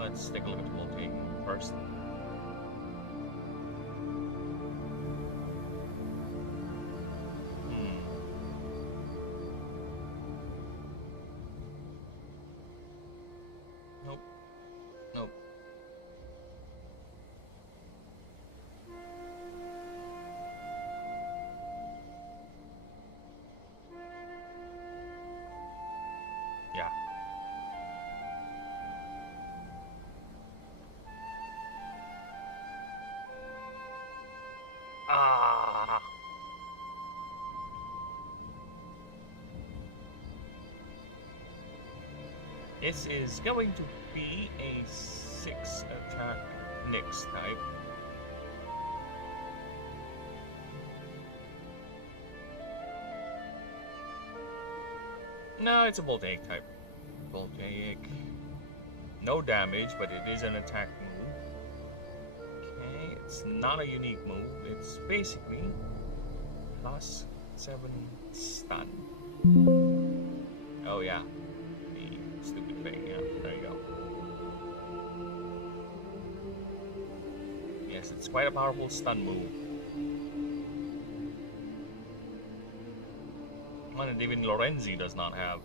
Let's take a look at the multi first. Nope. Nope. Yeah. Ah. This is going to be a 6 attack Nyx type. No, it's a voltaic type. Voltaic. No damage, but it is an attack move. Okay, it's not a unique move. It's basically plus 7 stun. Oh yeah, the stupid thing. Yeah, there you go. Yes, it's quite a powerful stun move. One that even Lorenzi does not have.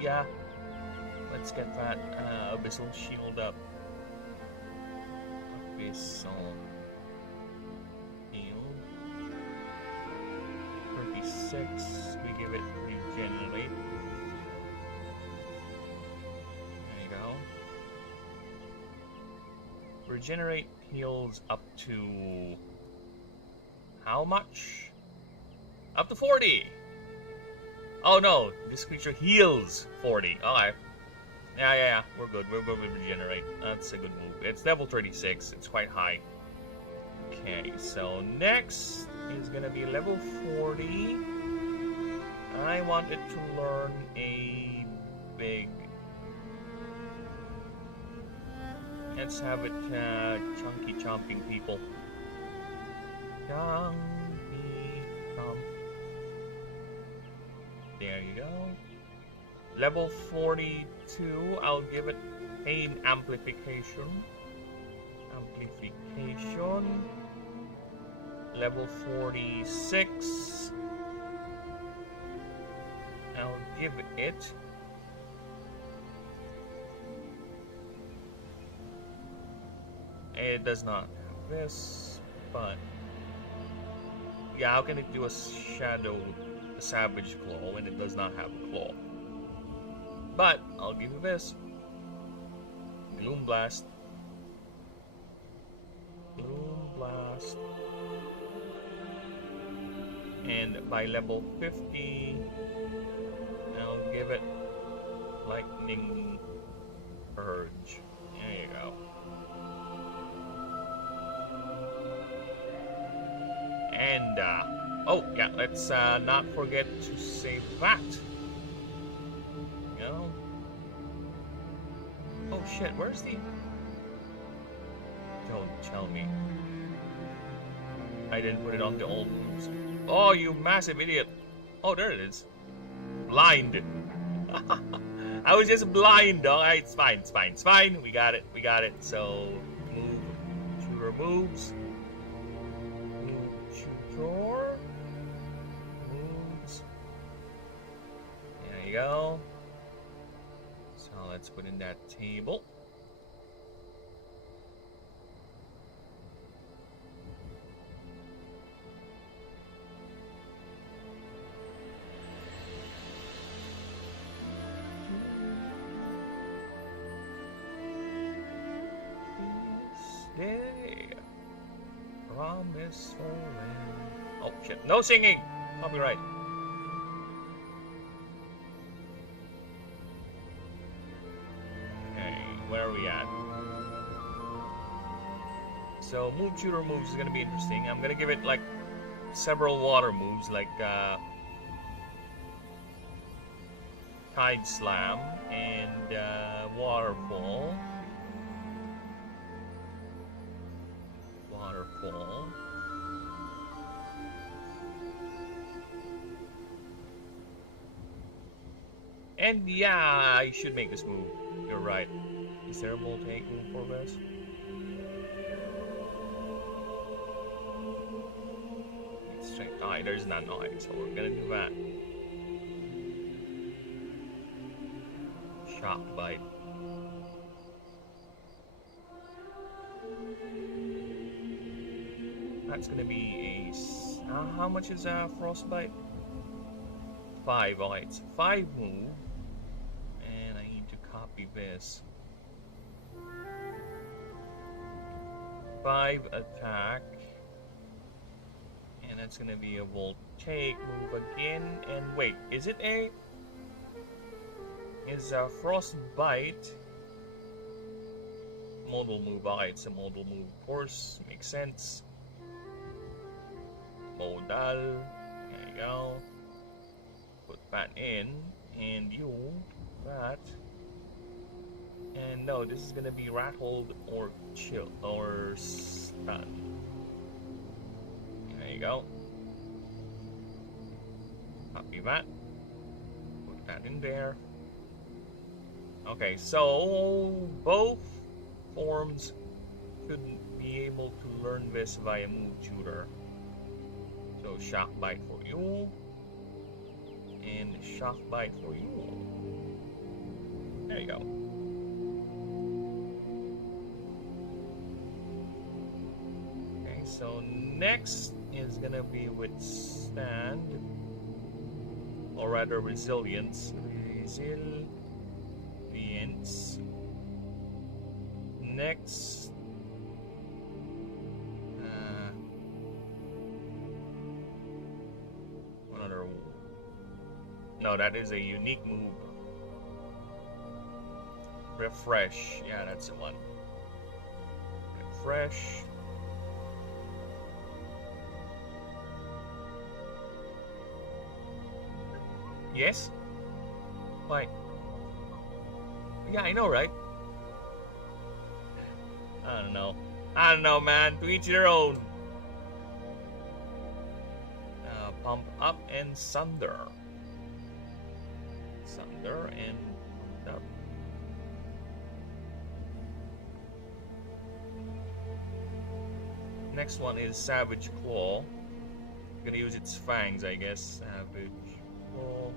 Yeah, let's get that Abyssal Shield up. Abyssal Shield. 36, we give it Regenerate. There you go. Regenerate heals up to... how much? Up to 40! Oh no, this creature heals 40. Okay. Yeah, we're good. We're good with Regenerate. That's a good move. It's level 36. It's quite high. Okay, so next is gonna be level 40. I want it to learn a big... let's have it chunky chomping people. Chunky chomp. There you go. Level 42, I'll give it Pain Amplification. Amplification. Level 46, I'll give it it does not have this, but yeah, how can it do a Savage Claw when it does not have a claw? But I'll give you this. Gloom Blast. Gloom Blast. And by level 50, I'll give it Lightning Urge. There you go. And oh yeah, let's not forget to save that. You know? Oh shit, where's the... don't tell me I didn't put it on the old moves. Oh, you massive idiot. Oh, there it is. Blind. I was just blind, dog. It's fine, it's fine, it's fine. We got it, we got it. So, move, shooter moves. Shooter moves. There you go. So, let's put in that table. Day, promise forever. Oh shit! No singing. Copyright. Okay, where are we at? So move shooter moves is gonna be interesting. I'm gonna give it like several water moves, like Tide Slam and Waterfall. Waterfall. And yeah, I should make this move. You're right. Is there a voltaic move for this? Straight. Alright, there's none. Alright, so we're gonna do that. Shock Bite. That's gonna be a... how much is Frostbite? 5, alright, it's 5 move. And I need to copy this. 5 attack. And that's gonna be a volt take, move again, and wait, is it a... Is a frostbite modal move? Ah, it's a modal move, of course, makes sense. Modal, there you go. Put that in, and you, that. And no, this is gonna be rattled or chill or stunned. There you go. Copy that. Put that in there. Okay, so both forms should be able to learn this via move tutor. So shock bite for you, and shock bite for you. There you go. Okay, so next is gonna be withstand, or rather resilience. Next, another. No, that is a unique move. Refresh. Yeah, that's the one. Refresh. Yes? Why? Yeah, I know, right? I don't know. I don't know, man. To each their own. Pump up and sunder. Sunder and up. Next one is Savage Claw. I'm gonna use its fangs, I guess. Savage Claw.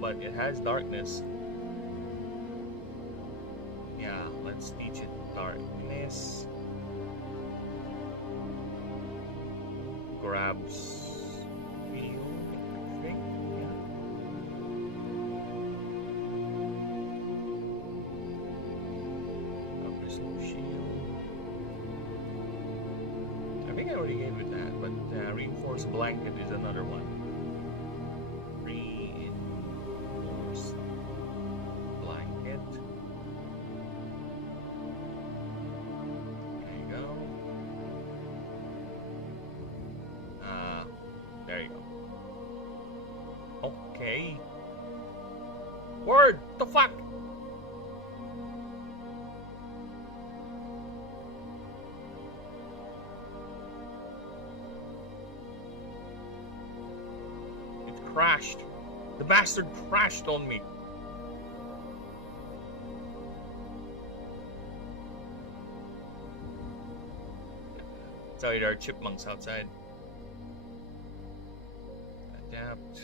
But it has darkness. Yeah, let's teach it darkness. Grabs field, I think. Yeah. Abyssal shield. I think I already gave it that, but reinforced blanket is another one. Word! The fuck? It crashed. The bastard crashed on me. Sorry, there are chipmunks outside. Adapt.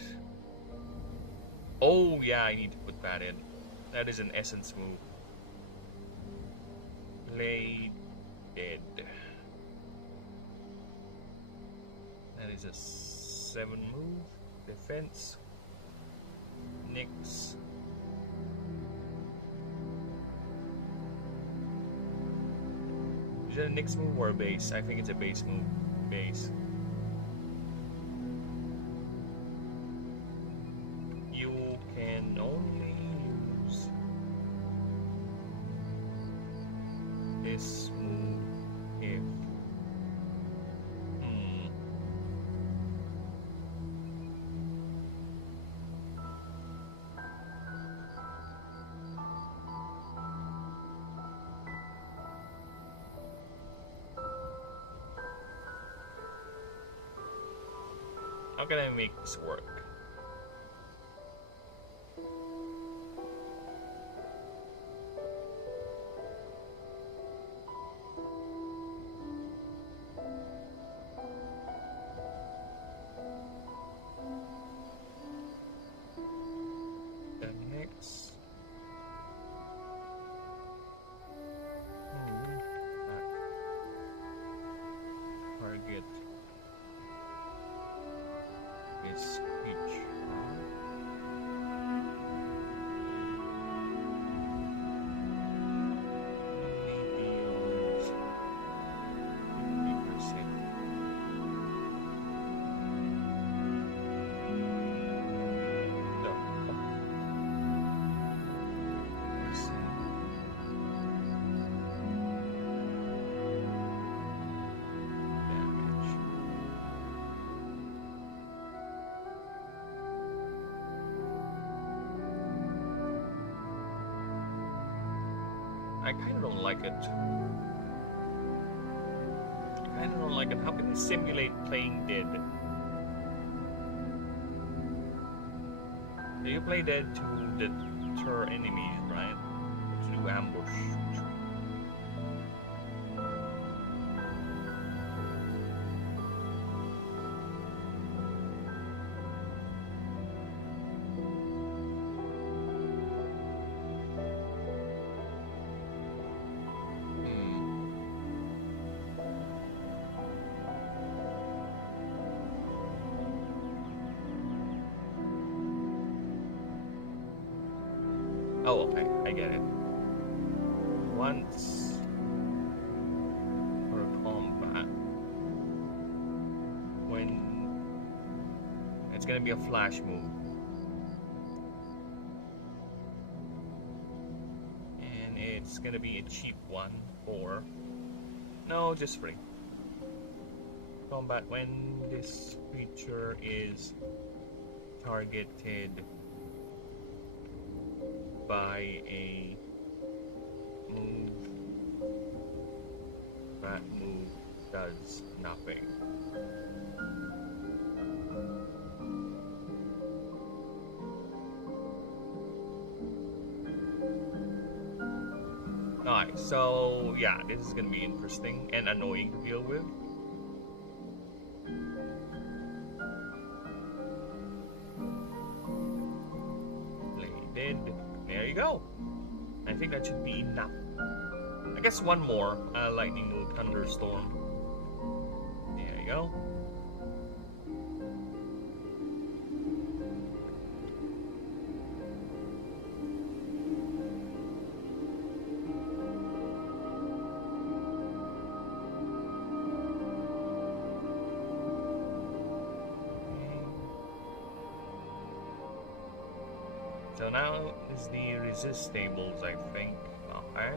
Oh, yeah, I need to put that in. That is an essence move. Play dead. That is a 7 move. Defense. Nyx. Is that a Nyx move or a base? I think it's a base move. Base. Can only use this move if how can I make this work? I kind of don't like it. I kind of don't like it. How can it simulate playing dead? You play dead to deter enemies, right? To do ambush. Oh, okay, I get it. Once for combat, when it's gonna be a flash move, and it's gonna be a cheap one for just free combat when this creature is targeted by a move. That move does nothing. Alright, so yeah, this is gonna be interesting and annoying to deal with. There you go. I think that should be enough. I guess one more lightning thunderstorm. There you go. So now is the resist tables, I think. Okay.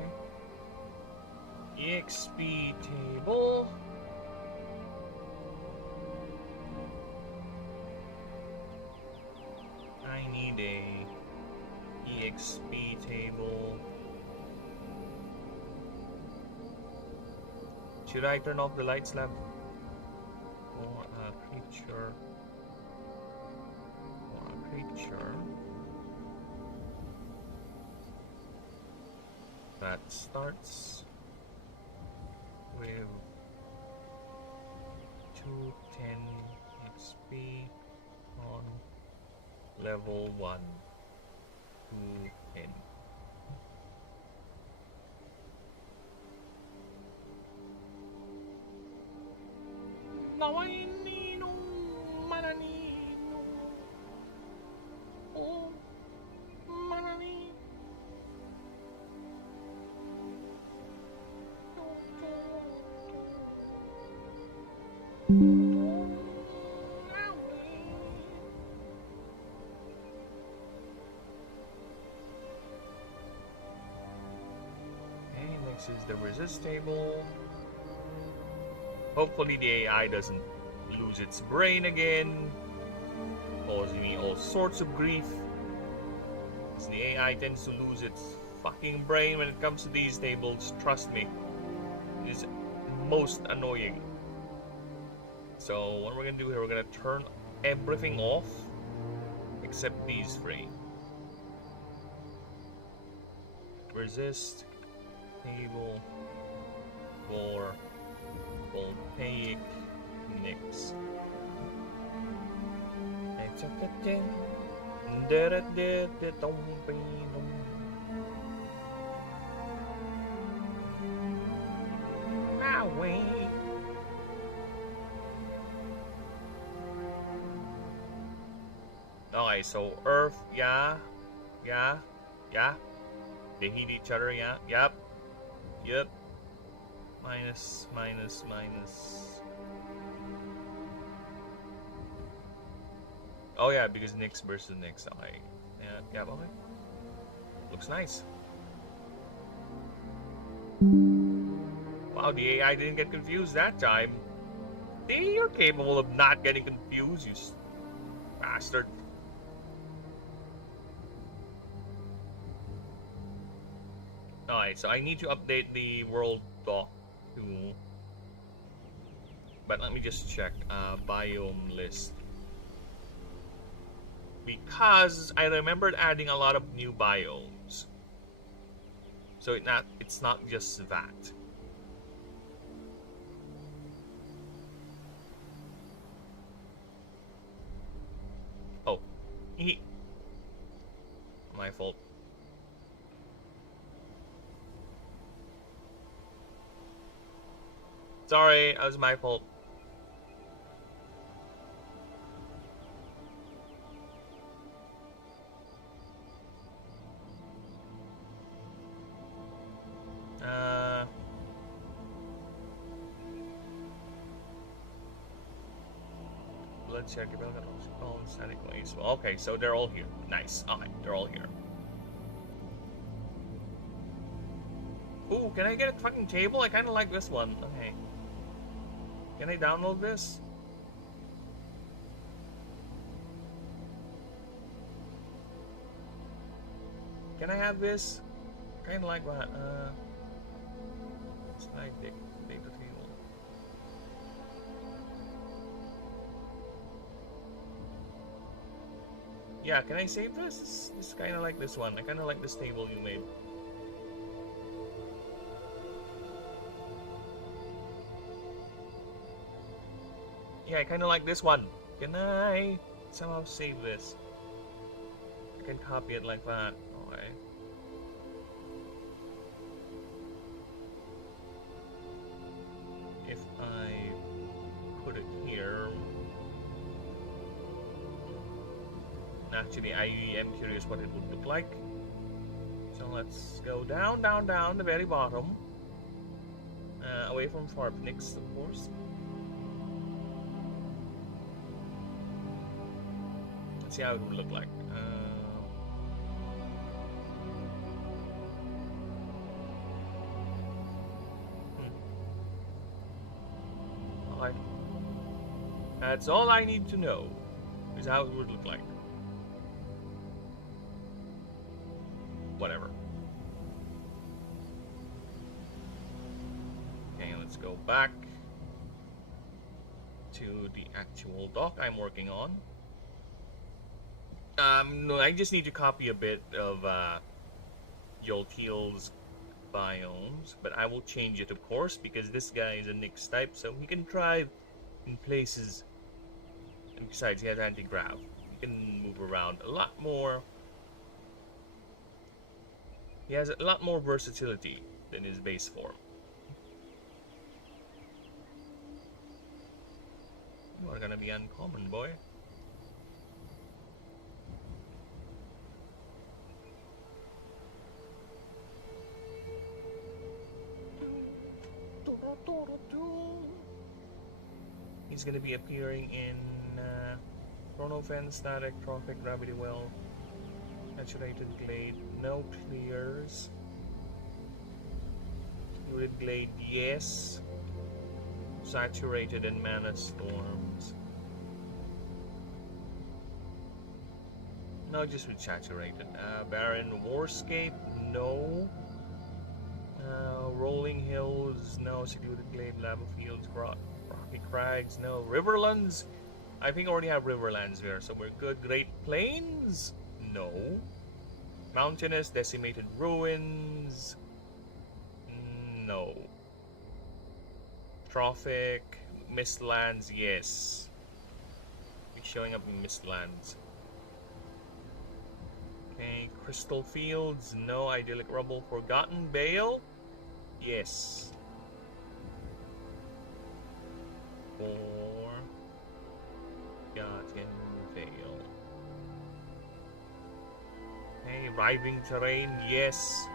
EXP table. I need a EXP table. Should I turn off the lights lab? For a creature. For a creature. That starts with 210 XP on level 1 to 10. Next is the resist table. Hopefully the AI doesn't lose its brain again, causing me all sorts of grief. Because the AI tends to lose its fucking brain when it comes to these tables, trust me. It is most annoying. So what we're gonna do here, we're gonna turn everything off except these three. Resist table for voltaic mix. Alright, so Earth, yeah. They hit each other, yeah. Yep. Minus. Oh yeah, because Nyx versus Nyx. Okay. Yeah, okay. Looks nice. Wow, the AI didn't get confused that time. You're capable of not getting confused, you bastard. Alright, so I need to update the world doc tool. But let me just check biome list. Because I remembered adding a lot of new biomes. So it's not just that. Oh. My fault. Sorry, that was my fault. Blood check, static waste. Well, okay, so they're all here. Nice. Alright, they're all here. Ooh, can I get a fucking table? I kinda like this one. Okay. Can I download this? Can I have this? Kinda like that. Slide deck, data table. Yeah, can I save this? It's kinda like this one. I kinda like this table you made. Yeah, I kinda like this one. Can I somehow save this? I can copy it like that. Okay. If I put it here... Actually, I am curious what it would look like. So let's go down, down, down, the very bottom. Away from Farpnix, of course. Let's see how it would look like. Alright. That's all I need to know, is how it would look like. Whatever. Okay, let's go back to the actual doc I'm working on. No, I just need to copy a bit of Yolteel's biomes, but I will change it, of course, because this guy is a Nyx type, so he can thrive in places. And besides, he has anti-grav. He can move around a lot more. He has a lot more versatility than his base form. You are gonna be uncommon, boy. He's gonna be appearing in Chronofen, Static, Trophic, Gravity Well, Saturated Glade, no clears. Saturated Glade, yes. Saturated and Mana Storms. No, just with Saturated. Barren Warscape, no. Rolling Hills, no. Secluded Glade, Lava Fields, Rocky Crags, no. Riverlands, I think I already have Riverlands here, so we're good. Great Plains, no. Mountainous, Decimated Ruins, no. Trophic, Mistlands, yes. He's showing up in Mistlands. Okay, Crystal Fields, no. Idyllic Rubble, Forgotten Vale, yes. Forgotten Vale. Hey, Riving Terrain, yes.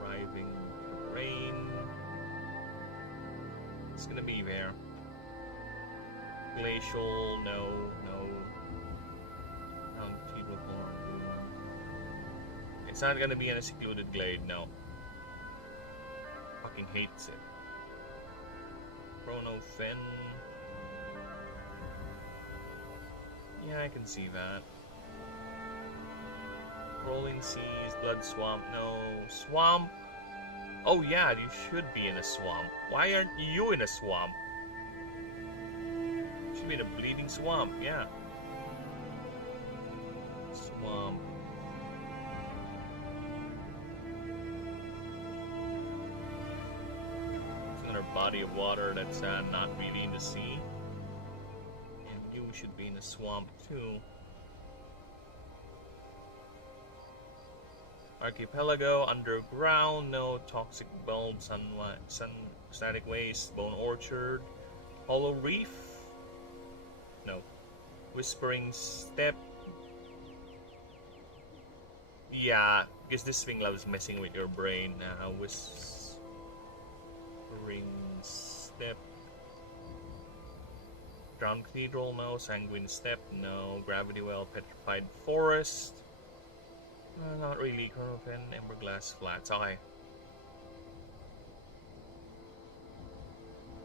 Riving Terrain. It's gonna be there. Glacial, no, no. Mount Tibor. It's not gonna be in a secluded glade, no. Fucking hates it. Chrono Fen. Yeah, I can see that. Rolling seas, blood swamp, no. Swamp. Oh yeah, you should be in a swamp. Why aren't you in a swamp? You should be in a bleeding swamp, yeah. Swamp. It's another body of water that's not really in the sea. And you should be in a swamp too. Archipelago, underground, no. Toxic bulb, sun static waste, bone orchard, hollow reef, no. Whispering steppe. Yeah, because this thing loves messing with your brain now. Whispering steppe. Drowned cathedral, no. Sanguine steppe, no. Gravity well, petrified forest. Not really. Chronopen, Emberglass Flats. Okay.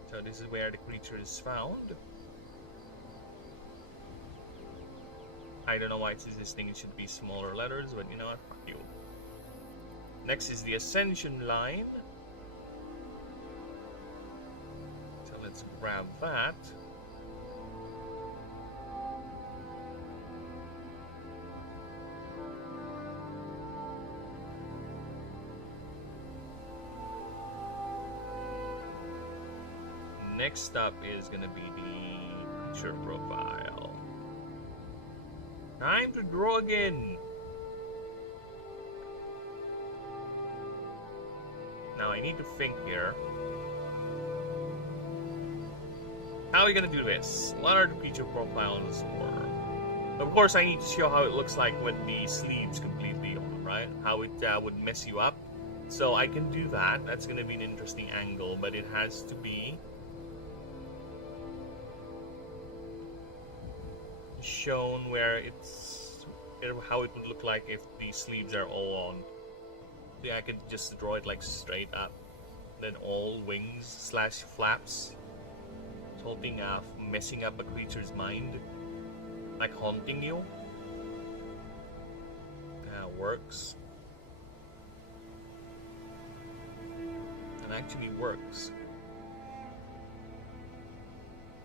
So this is where the creature is found. I don't know why it's existing. It should be smaller letters, but you know what? Fuck you. Next is the Ascension line. So let's grab that. Next up is gonna be the picture profile. Time to draw again. Now I need to think here. How are we gonna do this? What are the picture profiles for? Of course, I need to show how it looks like with the sleeves completely on, right? How it would mess you up. So I can do that. That's gonna be an interesting angle, but it has to be shown where it's how it would look like if the sleeves are all on. Yeah, I could just draw it like straight up, then all wings slash flaps, something messing up a creature's mind, like haunting you. Works. And actually works.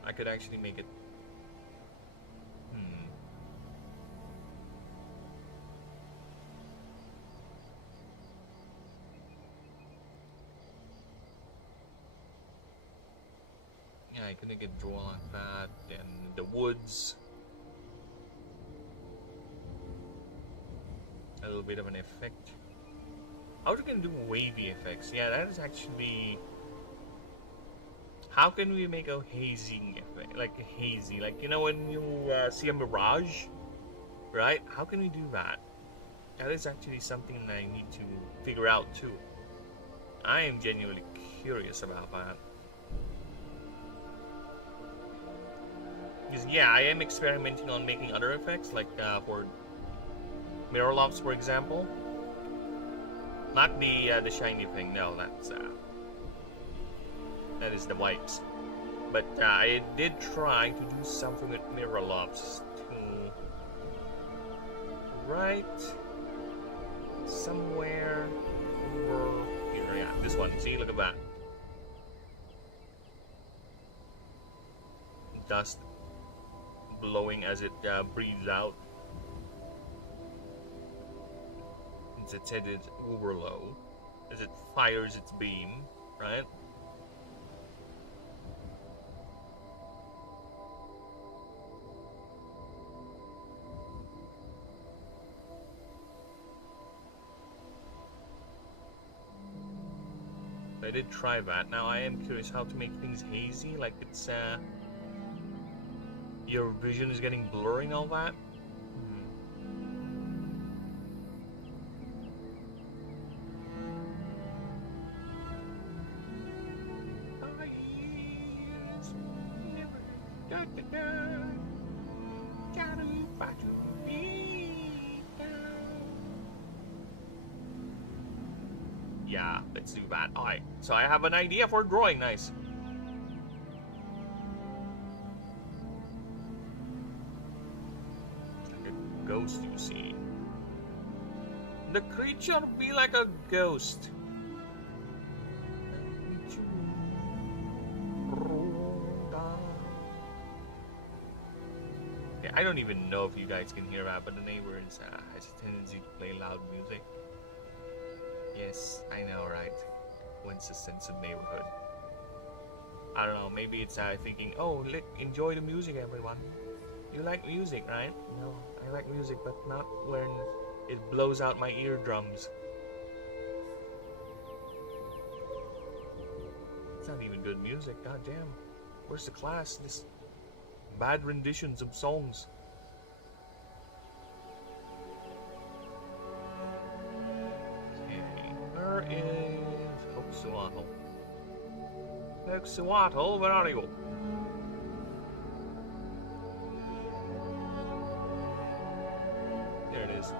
I could actually make it. I couldn't get drawn like that. Then the woods, a little bit of an effect. How are we gonna do wavy effects? Yeah, that is actually. How can we make a hazing effect, like a hazy, like you know when you see a mirage, right? How can we do that? That is actually something that I need to figure out too. I am genuinely curious about that. Because yeah, I am experimenting on making other effects, like for mirror lofts, for example. Not the shiny thing. No, that is the wipes. But I did try to do something with mirror lofts to right somewhere over here. Yeah, this one. See, look at that. Dust blowing as it breathes out. As it said, it's uber low as it fires its beam, right? I did try that. Now I am curious how to make things hazy, like it's your vision is getting blurry and all that. Yeah, let's do that. Alright, so I have an idea for drawing. Nice. Like a ghost, you see. the creature be like a ghost. Yeah, I don't even know if you guys can hear that, but the neighbors has a tendency to play loud music. Yes, I know, right? When's the sense of neighborhood? I don't know, maybe it's thinking, oh, look, enjoy the music, everyone. You like music, right? No, I like music, but not when it blows out my eardrums. It's not even good music, goddamn. Where's the class? This bad renditions of songs. Okay, where is Hokusuato? Hokusuato, where are you? There it is.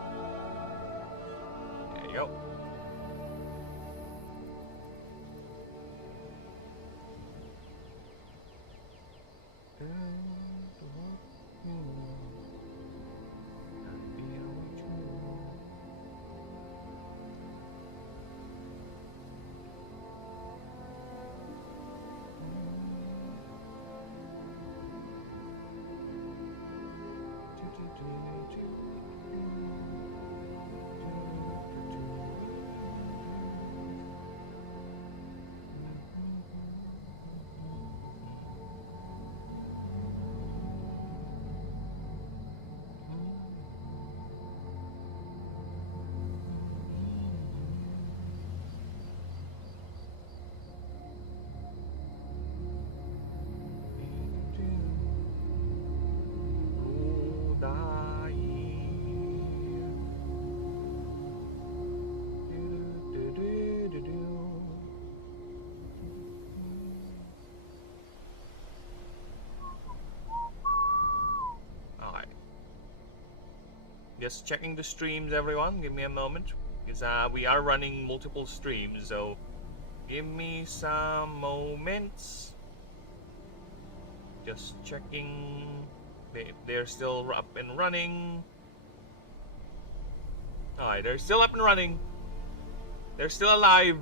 There you go. Just checking the streams, everyone. Give me a moment. Because we are running multiple streams, so give me some moments. Just checking. They're still up and running. Alright, they're still up and running. They're still alive.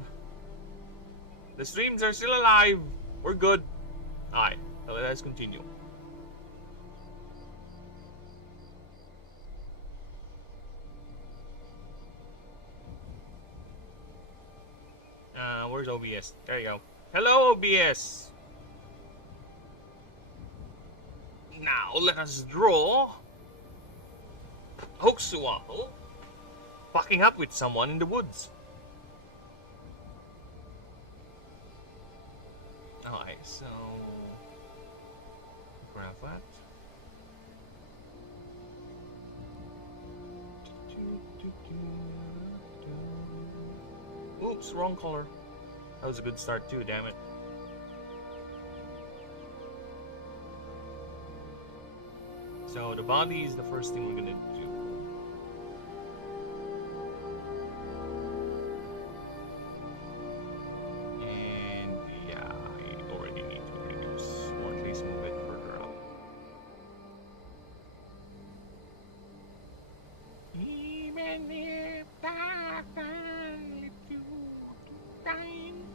The streams are still alive. We're good. Alright, so let's continue. Where's OBS? There you go. Hello, OBS! Now, let us draw Hokusuato fucking up with someone in the woods. Alright, so... grab that. Oops, wrong color. That was a good start too, damn it. So the body is the first thing we're gonna do. And yeah, I already need to reduce, or at least move it further up. Even if that you dying,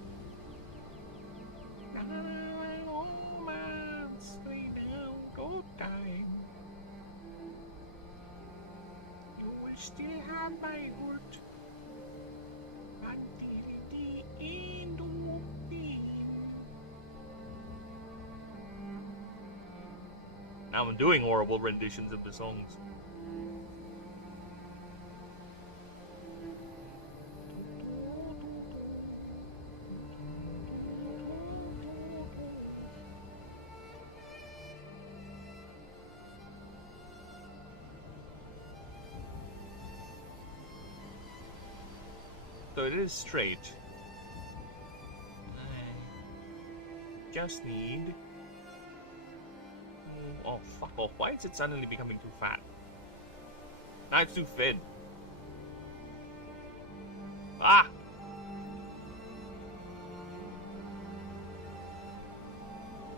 stay down, go time. You will still have my word until the end of time. Now I'm doing horrible renditions of the songs. So it is straight. I just need... oh, fuck off. Why is it suddenly becoming too fat? Now it's too thin. Ah!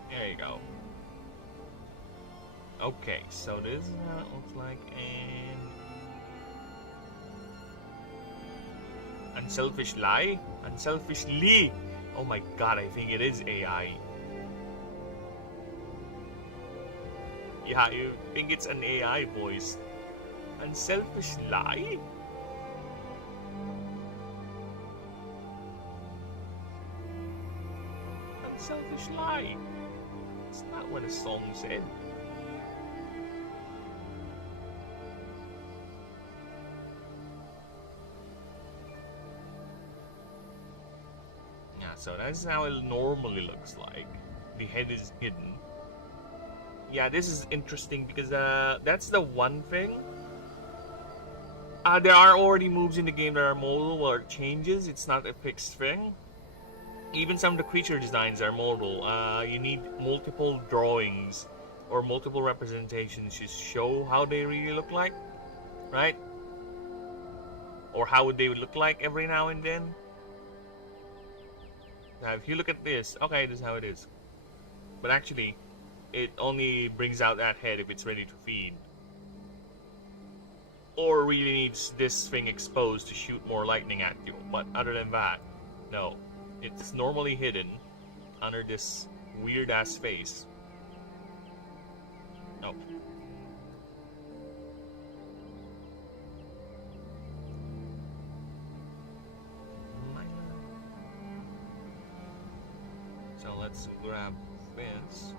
There you go. Okay, so this is how it looks like, and... Unselfish lie? Unselfishly. Oh my god, I think it is AI. Yeah, you think it's an AI voice. Unselfish lie? Unselfish lie. It's not what a song said. Yeah, so that's how it normally looks like. The head is hidden. Yeah, this is interesting because that's the one thing. There are already moves in the game that are modal or changes. It's not a fixed thing. Even some of the creature designs are modal. You need multiple drawings or multiple representations to show how they really look like, right? Or how would they look like every now and then. Now, if you look at this, okay, this is how it is. But actually, it only brings out that head if it's ready to feed. Or really needs this thing exposed to shoot more lightning at you. But other than that, no. It's normally hidden under this weird ass face. Oh. So let's grab this.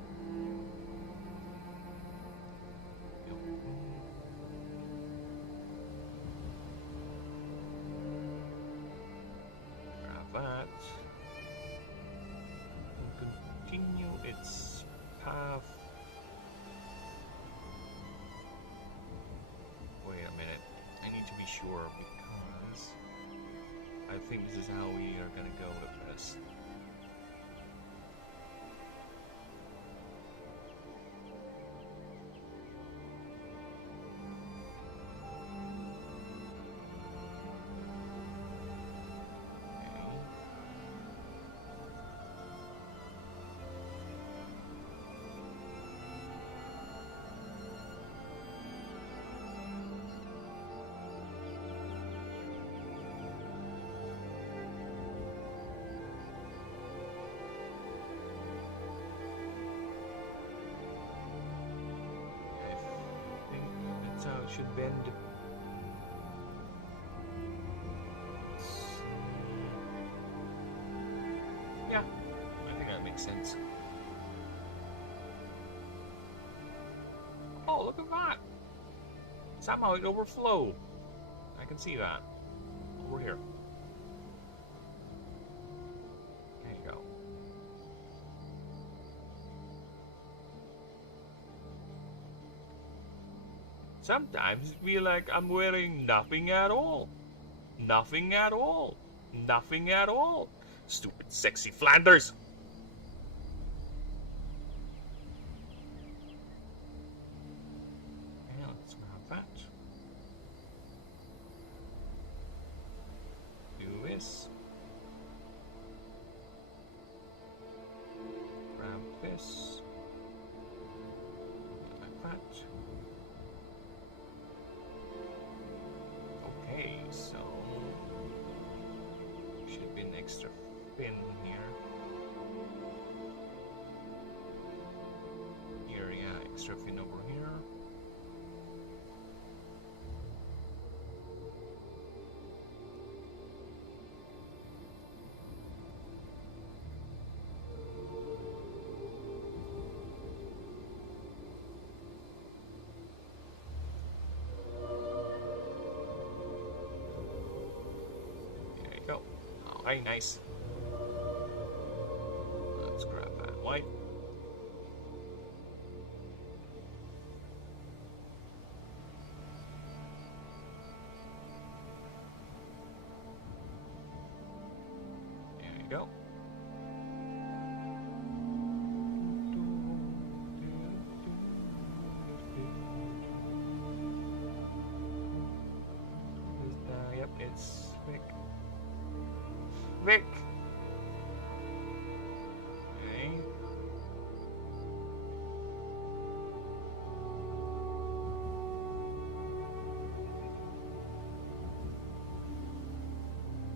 Grab that. Continue its path. Wait a minute. I need to be sure because I think this is how we are gonna go with this. Should bend. Yeah, I think that makes sense. Oh, look at that! Somehow it overflowed. I can see that. Over here. There you go. Sometimes I feel like I'm wearing nothing at all. Nothing at all. Nothing at all. Stupid sexy Flanders. Yeah, let's grab that. Do this. Grab this. Like that. Okay, so should be an extra fin here. Here, yeah, extra fin over here. Alright, nice. Let's grab that white. There you go. Yep, it's Vic. Vic. Okay.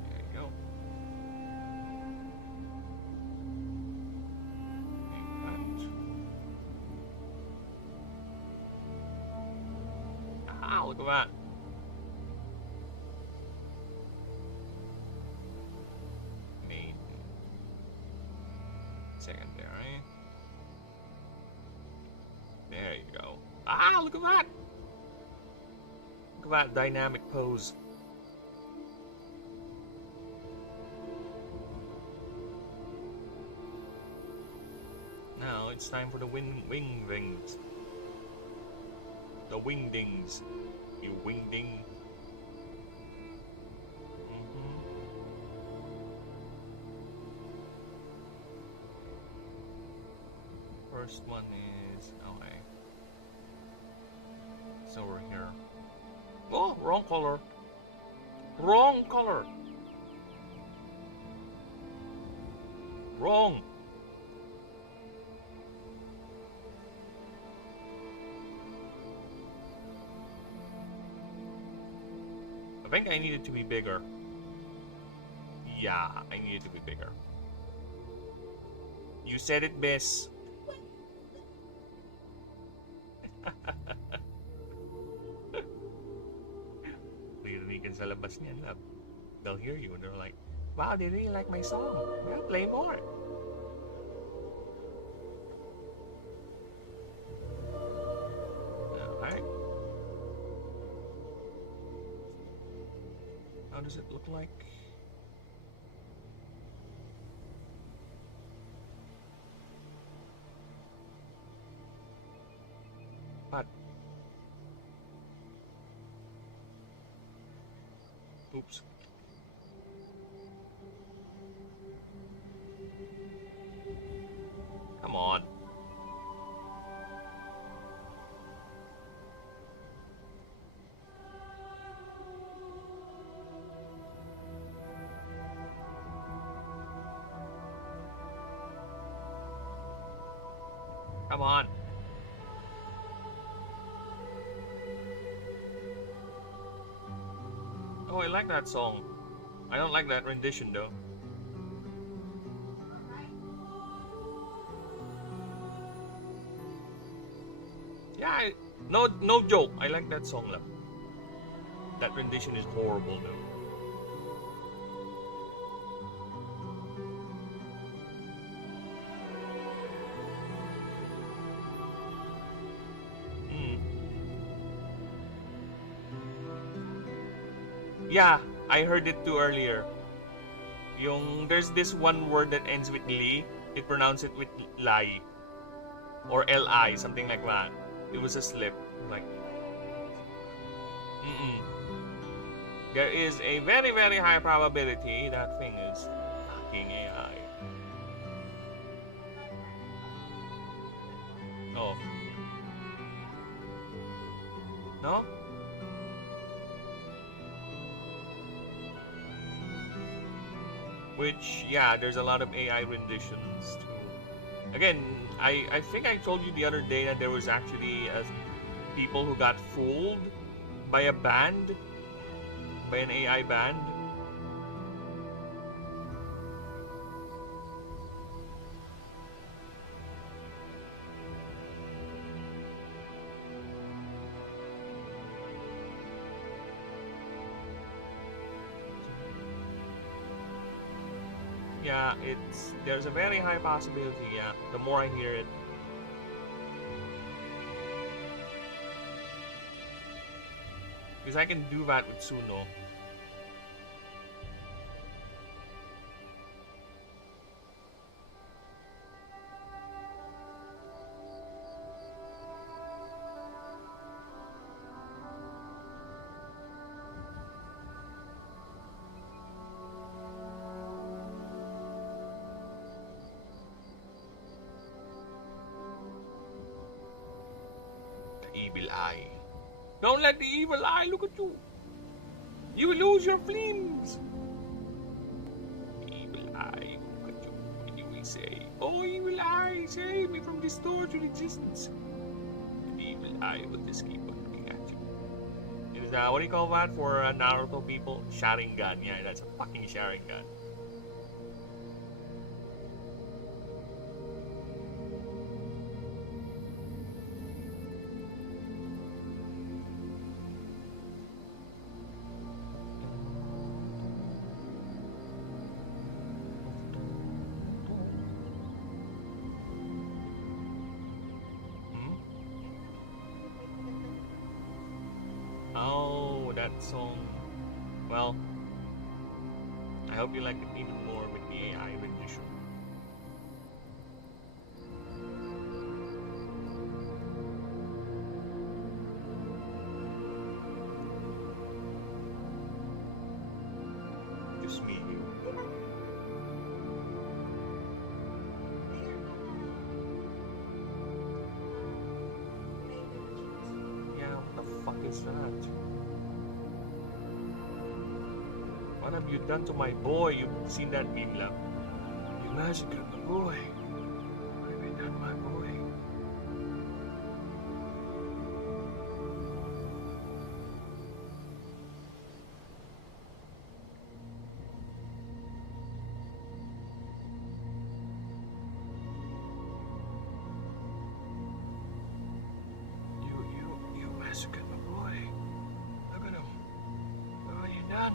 There you at that. Main. Secondary. There you go. Ah, look at that! Look at that dynamic pose. Now it's time for the wingdings. The wingdings. You wingding. First one is okay. So we're here. Oh, wrong color. Wrong color. Wrong. I think I need it to be bigger. Yeah, I need it to be bigger. You said it best. Ririnig sa labas niyan, love. They'll hear you and they're like, wow, they really like my song. Well, play more. Alright. How does it look like? But oops. Come on. Come on. Oh, I like that song. I don't like that rendition though. Yeah, no joke. I like that song though. That rendition is horrible though. Yeah, I heard it too earlier. There's this one word that ends with li. They pronounce it with lai. Or li, something like that. It was a slip. Like, there is a very, very high probability that thing is fucking AI. Oh. No? Which, yeah, there's a lot of AI renditions too. Again, I think I told you the other day that there was actually people who got fooled by a band, by an AI band. Yeah, there's a very high possibility, yeah, the more I hear it. Because I can do that with Suno. Evil eye. Don't let the evil eye look at you. You will lose your flames. Evil eye, look at you. And you will say, oh, evil eye, save me from this tortured existence. The evil eye will just keep on looking at you. It is, what do you call that for Naruto people? Sharingan. Yeah, that's a fucking Sharingan. song. Well, I hope you like it even more with the AI rendition. Just me. Yeah, what the fuck is that? What have you done to my boy? You've seen that meme lang. You massacred my boy. What have you done to my boy? You massacred my boy. Look at him. What have you done?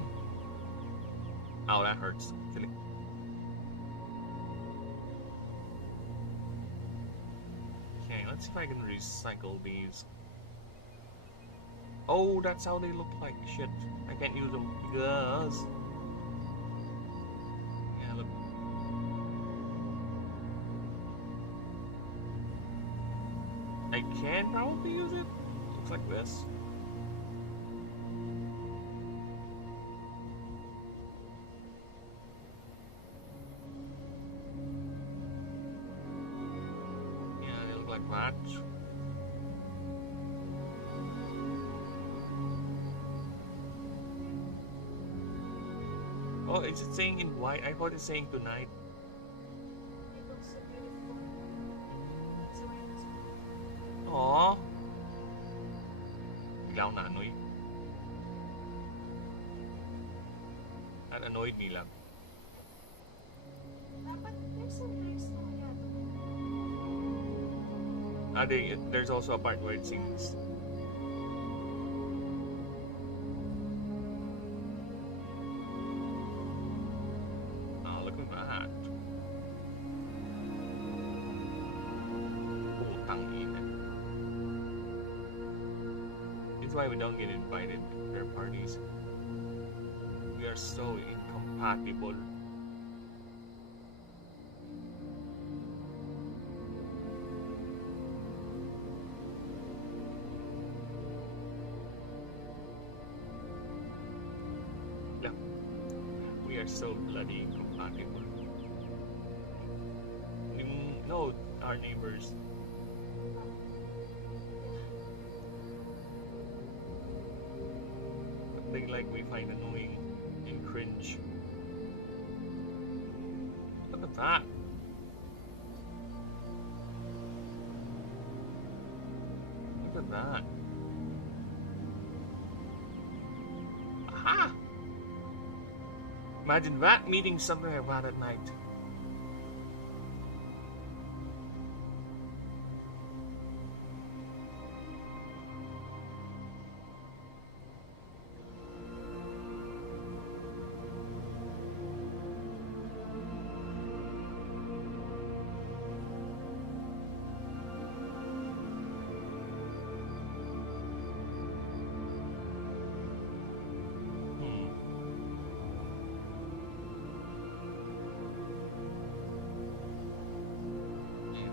Oh, that hurts. Actually. Okay, let's see if I can recycle these. Oh, that's how they look like. Shit. I can't use them because... Yeah, look. I can probably use it. Looks like this. Yeah, they look like that. Oh, is it saying in white? I thought it's saying tonight. Aww. Bigla akong na-annoy. That annoyed me lang. There's also a part where it sings. Oh, look at that. Putang ina. That's why we don't get invited to their parties. We are so incompatible. Yeah, we are so bloody incompatible. No, our neighbors. Something like we find annoying and cringe. Look at that. Look at that. Aha! Imagine that meeting something like that at night.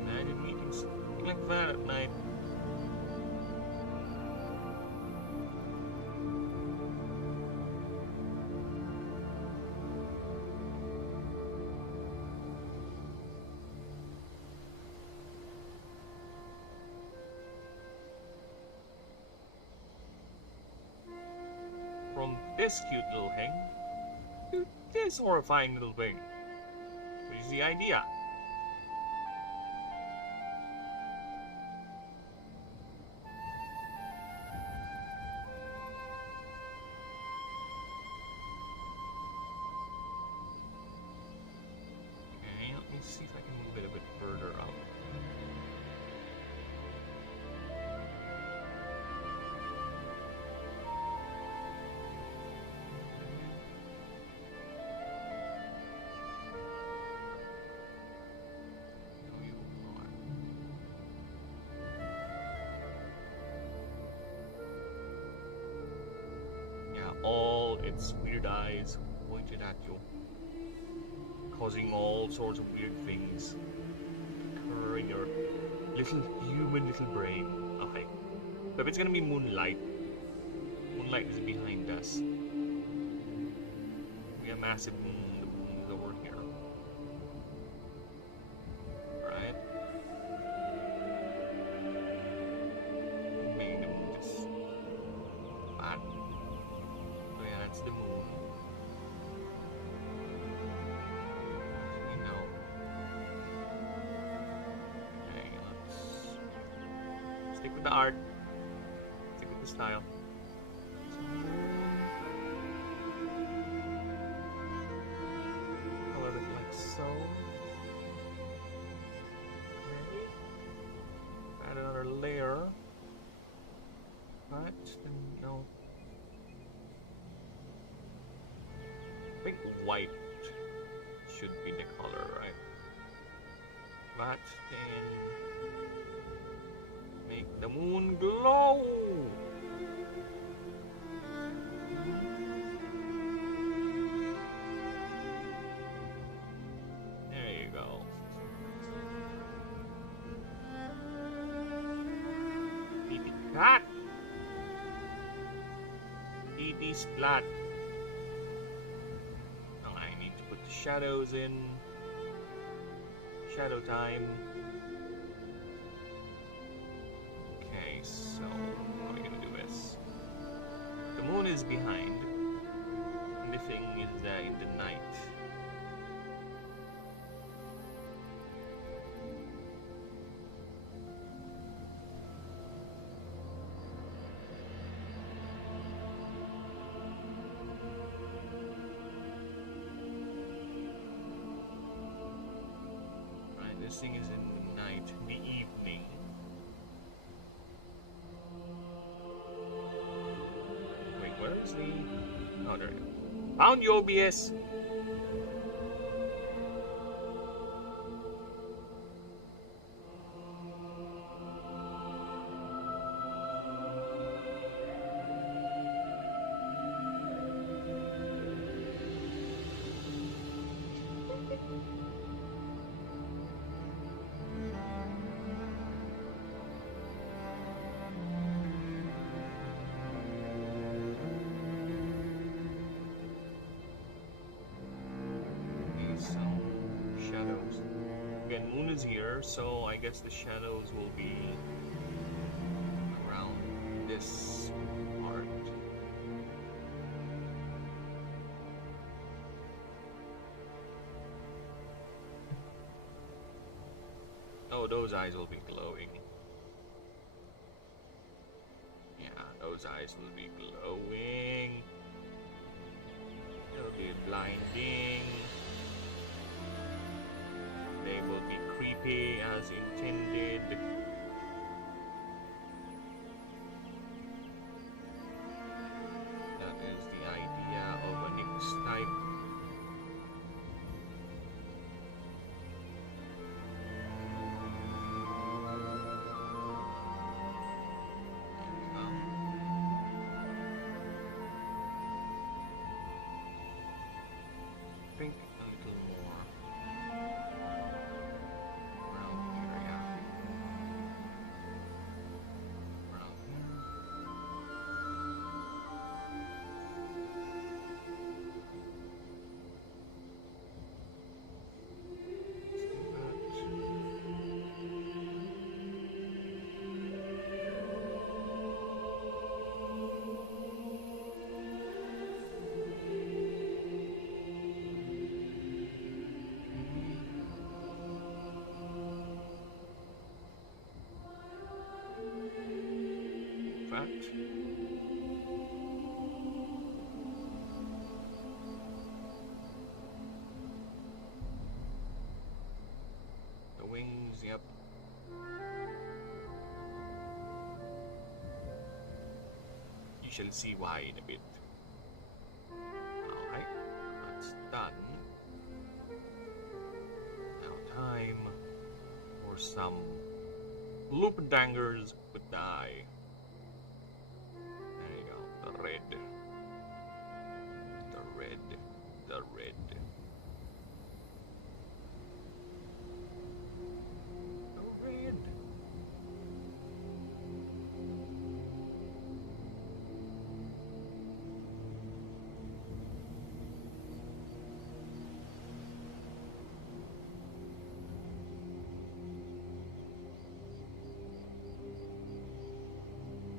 Imagine meetings like that at night. From this cute little thing to this horrifying little thing. What is the idea? Okay, let me see if I can move it a bit further up. No, you are. Yeah. weird eyes pointed at you, causing all sorts of weird things occur in your little human little brain. Okay. So if it's gonna be moonlight, moonlight is behind us. We have massive moon, the moon is over here. Right? Maybe the moon just flat. So yeah, that's the moon. You know. Okay, let's stick with the art. Stick with the style. Color it like so. Okay. Add another layer. Right, then no. I think white should be the color, right? But then make the moon glow. There you go. PP cat. PP splat. Now I need to put the shadows in. Shadow time. Okay, so what are we gonna do is the moon is behind, and the thing is in the night. Right, this thing is in the night, the evening. Wait, where is the... Oh, there it is. Found you, OBS! Again, moon is here, so I guess the shadows will be around this part. Oh, those eyes will be glowing. Yeah, those eyes will be glowing. It'll be blinding. They will be creepy as intended. That is the idea of a Nix type. Think a little more. Around here, yeah. Around that. The wings, yep. You shall see why in a bit. Alright, that's done. Now time for some loop dangers with the eye. There you go, the red. The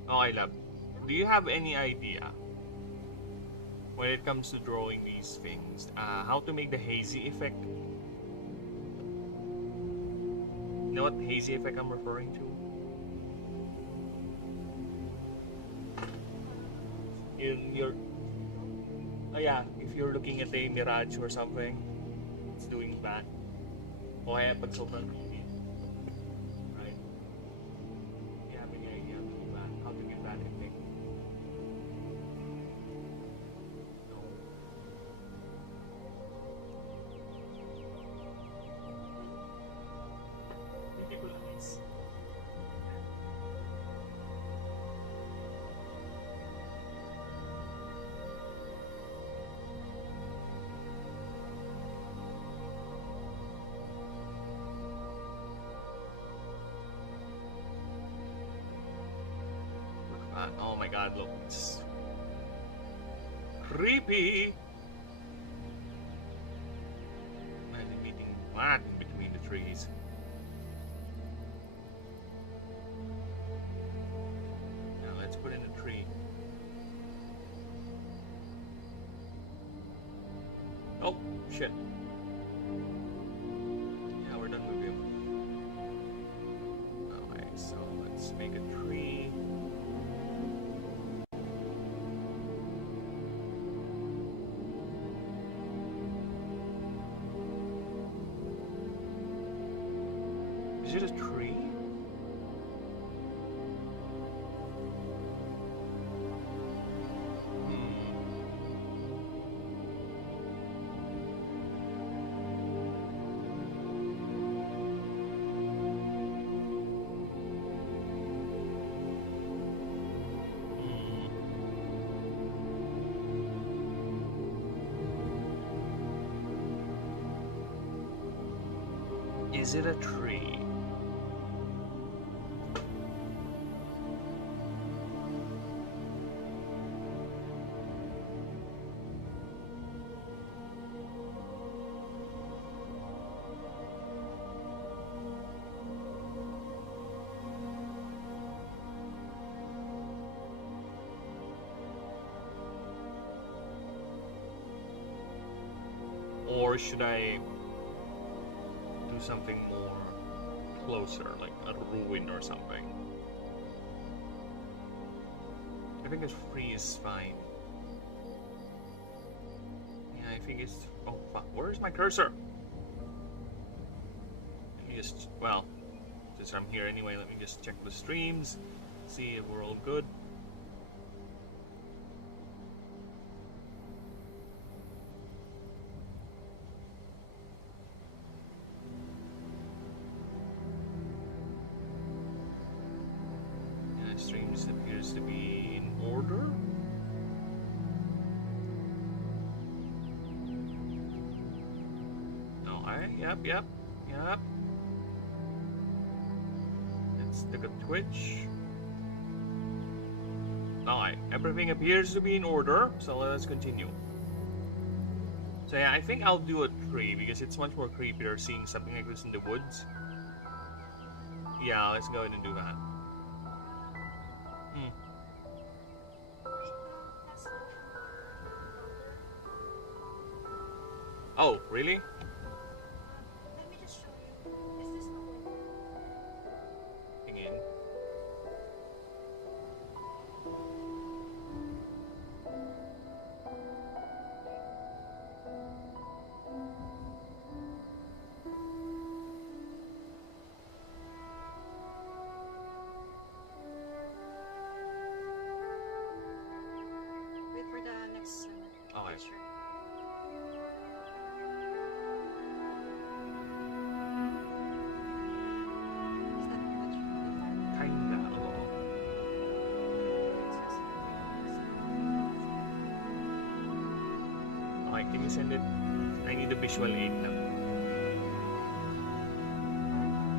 Oh, I love. Do you have any idea when it comes to drawing these things, how to make the hazy effect? You know what hazy effect I'm referring to? You're oh yeah, if you're looking at a mirage or something, it's doing that. O kaya pag sobrang creepy. Right? Do you have any idea how to give that effect? No. Ridiculous. Oh my god, look, it's creepy! Imagine meeting that in between the trees. Now let's put in a tree. Oh, shit. Yeah, we're done with him. Alright, so let's make a tree. Is it a tree? Is it a tree? Or should I do something more closer, like a ruin or something? I think a tree is fine. Yeah, I think it's... Oh, fuck. Where's my cursor? Let me just... Well, since I'm here anyway, let me just check the streams. See if we're all good. Streams appears to be in order. No, yep. Let's take a Twitch. Alright, everything appears to be in order, so let's continue. So yeah, I think I'll do a tree because it's much more creepier seeing something like this in the woods. Yeah, let's go ahead and do that. Oh, really? Let me just show you. Is this the one? Again. Wait for the next one. Okay. Sure. Kinda. Okay, can you send it? I need a visual aid now.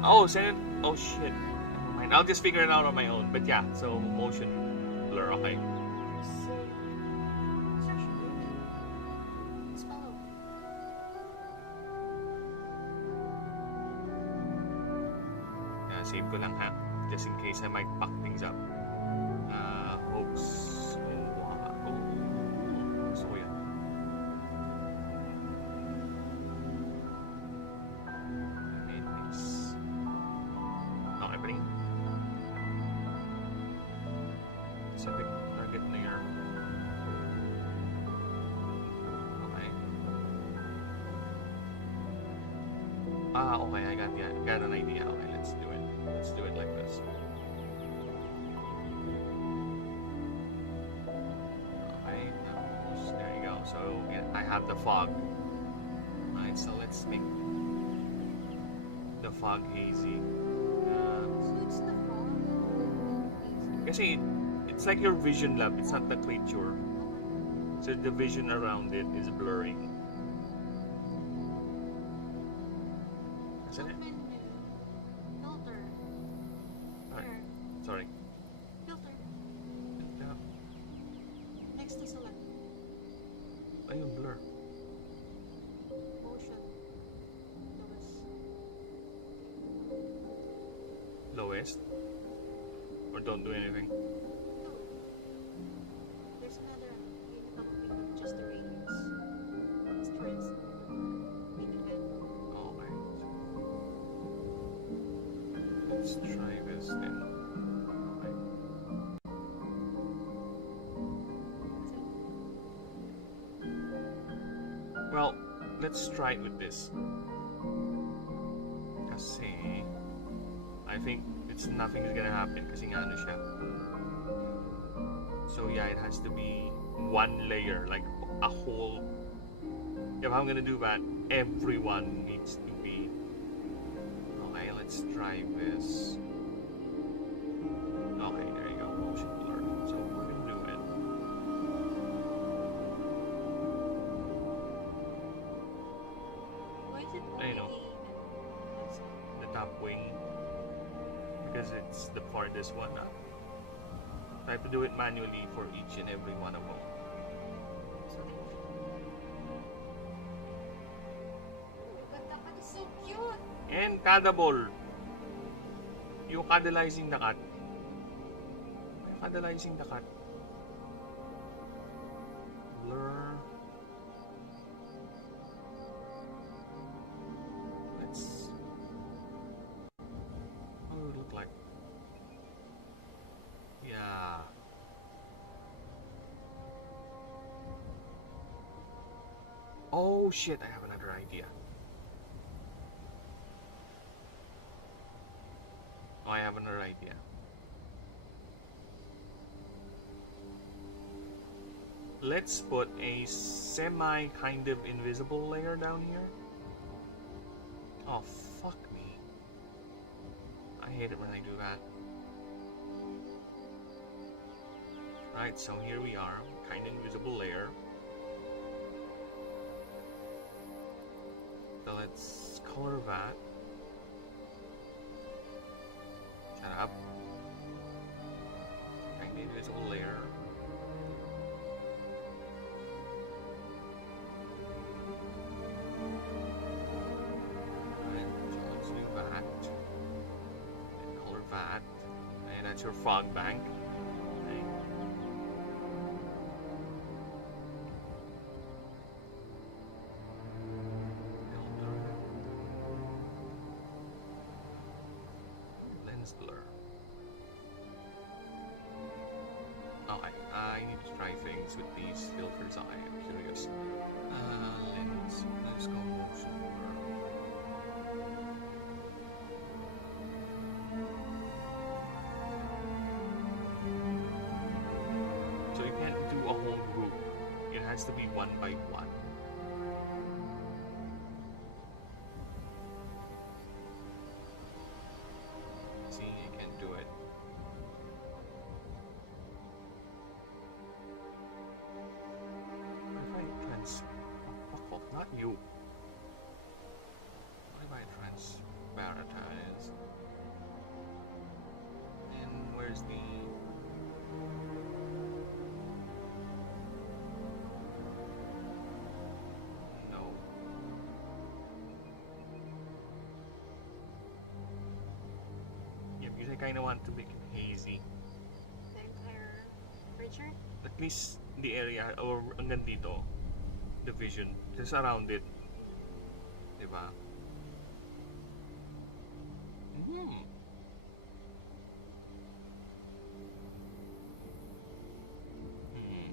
Oh, send it. Oh shit. Never mind. I'll just figure it out on my own. But yeah, so motion blur. Okay. Save ko lang ha. Just in case I might fuck things up. Hopes. So yan. Enemies. Okay, bring. Specific target layer. Okay. Okay, I got an idea. Okay, let's do it. Let's do it like this. Okay, there you go. So yeah, I have the fog. Alright, so let's make the fog hazy. So it's the fog. Kasi it's like your vision lab. It's not the creature. So the vision around it is blurring. Isn't it? Menu. Filter. Alright, There. sorry. Filter. Yeah. Next to select. Ayun, blur. Motion. Lowest? Lowest. Or don't do anything? No. There's another. You can come up with just the radius. Strength. Make it bend. Okay. Let's try this then. Okay. Well, let's try it with this. Kasi I think nothing's gonna happen kasi nga ano siya. So yeah, it has to be one layer, like a whole. If I'm gonna do that, everyone needs to be. Okay, let's try this. Okay, there you go, motion blur. So we're gonna do it. Why is it I know. only The top wing, because it's the farthest one. I have to do it manually for each and every one of them. Ganda pa, it's so cute! And cuddable. You cuddleizing the cat. Cuddleizing the cat. Blur. Let's. What would it look like? Yeah. Oh shit, I have another idea. Oh, I have another idea. Let's put a semi kind of invisible layer down here. Oh, fuck me. I hate it when I do that. Right, so here we are, kind of invisible layer. So let's color that. Shut up. Kind of invisible layer. Alright, so let's do that. And color that. And that's your fog bank. Okay. Lens blur. Okay, I need to try things with these filters. I am curious. Lens. Let's go motion blur. So you can't do a whole group. It has to be one by one. See, I can't do it. What if I fuck off, not you. What if I transparentize? And where's the... No. Yeah, because I kind of want to make it hazy. Then clear temperature? At least the area, or hanggang dito, the vision, just around it. Diba? Hmm. Hmm.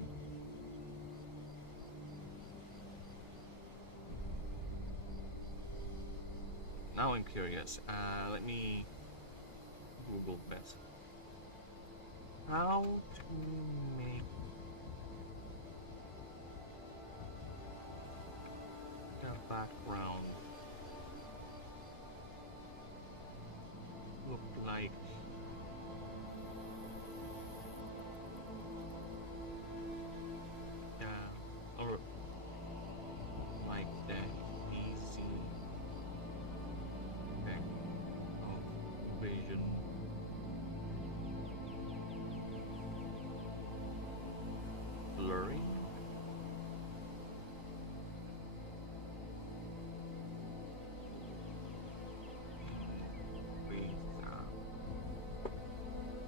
Now I'm curious. Let me Google this. How to make the background look like or like that easy effect of vision. Blurry.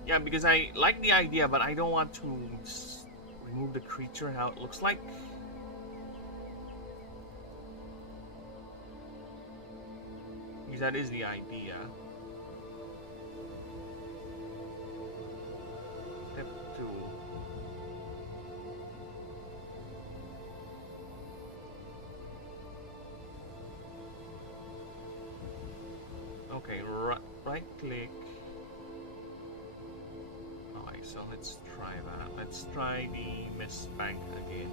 Yeah, because I like the idea, but I don't want to remove the creature how it looks like. Because that is the idea. Step 2. Okay, right click. Alright, so let's try that. Let's try the mist bank again.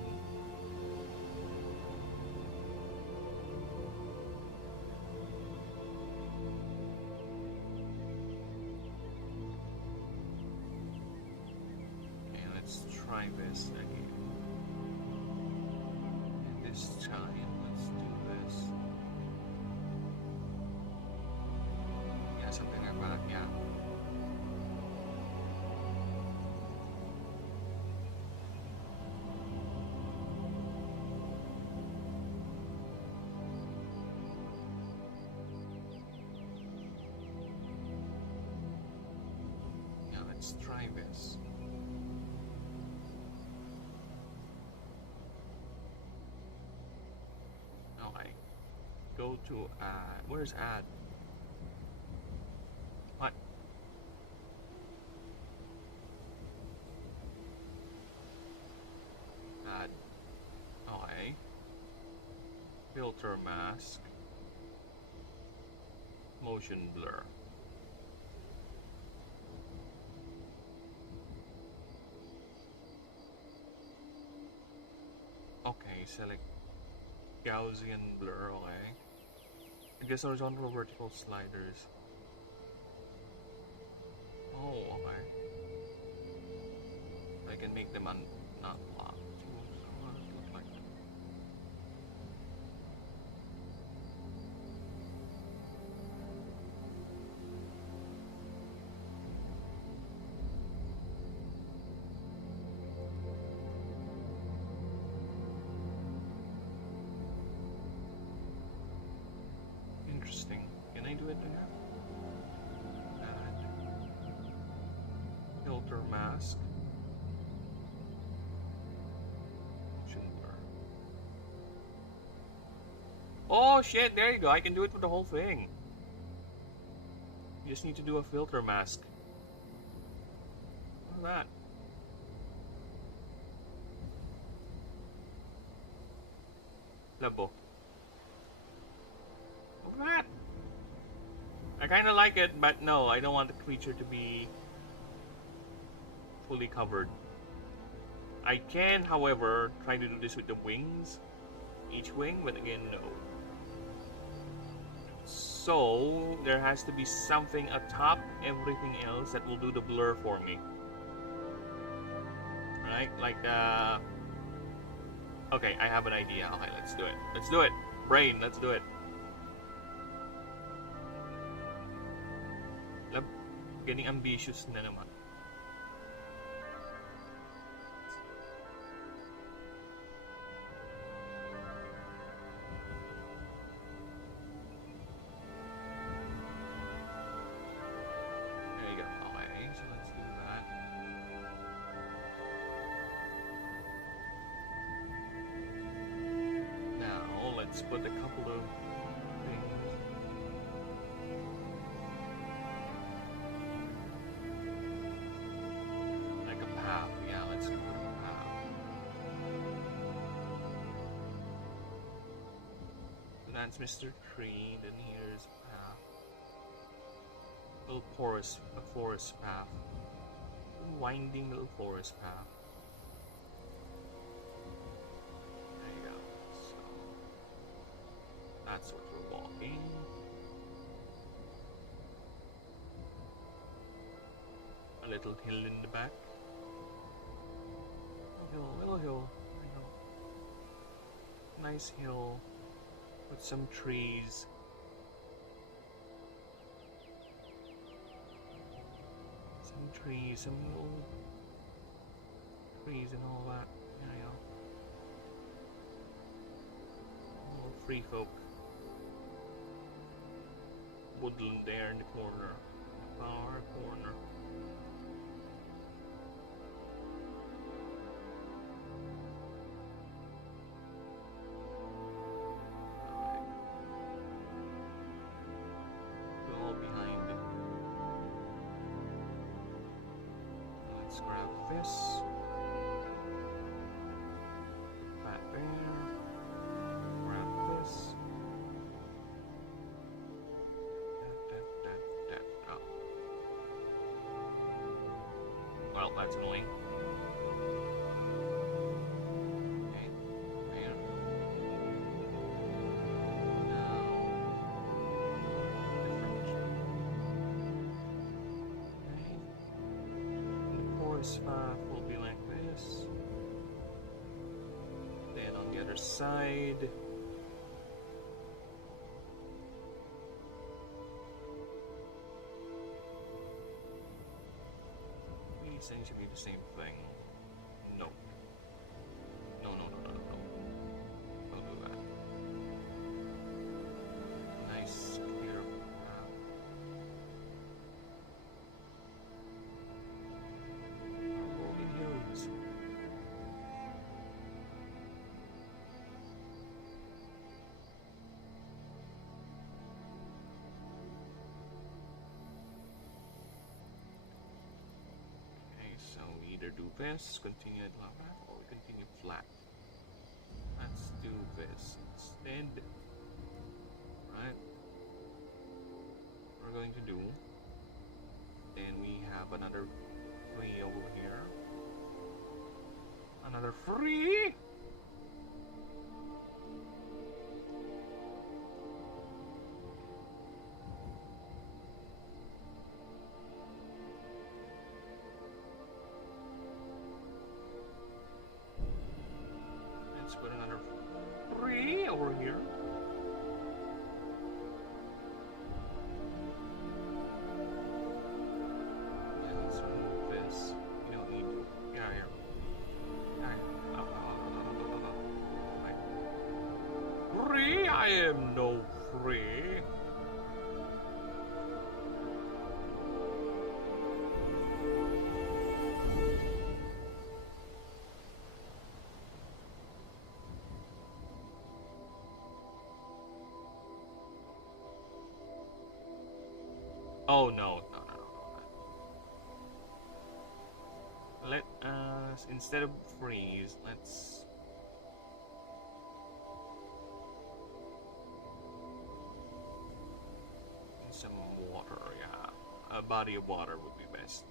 Okay, let's try this again. And this time, let's do this. Yeah, something like that, yeah. Let's try this. Now I go to add. Where's add? What? Add. Okay. Filter mask. Motion blur. Okay, select Gaussian blur, okay. I guess horizontal vertical sliders. Oh, okay. I can make them not locked. So what does it look like? Interesting. Can I do it there? Add. Filter mask. Motion blur. Oh shit, there you go. I can do it with the whole thing. You just need to do a filter mask. Look at that. Labo. Look at that. I kind of like it, but no, I don't want the creature to be fully covered. I can, however, try to do this with the wings. Each wing, but again, no. So, there has to be something atop everything else that will do the blur for me. Right? Like, okay, I have an idea. Okay, let's do it. Let's do it. Brain, let's do it. Getting ambitious na naman. There you go. Okay, so let's do that. let's put a couple of things. Like a path, yeah, let's put a path. So that's Mr. Tree, then here's a path. Little forest, a forest path. A winding little forest path. There you go. So that's what we're walking. A little hill in the back. Little hill. Nice hill with some trees. Some little trees and all that. Little free folk. Woodland there in the corner. Far corner. All behind it. Let's grab this. Put that there. Grab this. Oh. Well, that's annoying. Okay, there. Now, the forest path will be like this. Then on the other side, essentially the same thing. No. No. Don't do that. Nice, clear path. Rolling hills. So we either do this, continue at lava, or we continue flat. Let's do this instead. Right? We're going to do. Then we have another free over here. Another free! Let's put another 3 over here. Yeah, let's remove this. You don't need to. Yeah. Free? I am no free. Oh no. Let us, instead of freeze, let's some water, yeah. A body of water would be best.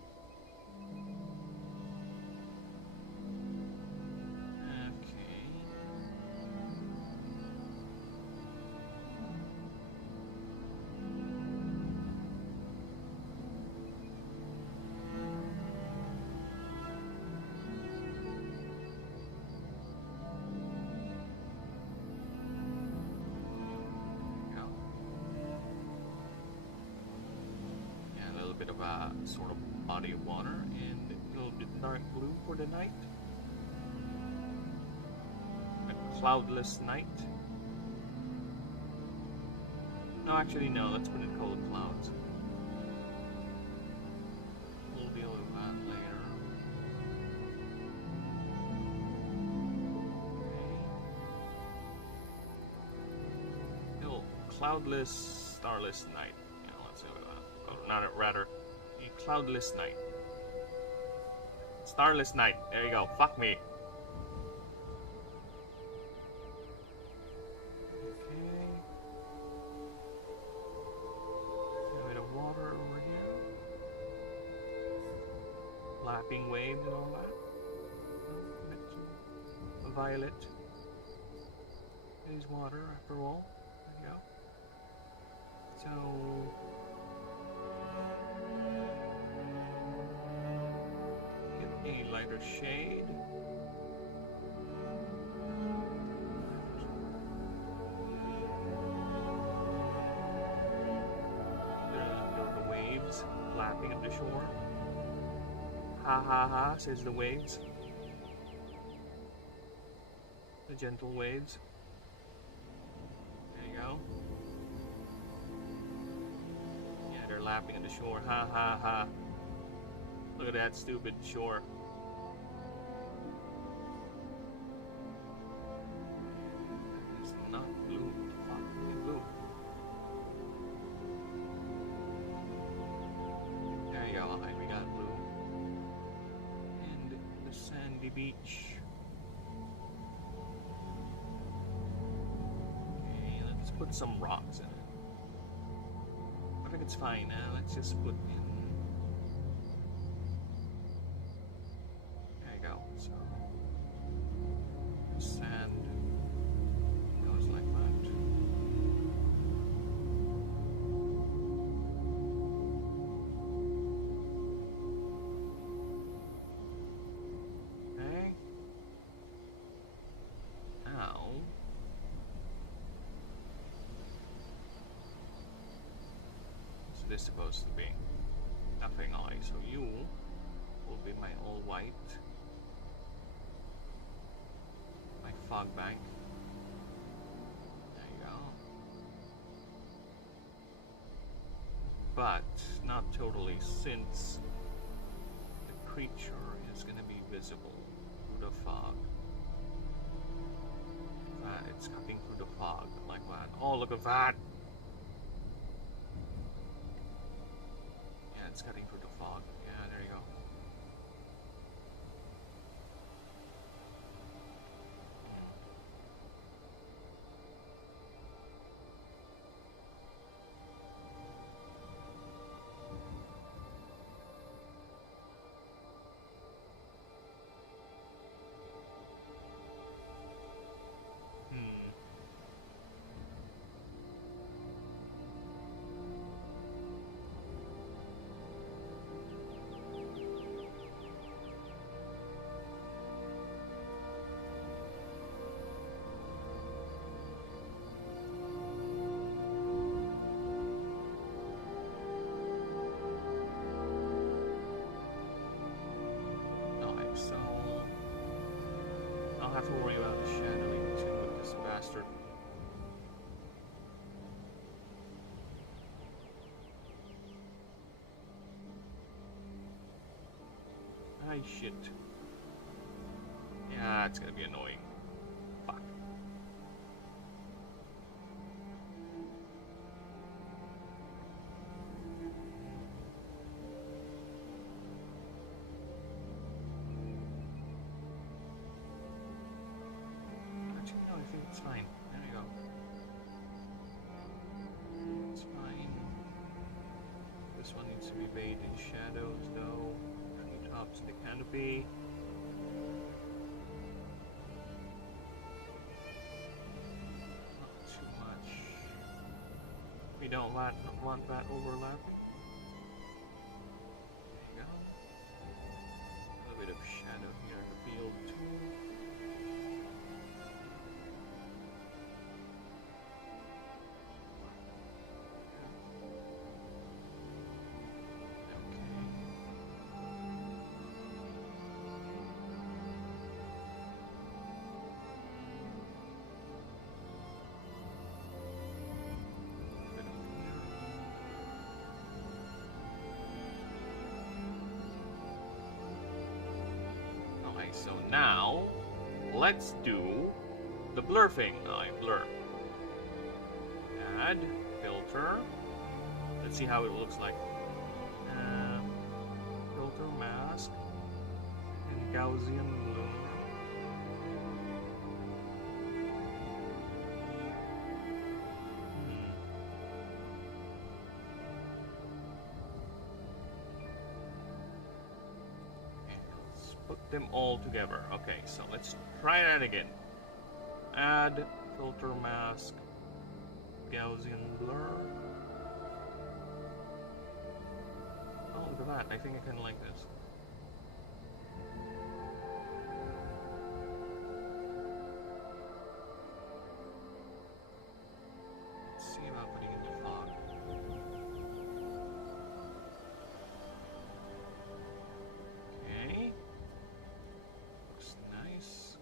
Bit of a sort of body of water and a little bit dark blue for the night. A cloudless night. No, actually no, let's put it called clouds. We'll deal with that later. Okay. cloudless, starless night. Yeah, let's say that. Or not, rather, a cloudless night. Starless night. There you go. Fuck me. Okay. A bit of water over here. Lapping waves and all that. Violet. It is water after all. There you go. So get a lighter shade. There are the waves lapping at the shore. Ha ha ha, says the waves. The gentle waves. There you go. Yeah, they're lapping at the shore. Ha ha ha. Look at that stupid shore. It's not blue. Fuck, it's blue. There you go. Alright, we got blue. And the sandy beach. Put some rocks in it. I think it's fine now. Let's just put in. There you go. So sand goes like that. Okay. Now. This is supposed to be nothing eye, so you will be my all white, my fog bank. There you go. But not totally, since the creature is going to be visible through the fog. It's cutting through the fog like that. Oh, look at that! It's cutting through the fog. Yeah, there you go. So I'll have to worry about the shadowing too with this bastard. Ay shit. Yeah, it's gonna be annoying. Fuck. It's fine. There we go. It's fine. This one needs to be bathed in shadows, though. Treetops, the canopy. Not too much. We don't want that overlapping. There you go. A little bit of shadow here in the field, too. So now, let's do the blur thing. I blur. add filter. Let's see how it looks like. Filter mask and Gaussian blur. Put them all together. Okay, so let's try that again. Add filter mask, Gaussian blur. Oh, look at that. I think I kind of like this. Let's see about putting in the fog. Okay. Looks nice.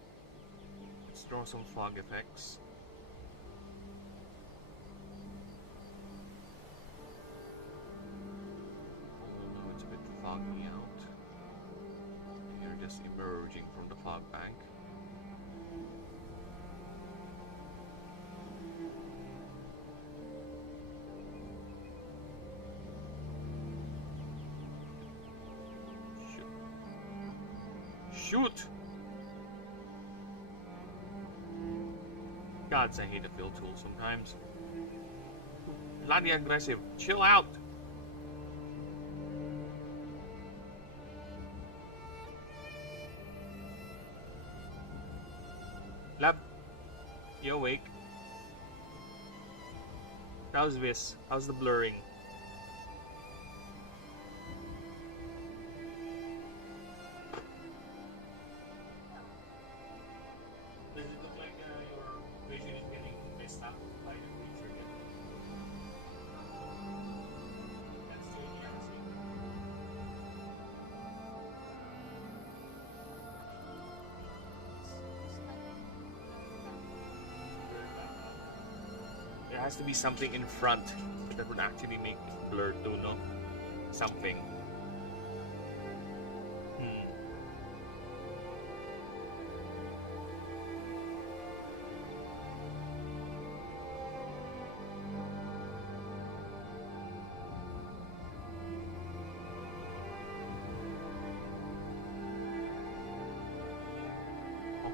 Let's draw some fog effects. Although it's a bit foggy out. You're just emerging from the fog bank. Shoot! Gods, I hate the fill tool sometimes. Bloody aggressive. Chill out! Lab, you awake? How's this? How's the blurring? Does it look like your vision is getting messed up by the creature? That's still There has to be something in front that would actually make it blurred too, no? Something.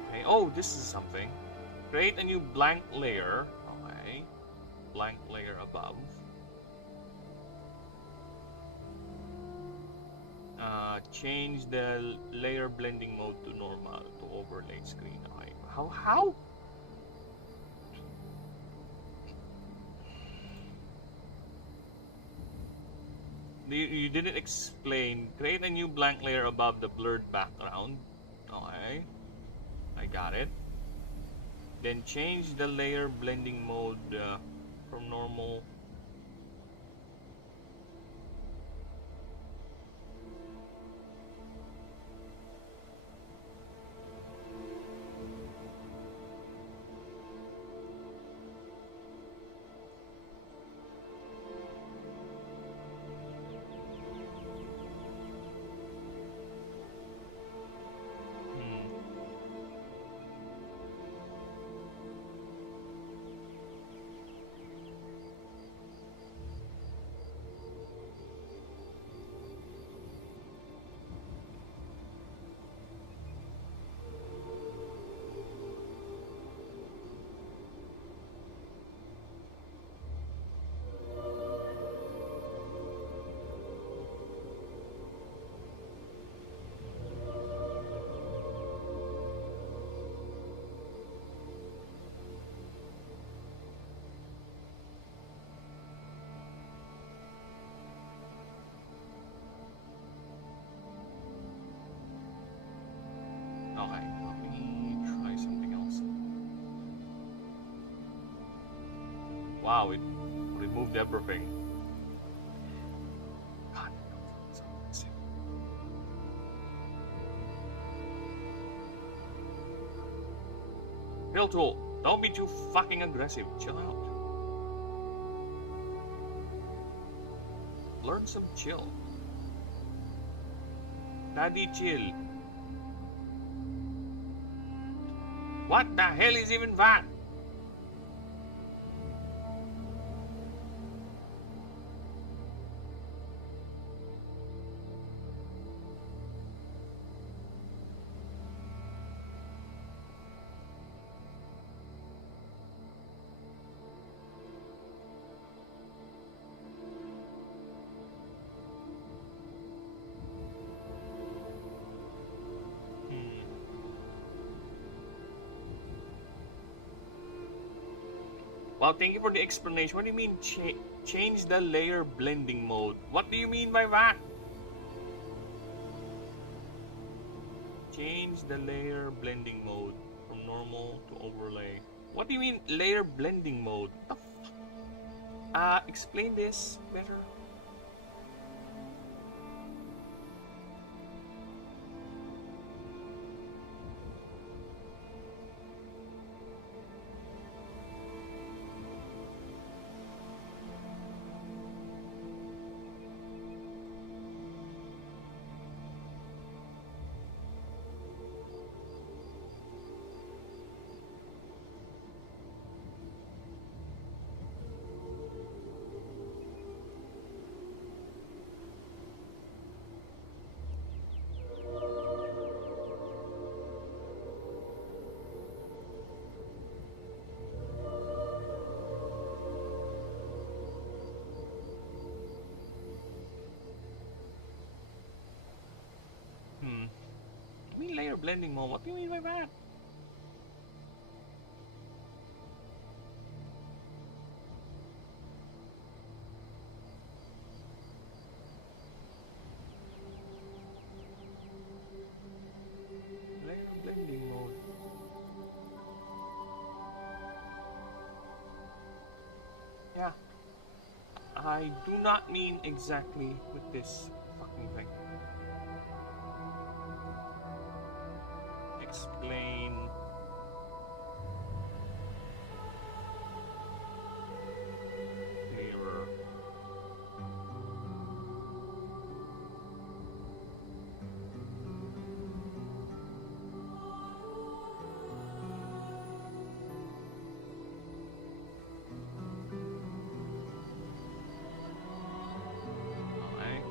Okay, oh, this is something. Create a new blank layer. Okay. Blank layer above. Change the layer blending mode to normal to overlay screen. Okay. How? You didn't explain. Create a new blank layer above the blurred background. Okay. I got it. Then change the layer blending mode from normal. Okay, let me try something else. Wow, it removed everything. God, it's so expensive. Fill tool, don't be too fucking aggressive. Chill out. Learn some chill. Daddy chill. What the hell is even that? Well, thank you for the explanation. What do you mean change the layer blending mode? What do you mean by that? Change the layer blending mode from normal to overlay. What do you mean layer blending mode? What the fuck? Explain this better. I mean layer blending mode. What do you mean by that? Layer blending mode. Yeah. I do not mean exactly with this fucking thing. Explain. Clearer. Alright.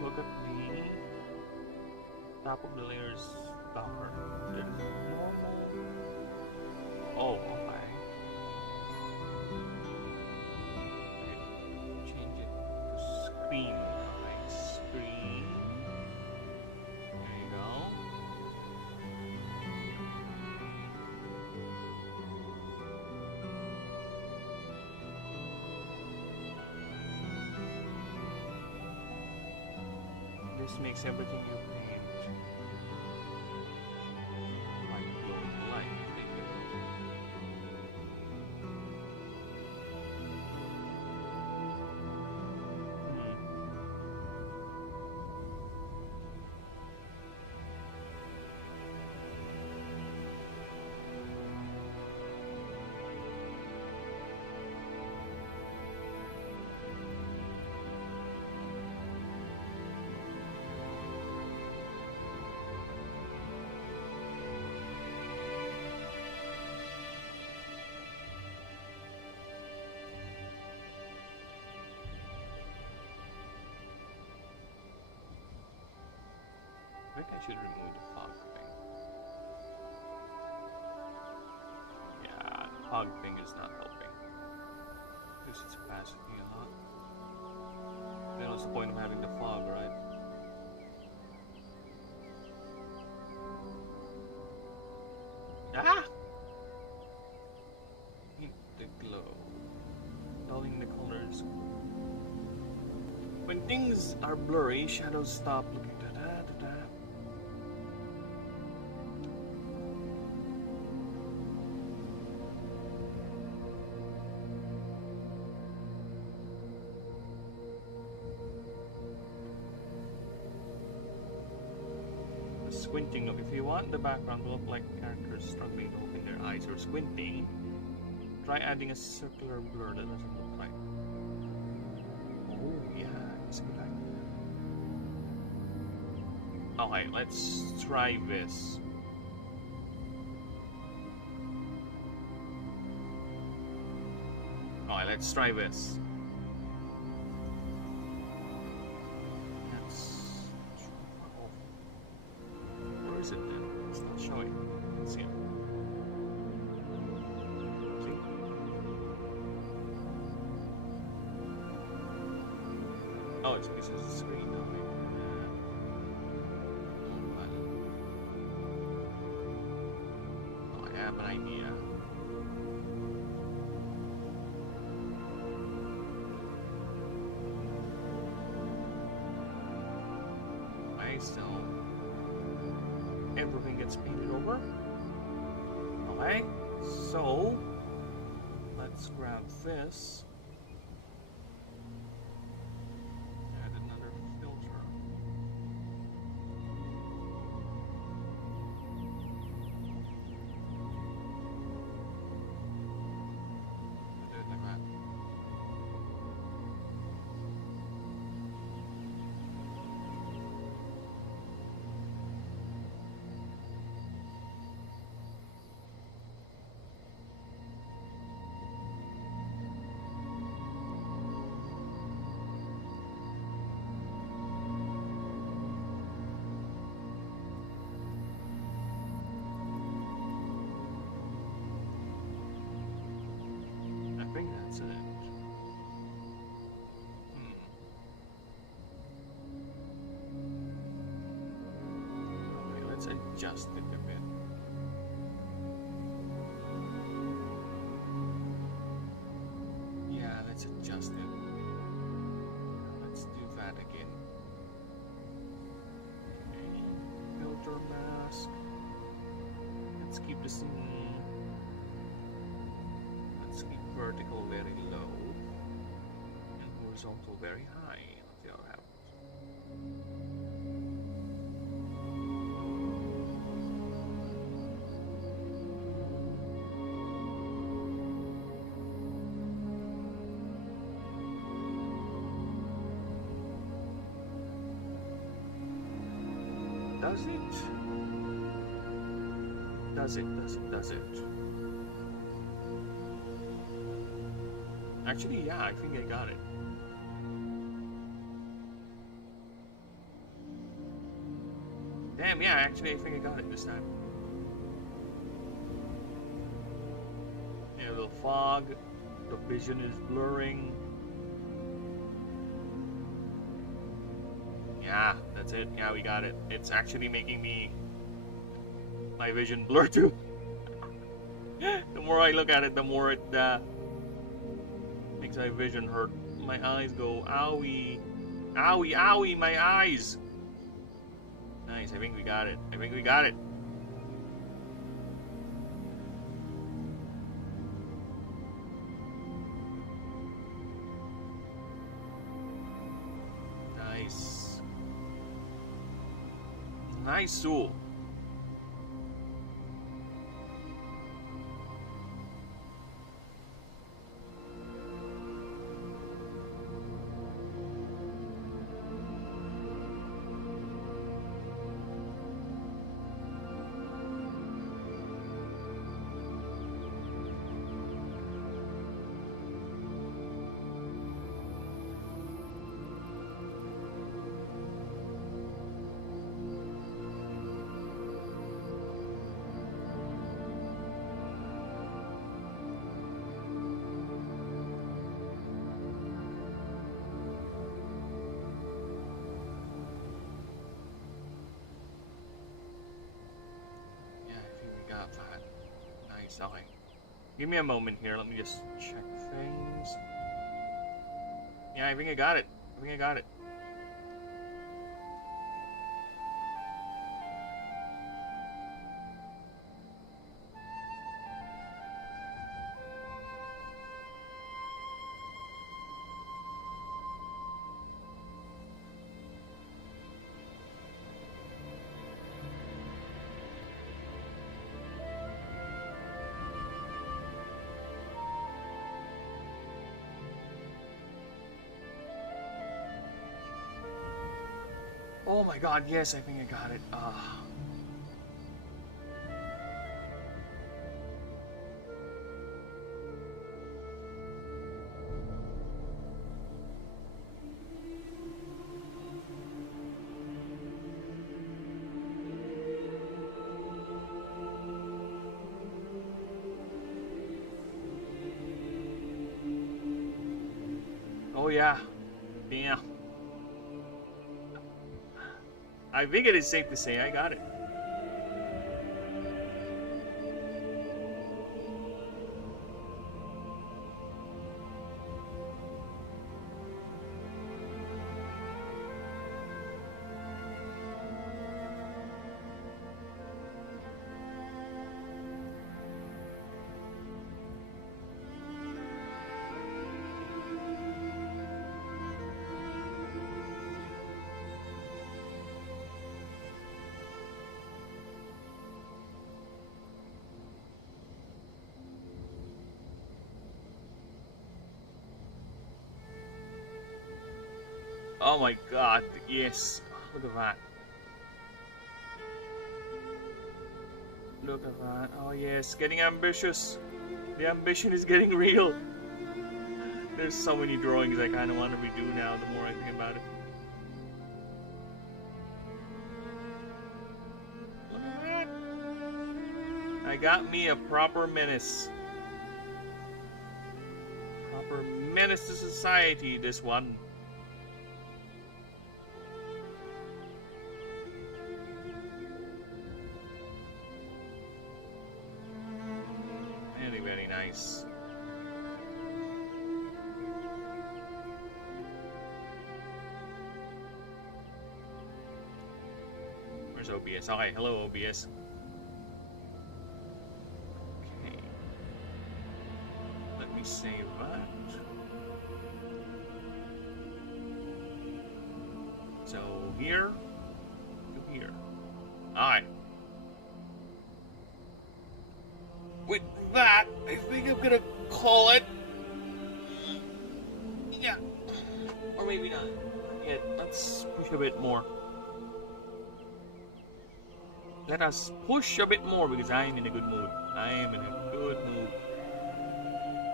Look at the top of the layers buffer. There's normal. Oh, okay. Change it to screen. Alright, screen. There you go. This makes everything you paint like glowing light. I think I should remove the fog thing. Yeah, the fog thing is not helping. This is opacity a lot. Then what's the point of having the fog, right? Ah! Hit the glow. Dulling the colors. When things are blurry, shadows stop looking da-da-da-da. Squinting look. If you want the background to look like characters struggling to open their eyes or squinting, try adding a circular blur that doesn't look like. Oh yeah, that's a good idea. Alright, let's try this. Alright, let's try this. Where is it then? It's not showing. Let's see it. Oh, it's because of the screen. Okay. Oh, I have an idea. Okay, so everything gets painted over. Okay, so let's grab this. Add another filter. Do it like that. I think that's it. Okay, let's adjust it a bit. Yeah, let's adjust it. Let's do that again. Okay. Filter mask. Let's keep the scene. Let's keep vertical very low and horizontal very high. Let's see how it happens. Does it? Does it? Does it? Does it? Actually, yeah, I think I got it. Damn, yeah, actually, I think I got it this time. Yeah, a little fog. The vision is blurring. Yeah, that's it. Yeah, we got it. It's actually making my vision blur too. The more I look at it, the more it makes my vision hurt. My eyes go, owie, owie, owie, my eyes. Nice, I think we got it. I think we got it. Nice. Nice tool. Nice, okay. Give me a moment here, let me just check things. Yeah, I think I got it. I think I got it. Oh my god, yes, I think I got it. Oh yeah. Damn. I think it is safe to say I got it. Oh my god, yes. Look at that. Look at that. Oh yes, getting ambitious. The ambition is getting real. There's so many drawings I kind of want to redo now, the more I think about it. Look at that. I got me a proper menace. Proper menace to society, this one. Very nice. Where's OBS? Okay, hello OBS. Okay. Let me save that. So here to here. Alright. With that, I think I'm gonna call it. Yeah. Or maybe not. Yeah, let's push a bit more. Let us push a bit more because I am in a good mood. I am in a good mood.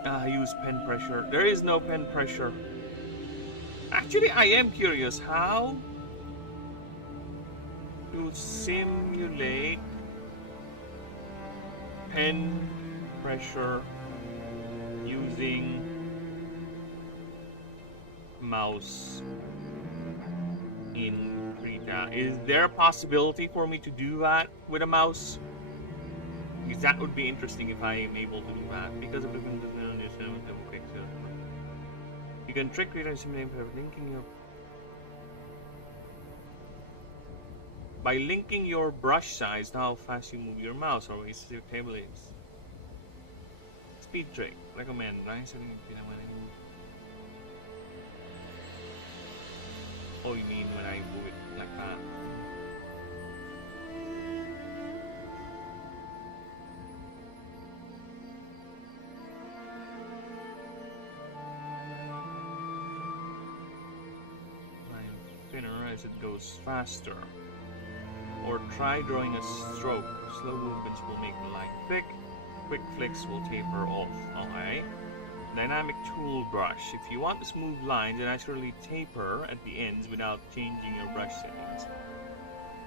I use pen pressure. There is no pen pressure. Actually, I am curious how to simulate pen pressure using mouse in Krita. Is there a possibility for me to do that with a mouse? Because that would be interesting if I am able to do that. Because of the you can trick Krita linking your by linking your brush size to how fast you move your mouse or waste your table is. Speed trick. Recommend. Oh, you mean when I move it like that? Line thinner as it goes faster. Or try drawing a stroke. Slow movements will make the line thick. Quick flicks will taper off. Okay. Dynamic tool brush. If you want smooth lines that naturally taper at the ends without changing your brush settings.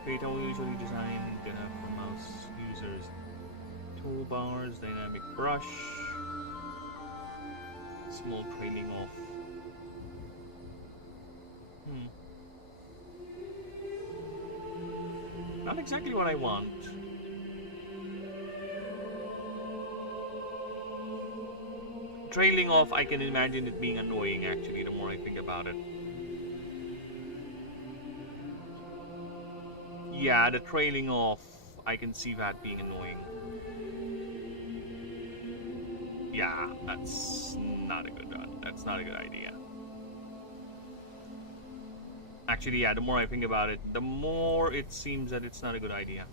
Krita will usually design for mouse users. Toolbars, dynamic brush. Small trailing off. Not exactly what I want. Trailing off, I can imagine it being annoying actually, the more I think about it. Yeah, the trailing off, I can see that being annoying. Yeah, that's not a good one. That's not a good idea. Actually, yeah, the more I think about it, the more it seems that it's not a good idea.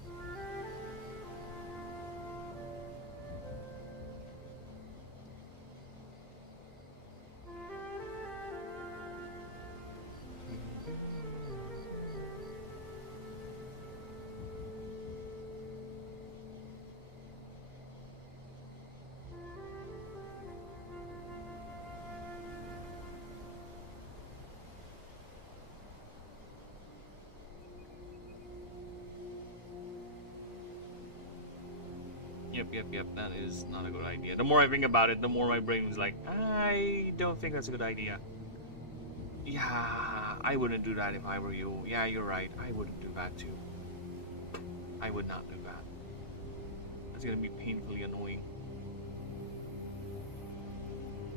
Yep, that is not a good idea. The more I think about it, the more my brain is like, I don't think that's a good idea. Yeah, I wouldn't do that if I were you. Yeah, you're right. I wouldn't do that too. I would not do that. That's gonna be painfully annoying.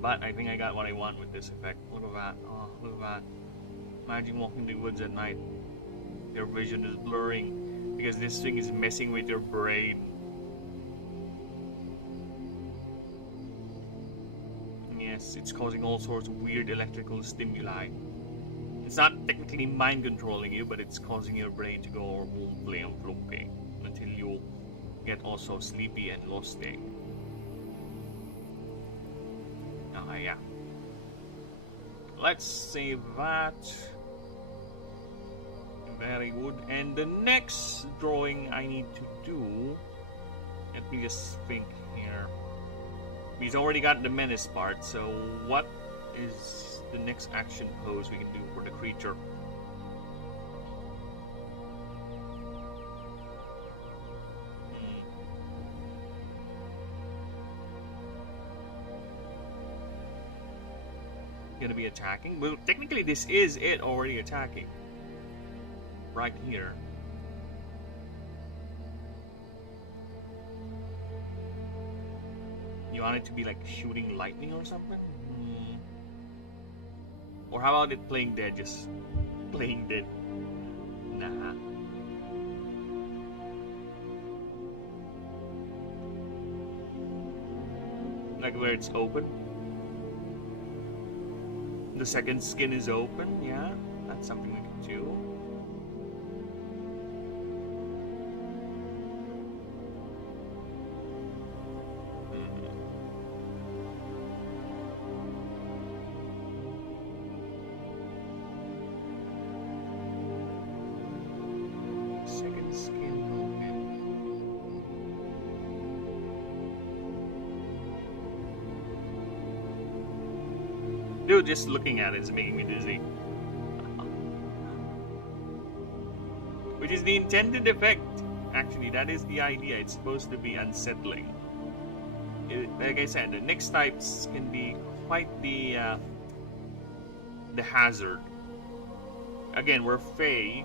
But I think I got what I want with this effect. Look at that. Oh, look at that. Imagine walking in the woods at night. Your vision is blurring because this thing is messing with your brain. Yes, it's causing all sorts of weird electrical stimuli. It's not technically mind controlling you, but it's causing your brain to go all flame flopping until you get also sleepy and losting. Yeah. Let's save that. Very good. And the next drawing I need to do, let me just think here. He's already got the menace part, so what is the next action pose we can do for the creature? Gonna be attacking? Well, technically this is it already attacking. Right here. You want it to be like shooting lightning or something? Or how about it playing dead? Just playing dead. Nah. Like where it's open. The second skin is open, yeah. That's something we can do. Second skin open. Dude, just looking at it is making me dizzy. Which is the intended effect. Actually, that is the idea. It's supposed to be unsettling. Like I said, the Nyx types can be quite the hazard. Again, where Fae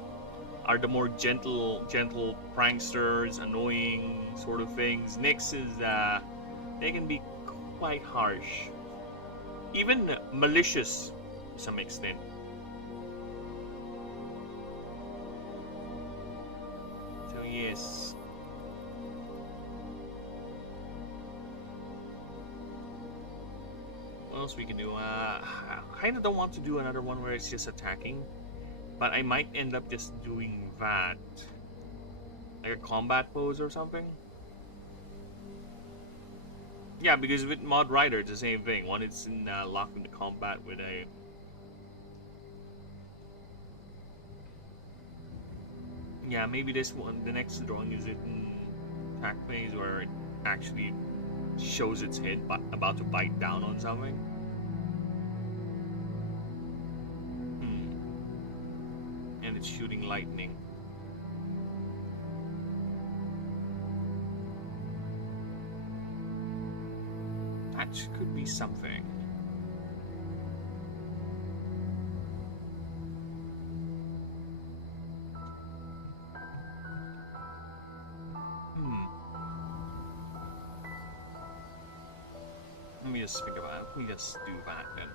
are the more gentle pranksters, annoying sort of things. Nyx is they can be quite harsh. Even malicious to some extent. So yes. What else we can do? I kind of don't want to do another one where it's just attacking, but I might end up just doing that, like a combat pose or something. Yeah, because with Mod Rider, it's the same thing. One is in locked into combat with a... Yeah, maybe this one, the next drawing is it in attack phase where it actually shows its head about to bite down on something. And it's shooting lightning. That could be something. Let me just think about it. Let me just do that then.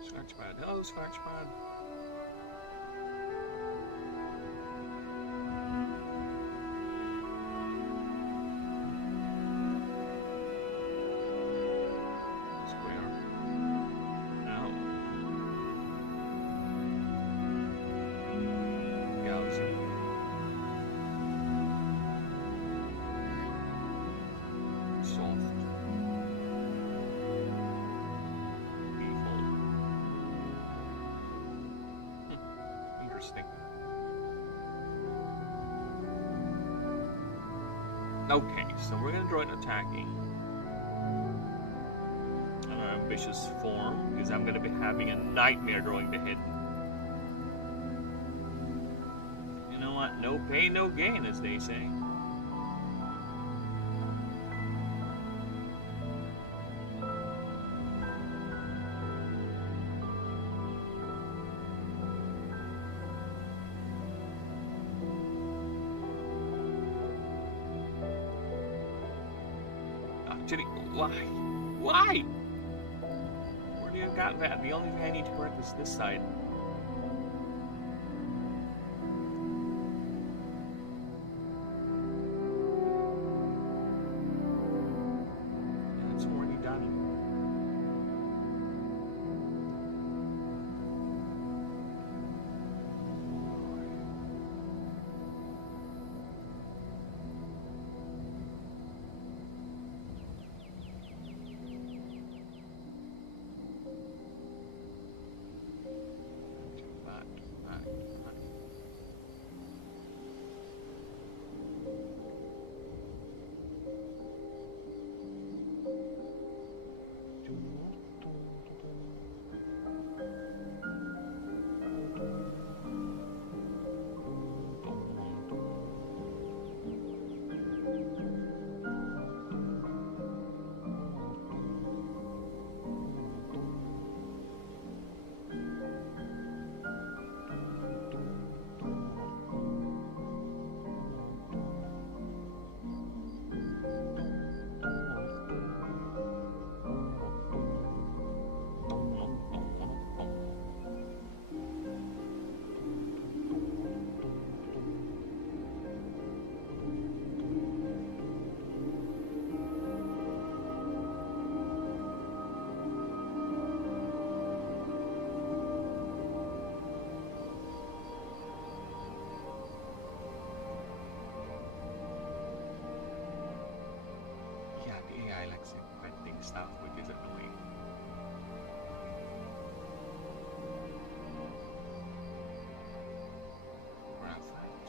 Scratchpad. Hello, Scratchpad. Square. Now. Galaxy. Soft. Okay, so we're gonna draw it attacking. An ambitious form, because I'm gonna be having a nightmare drawing the head. You know what? No pain, no gain, as they say. Actually, why? Why? Where do you got that? The only thing I need to correct is this side. Yeah, it's already done. Yeah, the AI likes inventing stuff, which is annoying. Grab that.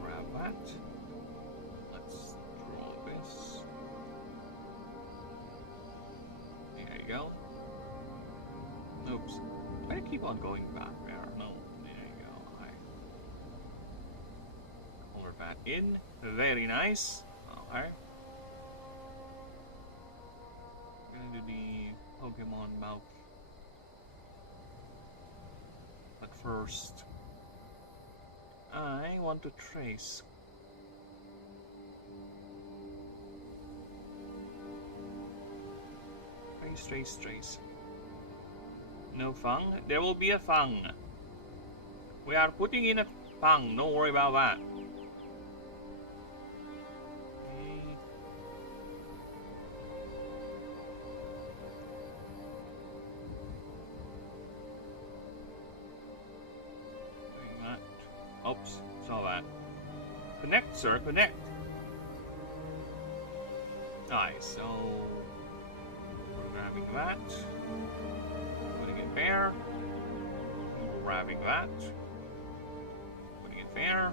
Grab that. Let's draw this. There you go. Oops. I keep on going back there. No. There you go. Color that in. Very nice. Okay. Gonna do the Pokemon mouth. But first, I want to trace. Trace. No fang? There will be a fang. We are putting in a fang. Don't worry about that. Doing that. Oops, saw that. Connect, sir, connect. Nice, so we're grabbing that. Putting it there. Grabbing that. Putting it there.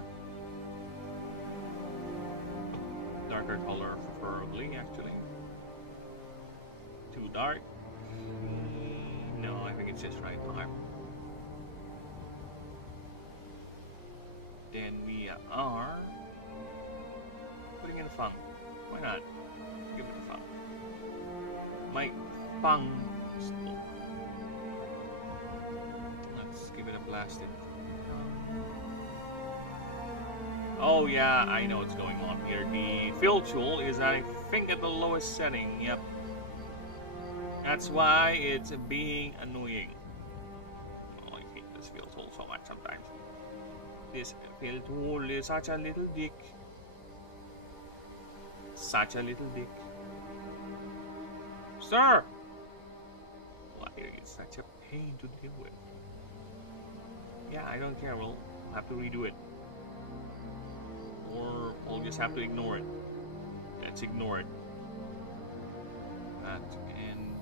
Darker color, preferably, actually. Too dark. No, I think it's just right time. Then we are putting in a fang. Why not? Give it a fang. My fang still. Let's give it a blasted. Oh yeah, I know what's going on here. The fill tool is, I think, at the lowest setting. Yep. That's why it's being annoying. Oh, I hate this fill tool so much sometimes. This fill tool is such a little dick. Such a little dick. Sir! Why it's such a pain to deal with. Yeah, I don't care. We'll have to redo it. Or we'll just have to ignore it. Let's ignore it. That and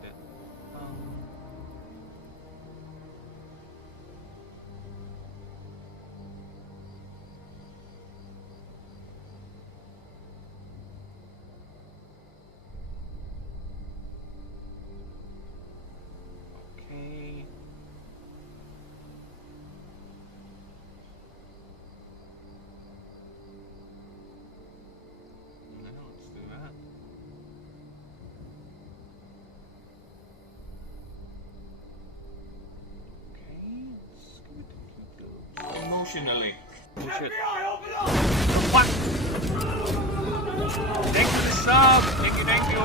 intentionally. Oh shit. FBI, open up! What? Thank you for the sub! Thank you, thank you!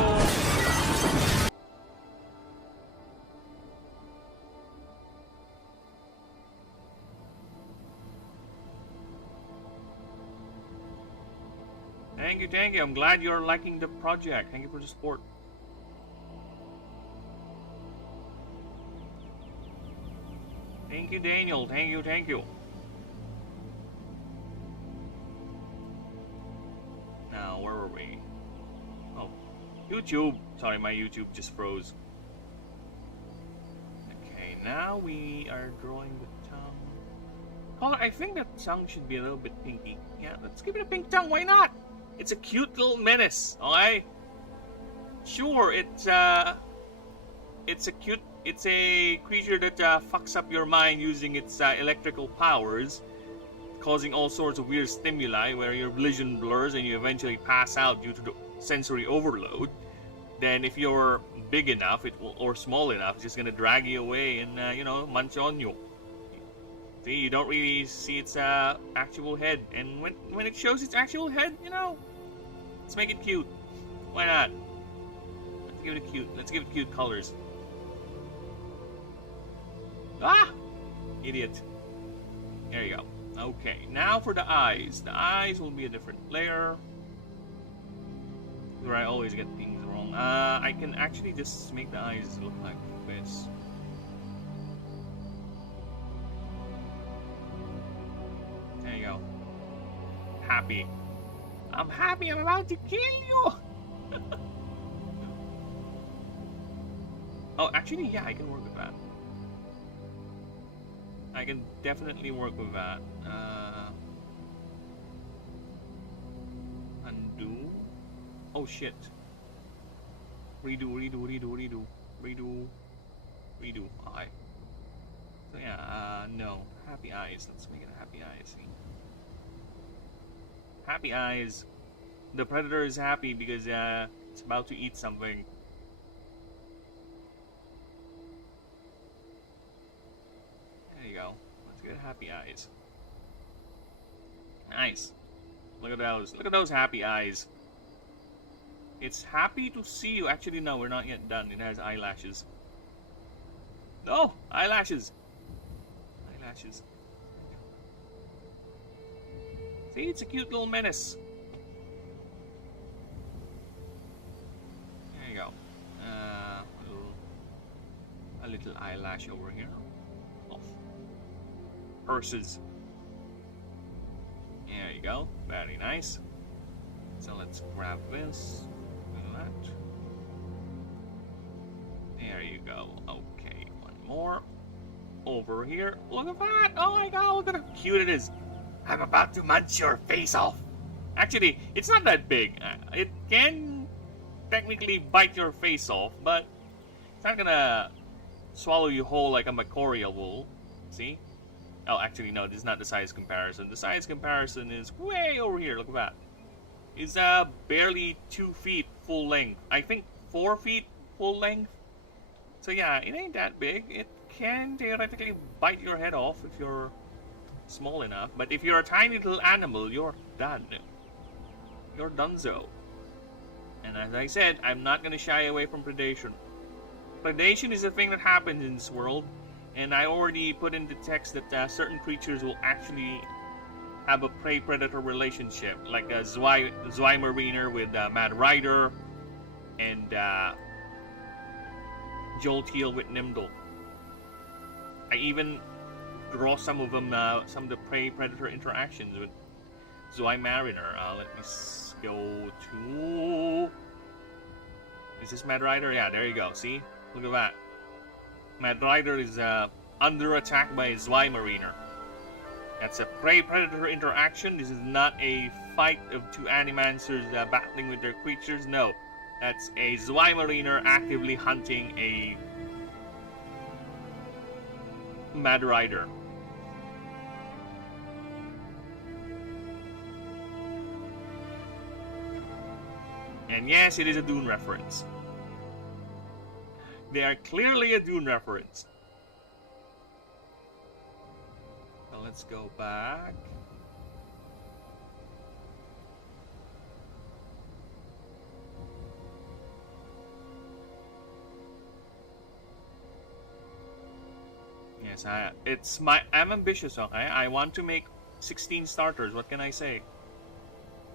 Thank you, thank you. I'm glad you're liking the project. Thank you for the support. Thank you, Daniel. Thank you, thank you. Now, where were we? Oh, YouTube. Sorry, my YouTube just froze. Okay, now we are drawing the tongue. Color, I think that tongue should be a little bit pinky. Yeah, let's give it a pink tongue. Why not? It's a cute little menace, alright? Sure, it's a creature that fucks up your mind using its electrical powers, causing all sorts of weird stimuli where your vision blurs and you eventually pass out due to the sensory overload. Then if you're big enough, or small enough, it's just gonna drag you away and munch on you. See, you don't really see its actual head, and when it shows its actual head, let's make it cute. Why not? Let's give it cute. Let's give it cute colors. Ah! Idiot. There you go. Okay, now for the eyes. The eyes will be a different layer. Where I always get things wrong. I can actually just make the eyes look like this. There you go. Happy. I'm happy. I'm about to kill you. Oh, actually, yeah, I can work with that. I can definitely work with that. Undo. Oh shit. Redo. Eye. So yeah, no. Happy eyes. Let's make it a happy eyes. See? Happy eyes. The predator is happy because it's about to eat something. There you go. Let's get happy eyes. Nice. Look at those. Look at those happy eyes. It's happy to see you. Actually, no, we're not yet done. It has eyelashes. No! Eyelashes! Eyelashes. See, it's a cute little menace. There you go. A little eyelash over here. Oh. Purses. There you go. Very nice. So let's grab this. And that. There you go. Okay, one more. Over here. Look at that! Oh my god, look at how cute it is. I'm about to munch your face off. Actually, it's not that big. It can technically bite your face off, but it's not gonna swallow you whole like a Macoria will. See? Oh, actually, no, this is not the size comparison. The size comparison is way over here. Look at that. It's barely 2 feet full length. I think 4 feet full length. So yeah, it ain't that big. It can theoretically bite your head off if you're small enough. But if you're a tiny little animal, you're done. You're donezo. And as I said, I'm not going to shy away from predation. Predation is a thing that happens in this world. And I already put in the text that certain creatures will actually have a prey-predator relationship. Like a Zweimariner with Mad Rider. And Jolteal with Nimble. I even draw some of them, some of the prey-predator interactions with Zweimariner. Let me go to... Is this Mad Rider? Yeah, there you go. See? Look at that. Mad Rider is under attack by Zweimariner. That's a prey-predator interaction. This is not a fight of two Animancers battling with their creatures. No. That's a Zweimariner actively hunting a Mad Rider. And yes, it is a Dune reference. They are clearly a Dune reference. So let's go back. Yes, I'm ambitious, okay? I want to make 16 starters. What can I say?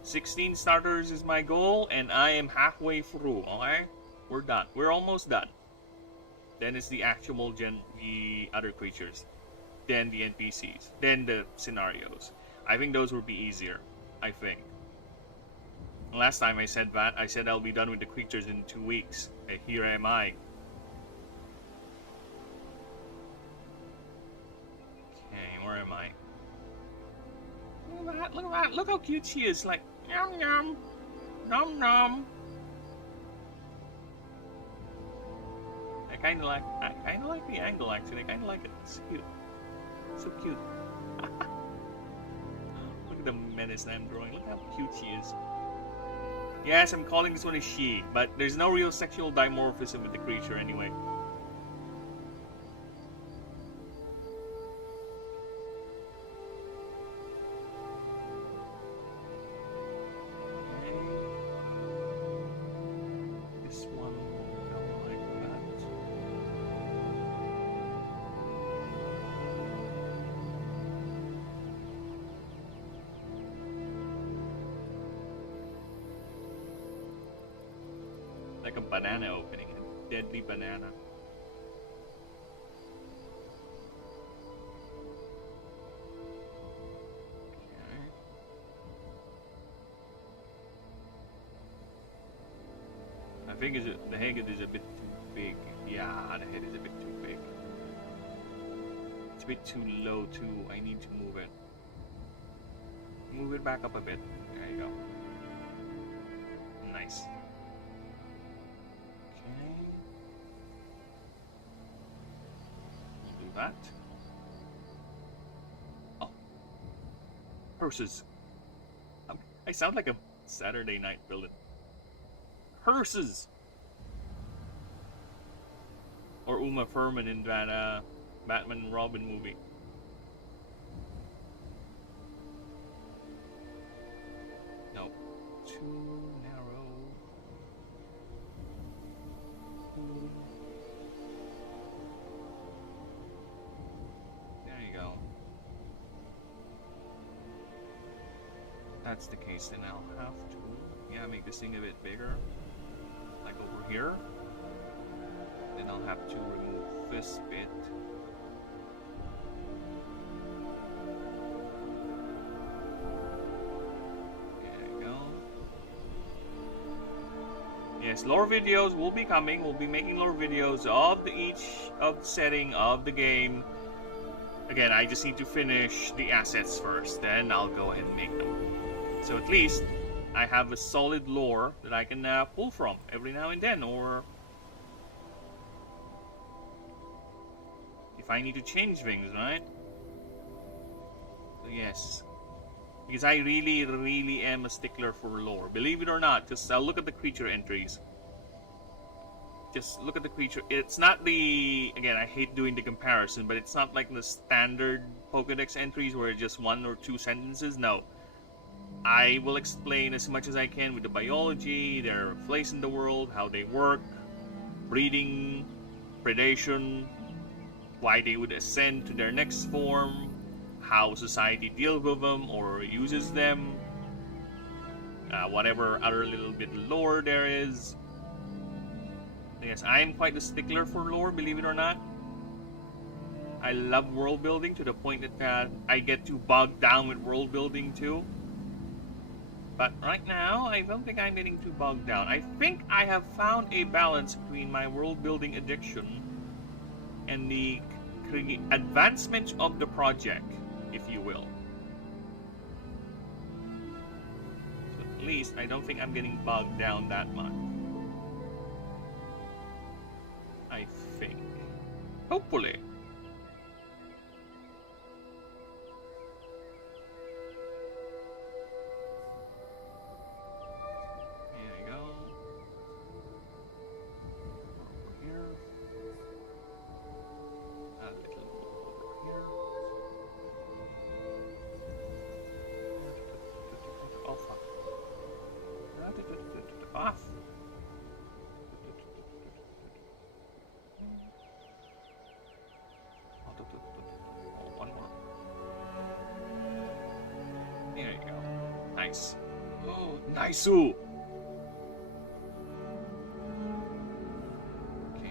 16 starters is my goal, and I am halfway through, okay? We're done. We're almost done. Then it's the actual the other creatures. Then the NPCs. Then the scenarios. I think those will be easier. I think. Last time I said that, I said I'll be done with the creatures in 2 weeks. And here am I. Where am I? Look at that, look at that, look how cute she is, like, yum yum, nom nom. I kinda like the angle actually, I kinda like it, it's cute. So cute. Look at the menace I'm drawing, look how cute she is. Yes, I'm calling this one a she, but there's no real sexual dimorphism with the creature anyway. Like a banana opening, a deadly banana. Okay. I think the head is a bit too big. Yeah, the head is a bit too big. It's a bit too low too. I need to move it. Move it back up a bit. There you go. Nice. That. Oh. Hearses. I sound like a Saturday night villain. Hearses! Or Uma Thurman in that Batman and Robin movie. No. Too narrow. That's the case, then I'll have to, make this thing a bit bigger, like over here. Then I'll have to remove this bit. There you go. Yes, lore videos will be coming. We'll be making lore videos of each of the setting of the game. Again, I just need to finish the assets first, then I'll go ahead and make them. So at least I have a solid lore that I can pull from every now and then, or if I need to change things, right? So yes, because I really am a stickler for lore. Believe it or not, just look at the creature entries. Just look at the creature. It's not the, again, I hate doing the comparison, but it's not like the standard Pokedex entries where it's just 1 or 2 sentences. No. I will explain as much as I can with the biology, their place in the world, how they work, breeding, predation, why they would ascend to their next form, how society deals with them or uses them, whatever other little bit of lore there is. Yes, I am quite a stickler for lore, believe it or not. I love world building to the point that I get too bogged down with world building too. But right now, I don't think I'm getting too bogged down. I think I have found a balance between my world building addiction and the advancement of the project, if you will. So at least I don't think I'm getting bogged down that much. I think. Hopefully. Nice. Okay,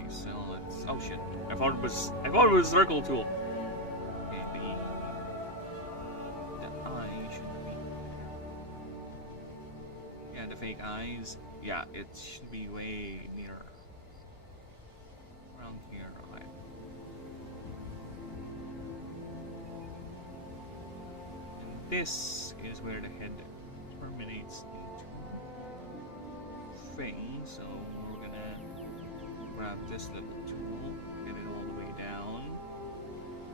so let's. Oh shit! I thought it was a circle tool. Okay, the eye should be. Yeah, the fake eyes. Yeah, it should be way nearer. Around here, right? And this is where the head terminates into thing. So we're gonna grab this little tool, get it all the way down.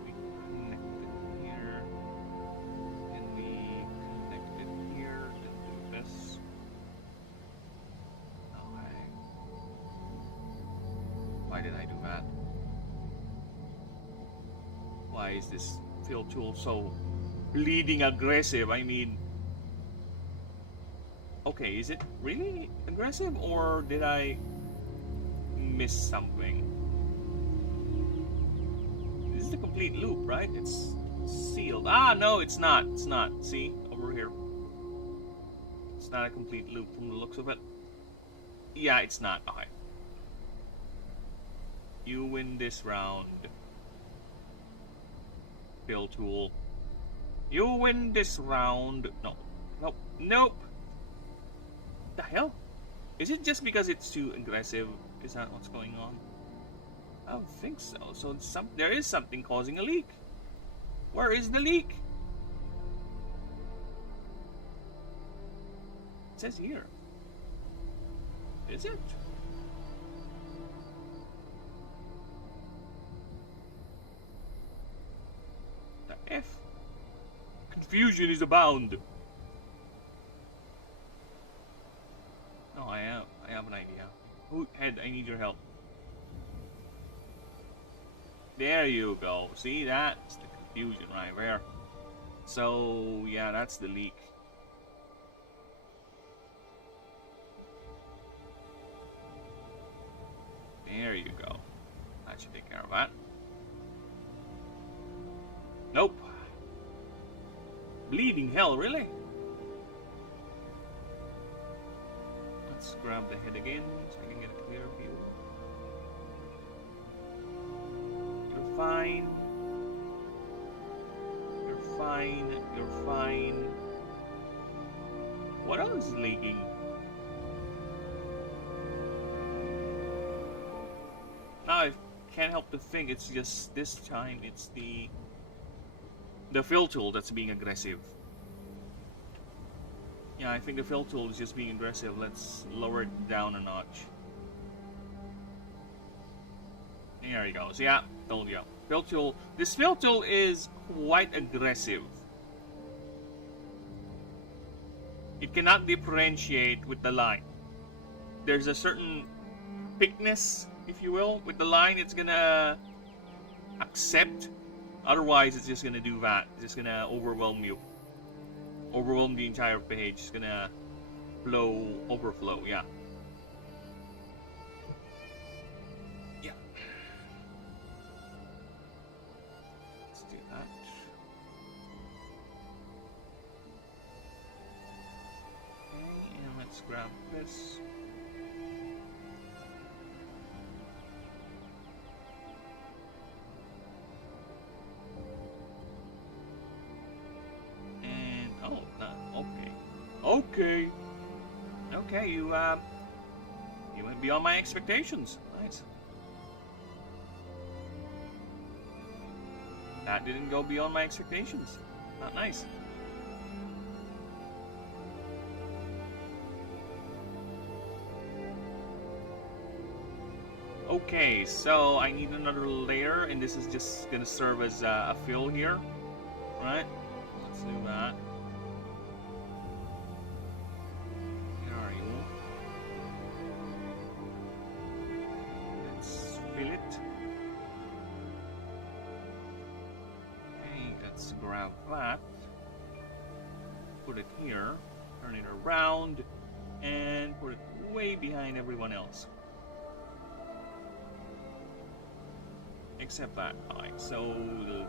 We connect it here, and we connect it here, and do this. Okay. Why did I do that? Why is this fill tool so bleeding aggressive? I mean, okay, is it really aggressive, or did I miss something? This is the complete loop, right? It's sealed. Ah, no, it's not. It's not. See, over here. It's not a complete loop from the looks of it. Yeah, it's not. Okay. You win this round. Fill tool. You win this round. No. Nope. Nope. The hell? Is it just because it's too aggressive? Is that what's going on? I don't think so. So there is something causing a leak. Where is the leak? It says here. Is it? The F. Confusion is abound. No, I have an idea. Head, I need your help. There you go. See, that's the confusion right there. So, yeah, that's the leak. There you go. That should take care of that. Nope. Bleeding hell, really? Let's grab the head again so we can get a clear view. You're fine. You're fine. You're fine. What else is leaking? Now I can't help to think it's just this time it's the fill tool that's being aggressive. Yeah, I think the fill tool is just being aggressive. Let's lower it down a notch. There you go. So yeah, told you. Fill tool. This fill tool is quite aggressive. It cannot differentiate with the line. There's a certain thickness, if you will, with the line it's gonna accept. Otherwise, it's just gonna do that. It's just gonna overwhelm you. Overwhelm the entire page. It's gonna overflow, yeah. Yeah. Let's do that. Okay, and let's grab this. Okay, you went beyond my expectations. Nice. That didn't go beyond my expectations. Not nice. Okay, so I need another layer, and this is just gonna serve as a fill here, right? Let's do that. Grab that, put it here, turn it around, and put it way behind everyone else. Except that. Alright, so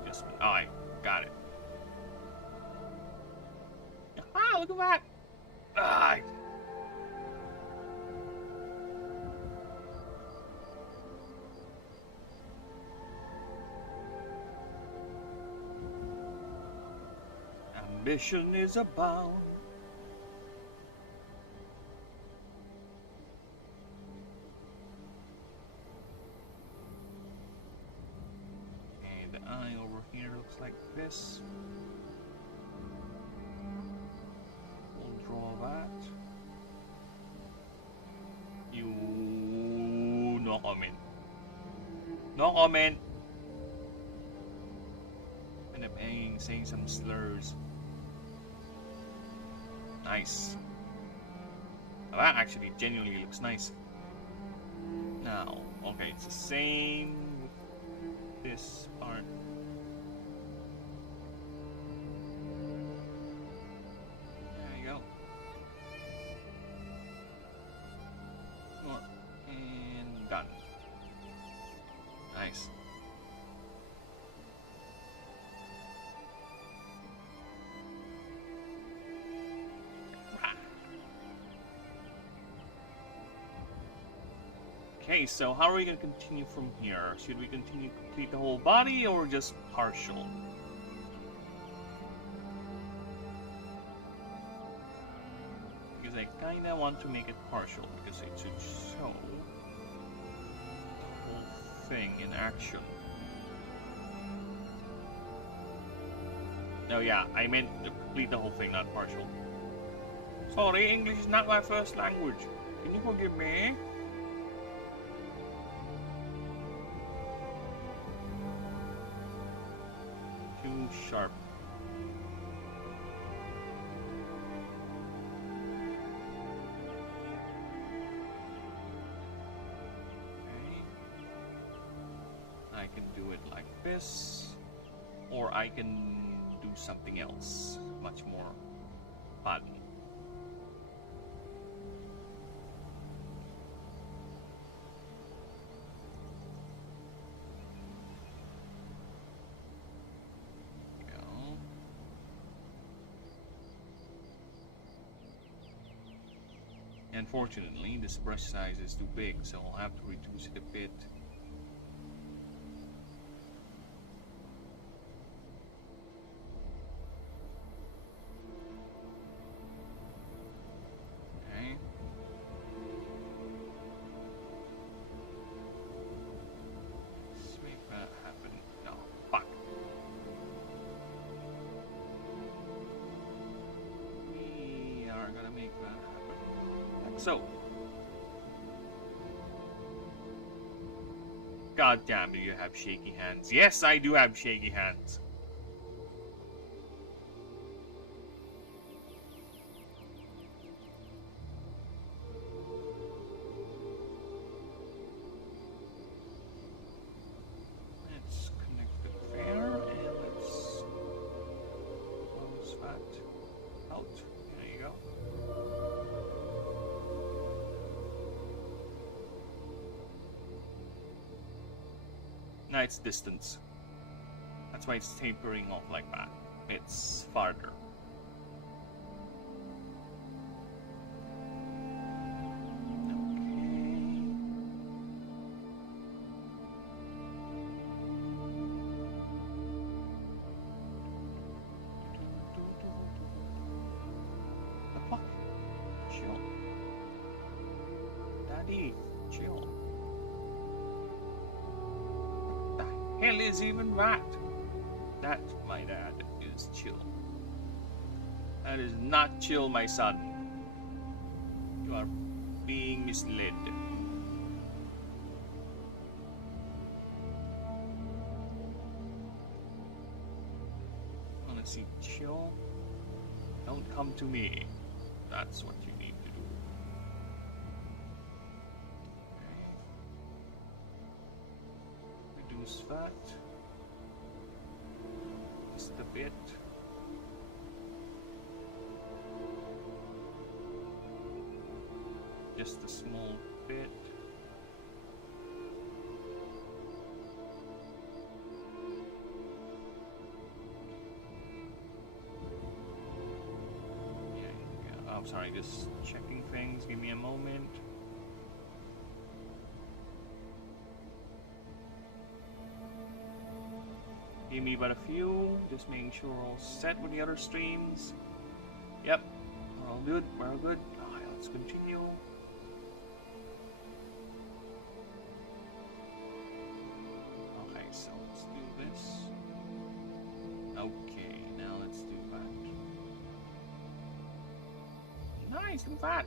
just alright, got it. Ah, look at that! Ah, Ambition is a power. Okay, the eye over here looks like this. We'll draw that. You no comment. No comment. End up saying some slurs. Nice. Well, that actually genuinely looks nice. Now, okay, it's the same with this part. There you go. And done. Nice. Okay, so how are we going to continue from here? Should we continue to complete the whole body or just partial? Because I kind of want to make it partial because it should show the whole thing in action. No, yeah, I meant to complete the whole thing, not partial. Sorry, English is not my first language. Can you forgive me? Too sharp. Okay. I can do it like this, or I can do something else, much more fun. Unfortunately, this brush size is too big, so I'll have to reduce it a bit. Okay. Let's make that happen. No, fuck. We are gonna make that happen. So, god damn, do you have shaky hands? Yes, I do have shaky hands. Let's connect it there, and let's close that out. There you go. Now it's distance. That's why it's tapering off like that. It's farther. The fuck? Chill. Daddy, chill. Hell is even that? That, my dad, is chill. That is not chill, my son. You are being misled. Wanna see chill? Don't come to me. That's what you need to do. Reduce that. Just a bit. Just a small bit. Yeah. Oh, sorry, just checking things. Give me a moment. Give me but a few. Just making sure we're all set with the other streams. Yep. We're all good. We're all good. Alright, let's continue. Okay, so let's do this. Okay, now let's do that. Nice, look at that.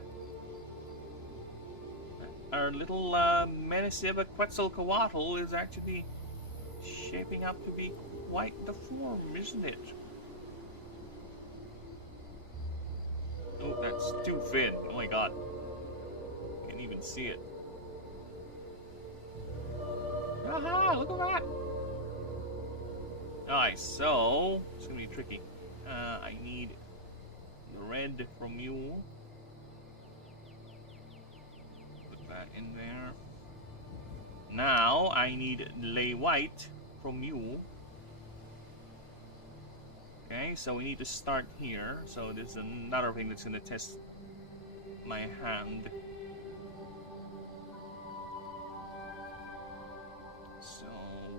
Our little Menaceba Quetzalcoatl is actually shaping up to be quite the form, isn't it? Oh, that's too thin. Oh my god. Can't even see it. Aha! Look at that! Alright, so it's gonna be tricky. I need red from you. Put that in there. Now I need lay white from you. Okay, so we need to start here. So this is another thing that's gonna test my hand. So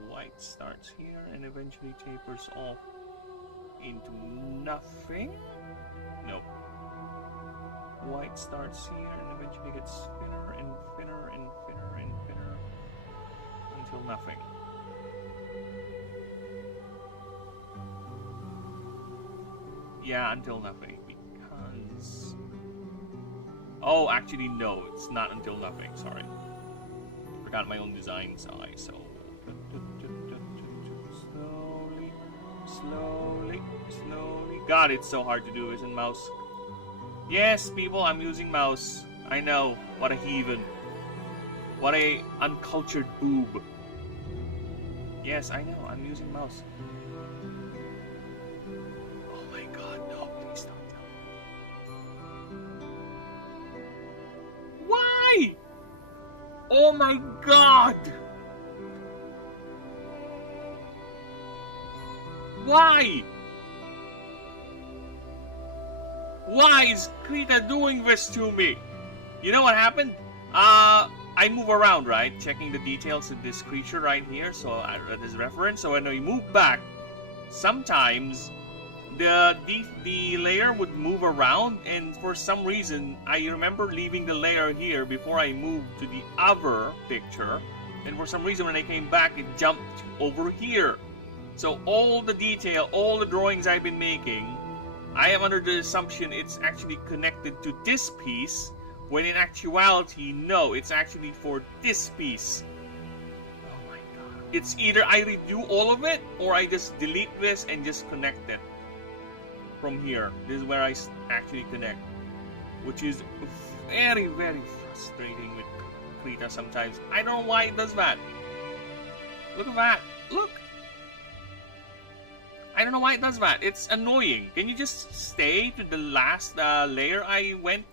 white starts here and eventually tapers off into nothing. Nope. White starts here and eventually gets thinner and thinner and thinner and thinner until nothing. Yeah, until nothing, because... Oh, actually, no, it's not until nothing, sorry. Forgot my own design side, so... Slowly, slowly, slowly... God, it's so hard to do, isn't mouse? Yes, people, I'm using mouse. I know, what a heathen. What a uncultured boob. Yes, I know, I'm using mouse. Why? Oh my god! Why? Why is Krita doing this to me? You know what happened? I move around, right? Checking the details of this creature right here. So I read this reference. So when you move back, sometimes the layer would move around, and for some reason I remember leaving the layer here before I moved to the other picture, and for some reason when I came back it jumped over here. So all the detail, all the drawings I've been making, I am under the assumption it's actually connected to this piece, when in actuality no, it's actually for this piece. Oh my god. It's either I redo all of it or I just delete this and just connect it from here. This is where I actually connect, which is very, very frustrating with Krita sometimes. I don't know why it does that. Look at that. Look. I don't know why it does that. It's annoying. Can you just stay to the last layer I went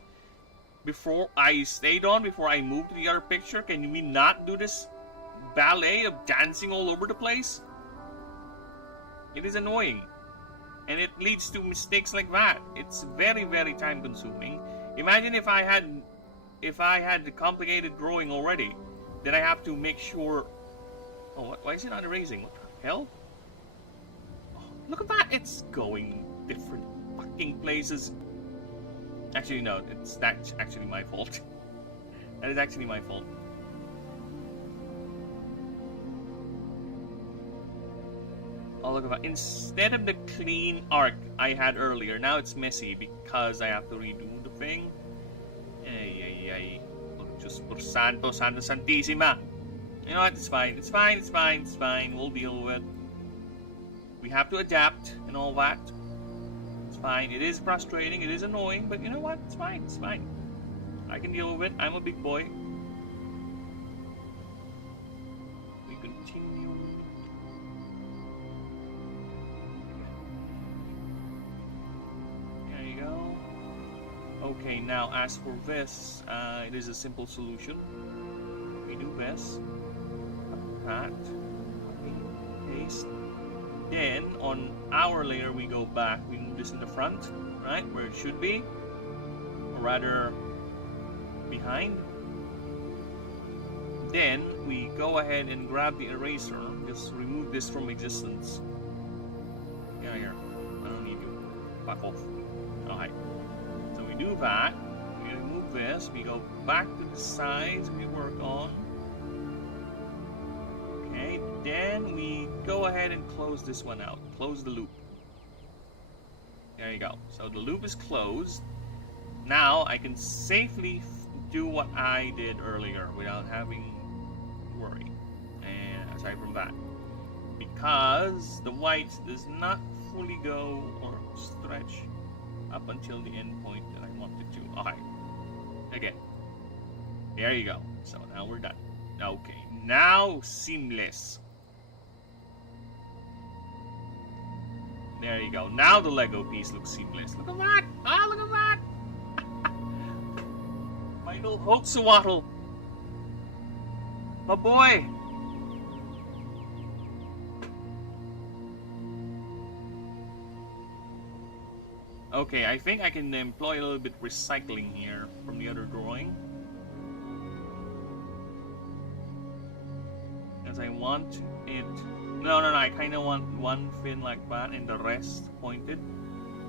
before I stayed on before I moved to the other picture? Can we not do this ballet of dancing all over the place? It is annoying. And it leads to mistakes like that. It's very, very time consuming. Imagine if I had the complicated drawing already, then I have to make sure... Oh, why is it not erasing? What the hell? Oh, look at that! It's going different fucking places. Actually, no, that's actually my fault. That is actually my fault. Oh, look at that. Instead of the clean arc I had earlier, now it's messy because I have to redo the thing. Ay. Just por santo, santa santissima. You know what? It's fine. It's fine. It's fine. It's fine. We'll deal with it. We have to adapt and all that. It's fine. It is frustrating. It is annoying. But you know what? It's fine. It's fine. I can deal with it. I'm a big boy. We continue. There you go. Okay, now as for this, it is a simple solution. We do this. That. Paste. Then, on our layer, we go back. We move this in the front, right? Where it should be. Or rather, behind. Then, we go ahead and grab the eraser. Just remove this from existence. Fuck off. Alright. So we do that. We remove this. We go back to the sides we work on. Okay, then we go ahead and close this one out. Close the loop. There you go. So the loop is closed. Now I can safely do what I did earlier without having to worry. And aside from that, because the white does not fully go or stretch up until the end point that I wanted to. Okay. Again. There you go. So now we're done. Okay. Now seamless. There you go. Now the Lego piece looks seamless. Look at that! Ah, look at that! My little Hoaxawaddle. My boy! Okay, I think I can employ a little bit recycling here from the other drawing. As I want it... No, I kind of want one fin like that and the rest pointed,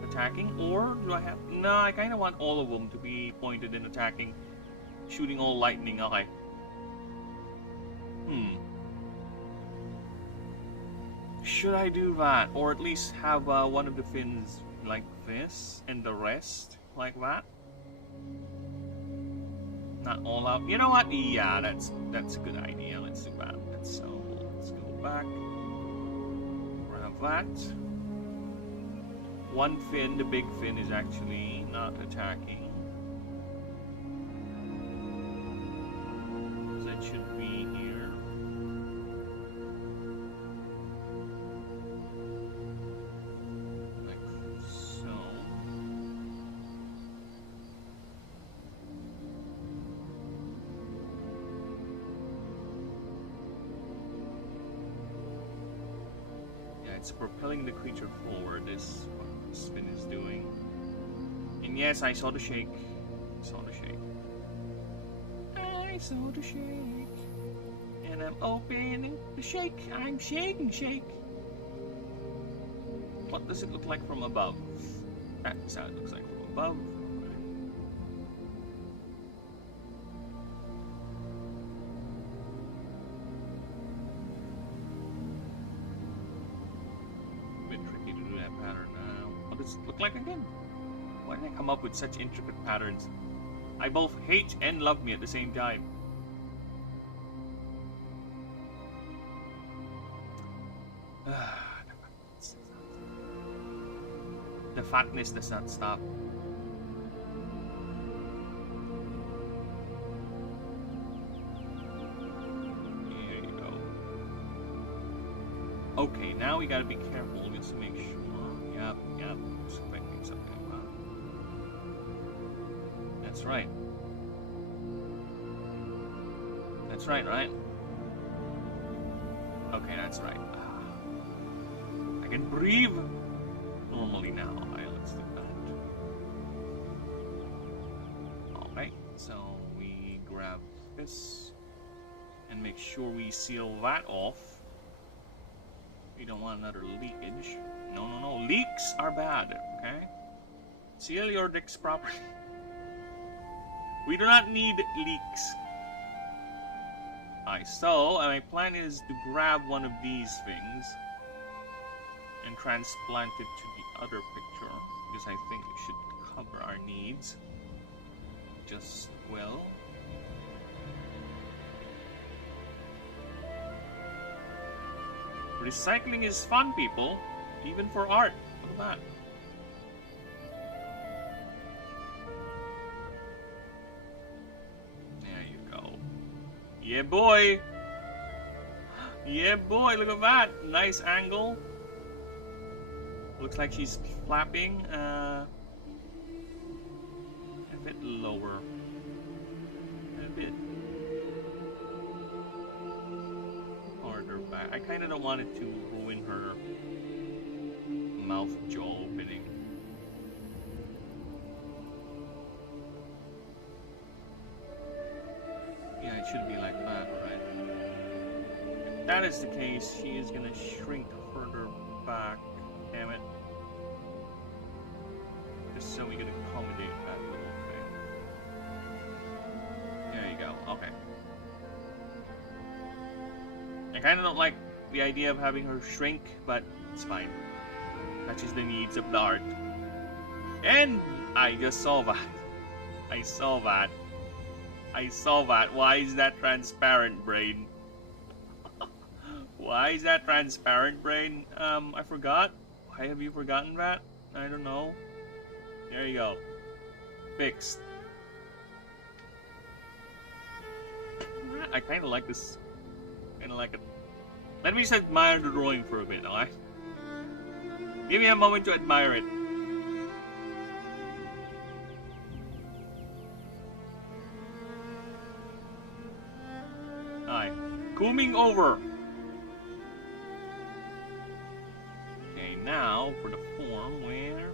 attacking. Or do I have... No, I kind of want all of them to be pointed and attacking, shooting all lightning. Okay. Should I do that? Or at least have one of the fins like this and the rest like that? Not all out. You know what? Yeah, that's a good idea. Let's do that. Let's go back. Grab that. One fin, the big fin, is actually not attacking. So that should be here. Like so. It's propelling the creature forward, is what the spin is doing. And yes, I saw the shake. I saw the shake. And I'm opening the shake. I'm shaking shake. What does it look like from above? That is how it looks like from above. Look like again? Why did I come up with such intricate patterns? I both hate and love me at the same time. The fatness does not stop. There you go. Okay, now we gotta be careful just to make sure. Yep. Expecting something like that. That's right. That's right, right? Okay, that's right. I can breathe normally now. Alright, let's do that. Alright, so we grab this and make sure we seal that off. We don't want another leakage. No. Leaks are bad, okay? Seal your decks properly. We do not need leaks. Alright, so my plan is to grab one of these things and transplant it to the other picture, because I think it should cover our needs just well. Recycling is fun, people. Even for art. Look at that. There you go. Yeah, boy. Yeah, boy. Look at that. Nice angle. Looks like she's flapping. A bit lower. A bit harder back. I kind of don't want it to ruin her mouth jaw opening. Yeah, it should be like that, right? If that is the case, she is gonna shrink further back. Damn it. I kind of don't like the idea of having her shrink, but it's fine. Matches the needs of the art. And I just saw that. I saw that. I saw that. Why is that transparent, brain? Why is that transparent, brain? I forgot. Why have you forgotten that? I don't know. There you go. Fixed. I kind of like this. Kind of like it. Let me just admire the drawing for a bit, alright? Give me a moment to admire it. Alright. Combing over. Okay, now for the form where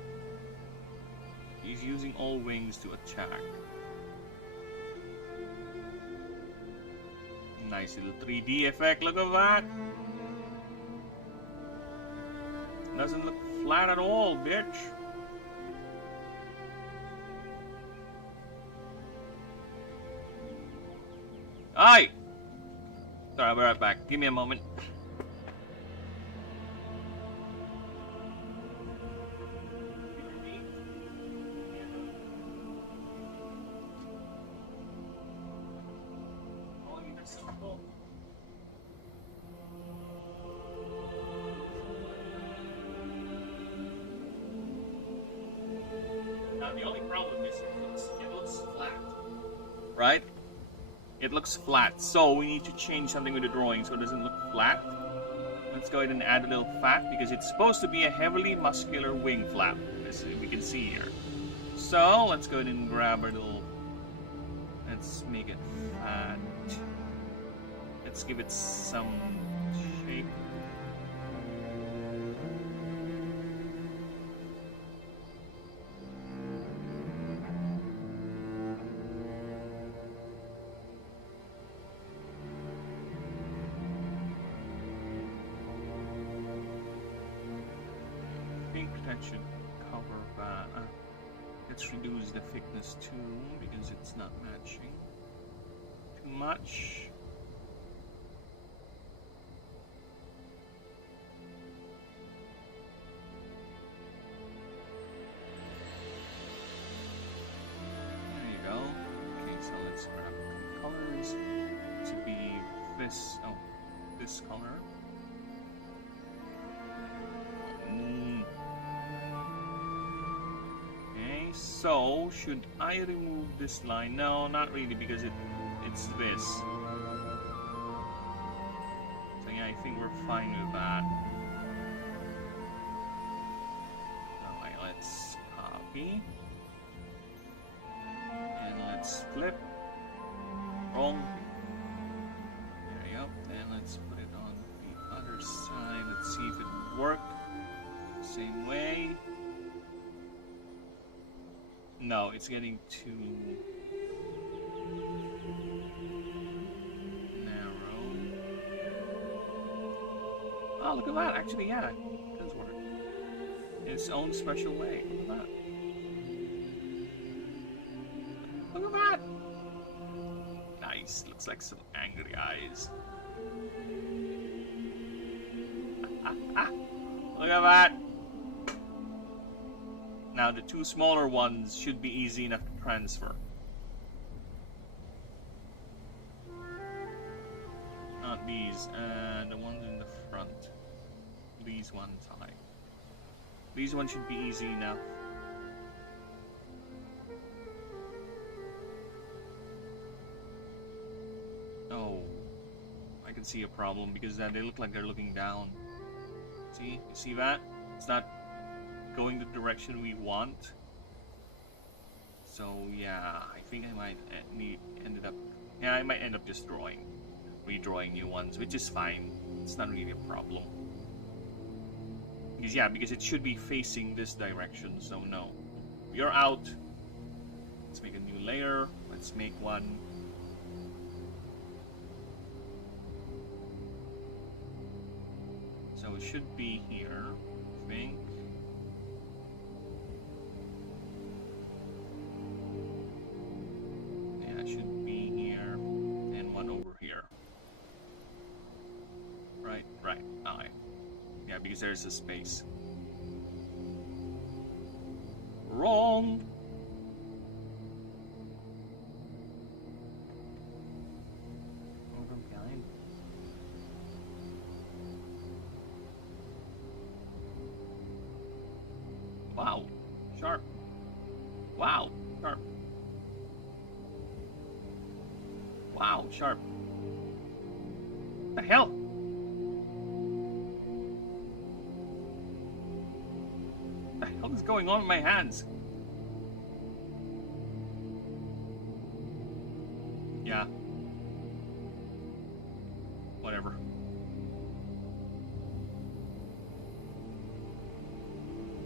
he's using all wings to attack. Nice little 3D effect, look at that! Doesn't look flat at all, bitch! Aye! Sorry, I'll be right back. Give me a moment. Now the only problem is it looks flat. Right? It looks flat, so we need to change something with the drawing so it doesn't look flat. Let's go ahead and add a little fat because it's supposed to be a heavily muscular wing flap, as we can see here. So let's go ahead and grab our little. Let's make it fat. Let's give it some shape. Should cover that. Let's reduce the thickness too because it's not matching too much. There you go. Okay, so let's grab the colors to be this. Oh, this color. So, should I remove this line? No, not really, because it's this. So yeah, I think we're fine with that. Alright, let's copy. And let's flip. Wrong. There you go. Then let's put it on the other side. Let's see if it works. Same way. No, it's getting too narrow. Oh, look at that. Actually, yeah, it does work. In its own special way. Look at that. Look at that. Nice. Looks like some angry eyes. Look at that. Now the two smaller ones should be easy enough to transfer. Not these, the ones in the front. These ones, high. These ones should be easy enough. Oh, I can see a problem because they look like they're looking down. See? You see that? It's not going the direction we want. So yeah, I think I might I might end up just redrawing new ones, which is fine. It's not really a problem. Because it should be facing this direction, so no. You're out. Let's make a new layer. Let's make one. So it should be here, I think. Yeah, it should be here, and one over here. right. Alright. Yeah, because there's a space. Wrong! Over behind. Wow. Sharp. Wow. Sharp. Wow. Sharp. The hell? The hell is going on with my hands? Yeah. Whatever.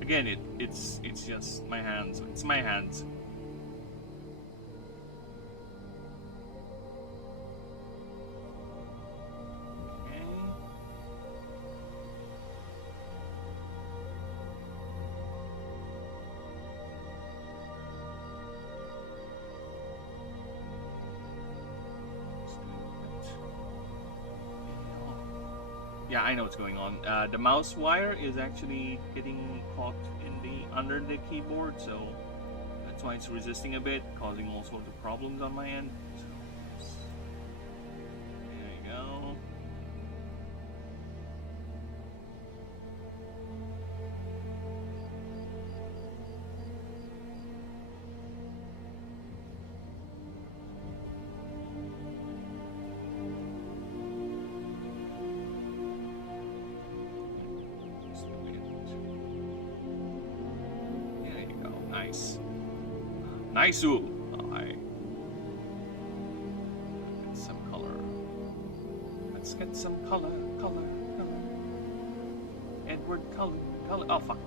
Again, it's just my hands. It's my hands. Okay. Yeah, I know what's going on. The mouse wire is actually getting caught in the under the keyboard, so that's why it's resisting a bit, causing all sorts of problems on my end. So, there you go. There you go. Nice. Nice-oo. Alright. Get some color. Let's get some color. Edward, color. Oh, fuck.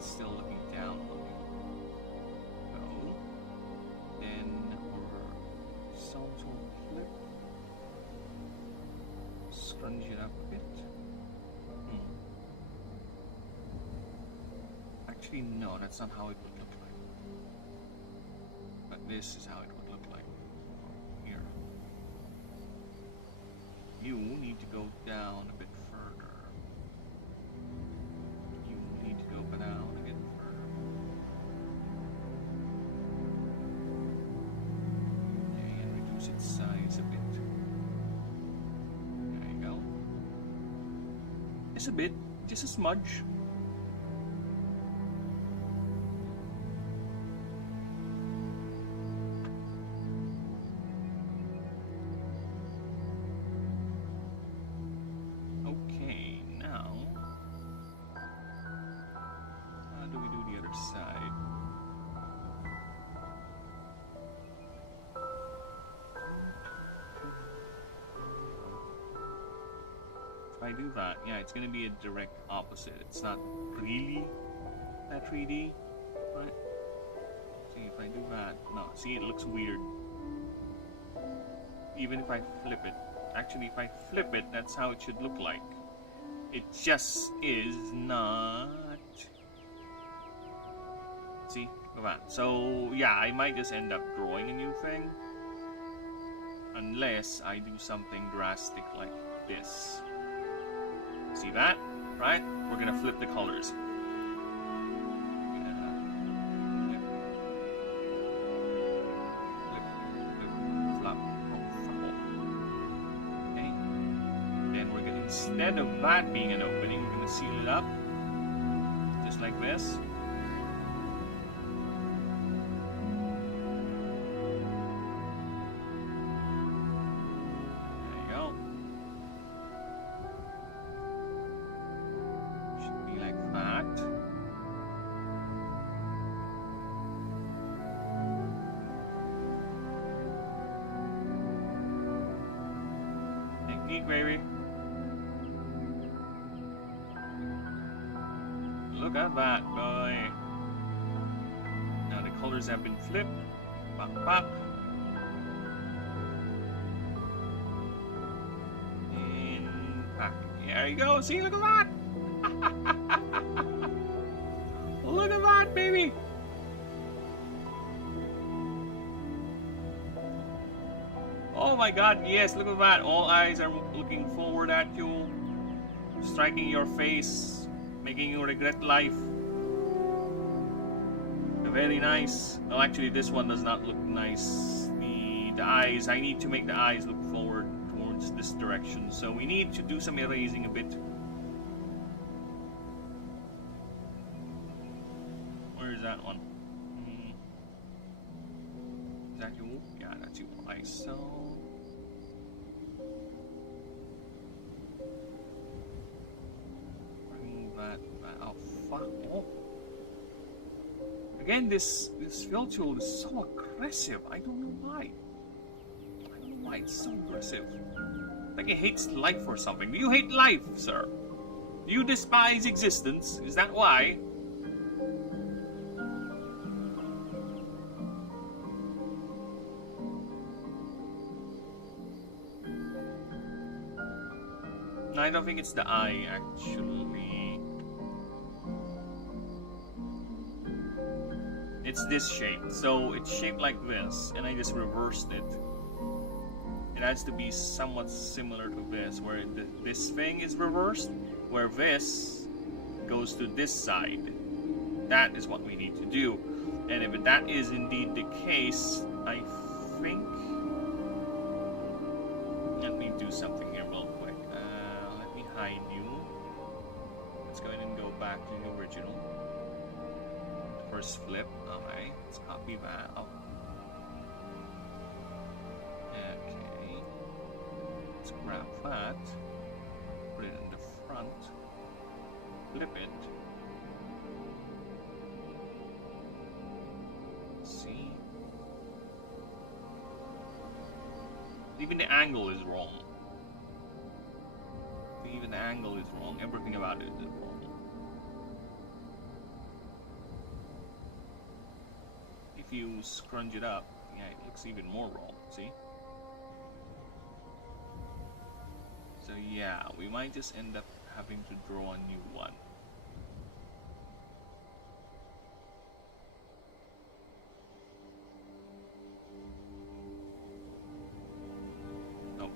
Still looking down. Go. Then we're some sort of flip. Scrunch it up a bit. Actually, no, that's not how it would look like. But this is how it would look like. Here. You need to go down a bit further. You need to go down a bit further. Okay, and reduce its size a bit. There you go. Just a bit, just a smudge. If I do that, yeah, it's gonna be a direct opposite. It's not really that 3D, right? See, if I do that, no, see, it looks weird. Even if I flip it. Actually, if I flip it, that's how it should look like. It just is not. See? Look at that. So, yeah, I might just end up drawing a new thing. Unless I do something drastic like this. See that? Right? We're gonna flip the colors. Flop. Oh, fuck off. Okay. Then we're gonna, instead of that being an opening, we're gonna seal it up. Just like this. There you go. Should be like that. Technique, baby. Look at that, boy. Now the colors have been flipped. Pop, pop. And back. There you go. See, look at that. Look at that, baby. Oh my god, yes, look at that. All eyes are looking forward at you, striking your face, making you regret life. Very nice. Well, actually, this one does not look nice. The eyes, I need to make the eyes look forward towards this direction. So we need to do some erasing a bit. Where is that one? Is that you? Yeah, that's you. Eyes. So bring that. Oh fuck! Oh. Again, this fill tool is so aggressive. I don't know why. I don't know why it's so aggressive. Like it hates life or something. Do you hate life, sir? Do you despise existence? Is that why? No, I don't think it's the eye, actually. It's this shape. So it's shaped like this, and I just reversed it. It has to be somewhat similar to this, where this thing is reversed, where this goes to this side. That is what we need to do. And if that is indeed the case, I think... Let me do something here real quick. Let me hide you. Let's go ahead and go back to the original. First flip. Alright, let's copy that up. Okay. Let's grab that. Put it in the front. Flip it. See? Even the angle is wrong. Even the angle is wrong. Everything about it is wrong. If you scrunch it up, yeah, it looks even more wrong, see? So yeah, we might just end up having to draw a new one. Nope.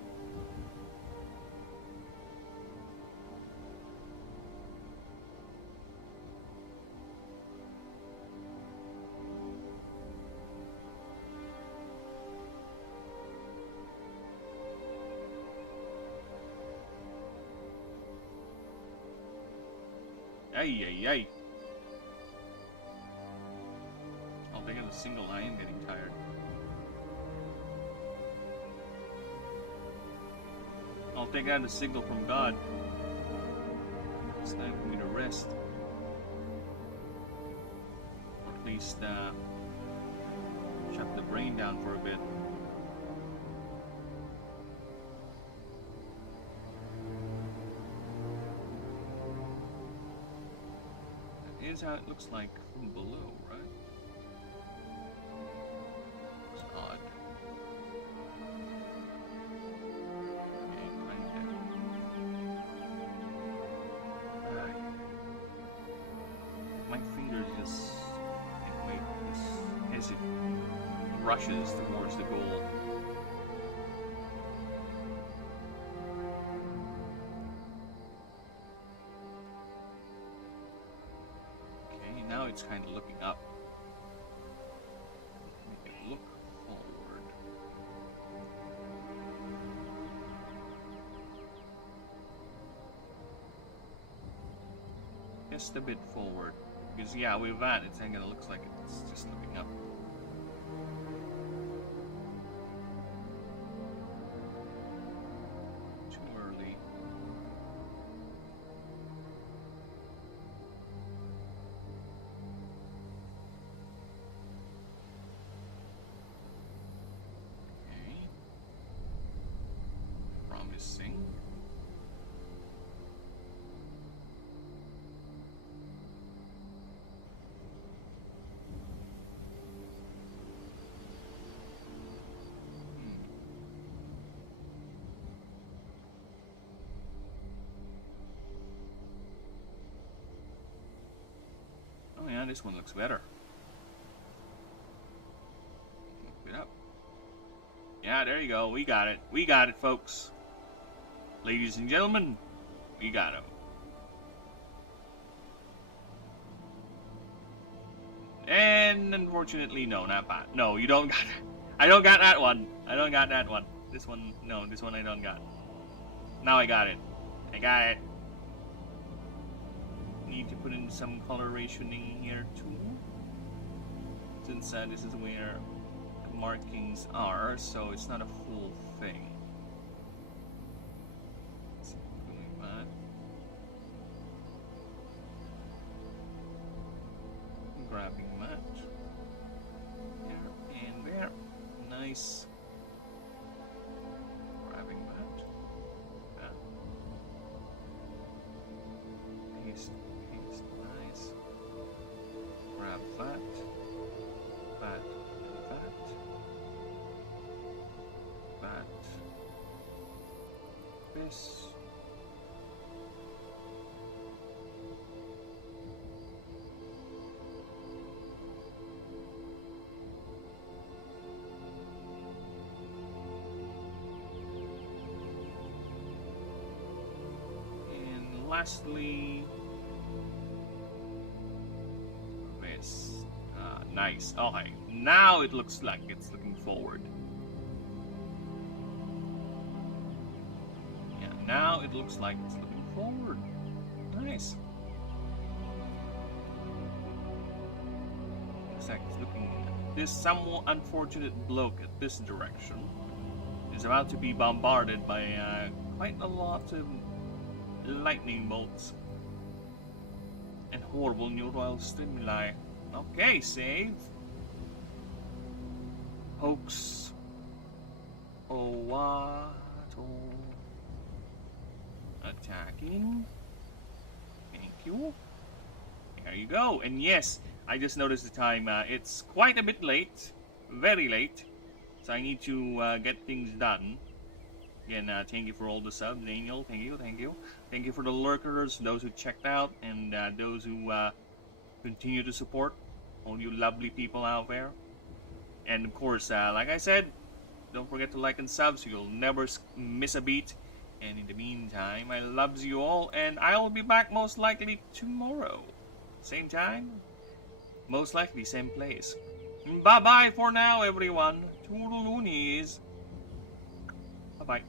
Ay, ay, ay. Oh, they got a single. I am getting tired. I'll take out a signal from God. It's time for me to rest. Or at least, shut the brain down for a bit. Is how it looks like from below, right? Looks odd. Okay, kind of. My fingers just anyway, as it rushes towards the goal. Now it's kind of looking up. Make it look forward. just a bit forward. Because yeah, with that, it kind of looks like it's just looking up. Too early. Okay. Promising. Oh yeah, this one looks better. Look it up. Yeah, there you go. We got it. We got it, folks. Ladies and gentlemen, we got him. And unfortunately, no, not bad. No, you don't got it. I don't got that one. I don't got that one. This one, no, this one I don't got. Now I got it. I got it. Need to put in some colorationing here too, since this is where the markings are, so it's not a full thing. Let's see, going back. Grabbing that. There and there. Nice. Grabbing that. That. Paste. Nice. Grab that, that, this. And lastly, this. Nice. Okay, now it looks like it's looking forward. Yeah, now it looks like it's looking forward. Nice. Looks like it's looking. This somewhat unfortunate bloke at this direction is about to be bombarded by quite a lot of lightning bolts and horrible neural stimuli. Okay, save. Hoax. Oh, what? Attacking. Thank you. There you go. And yes, I just noticed the time. It's quite a bit late. Very late. So I need to get things done. Again, thank you for all the subs, Daniel. Thank you, thank you. Thank you for the lurkers, those who checked out, and those who continue to support. All you lovely people out there. And of course, like I said, don't forget to like and sub so you'll never miss a beat. And in the meantime, I loves you all, and I'll be back most likely tomorrow. Same time, most likely same place. Bye-bye for now, everyone. Toodaloonies. Bye-bye.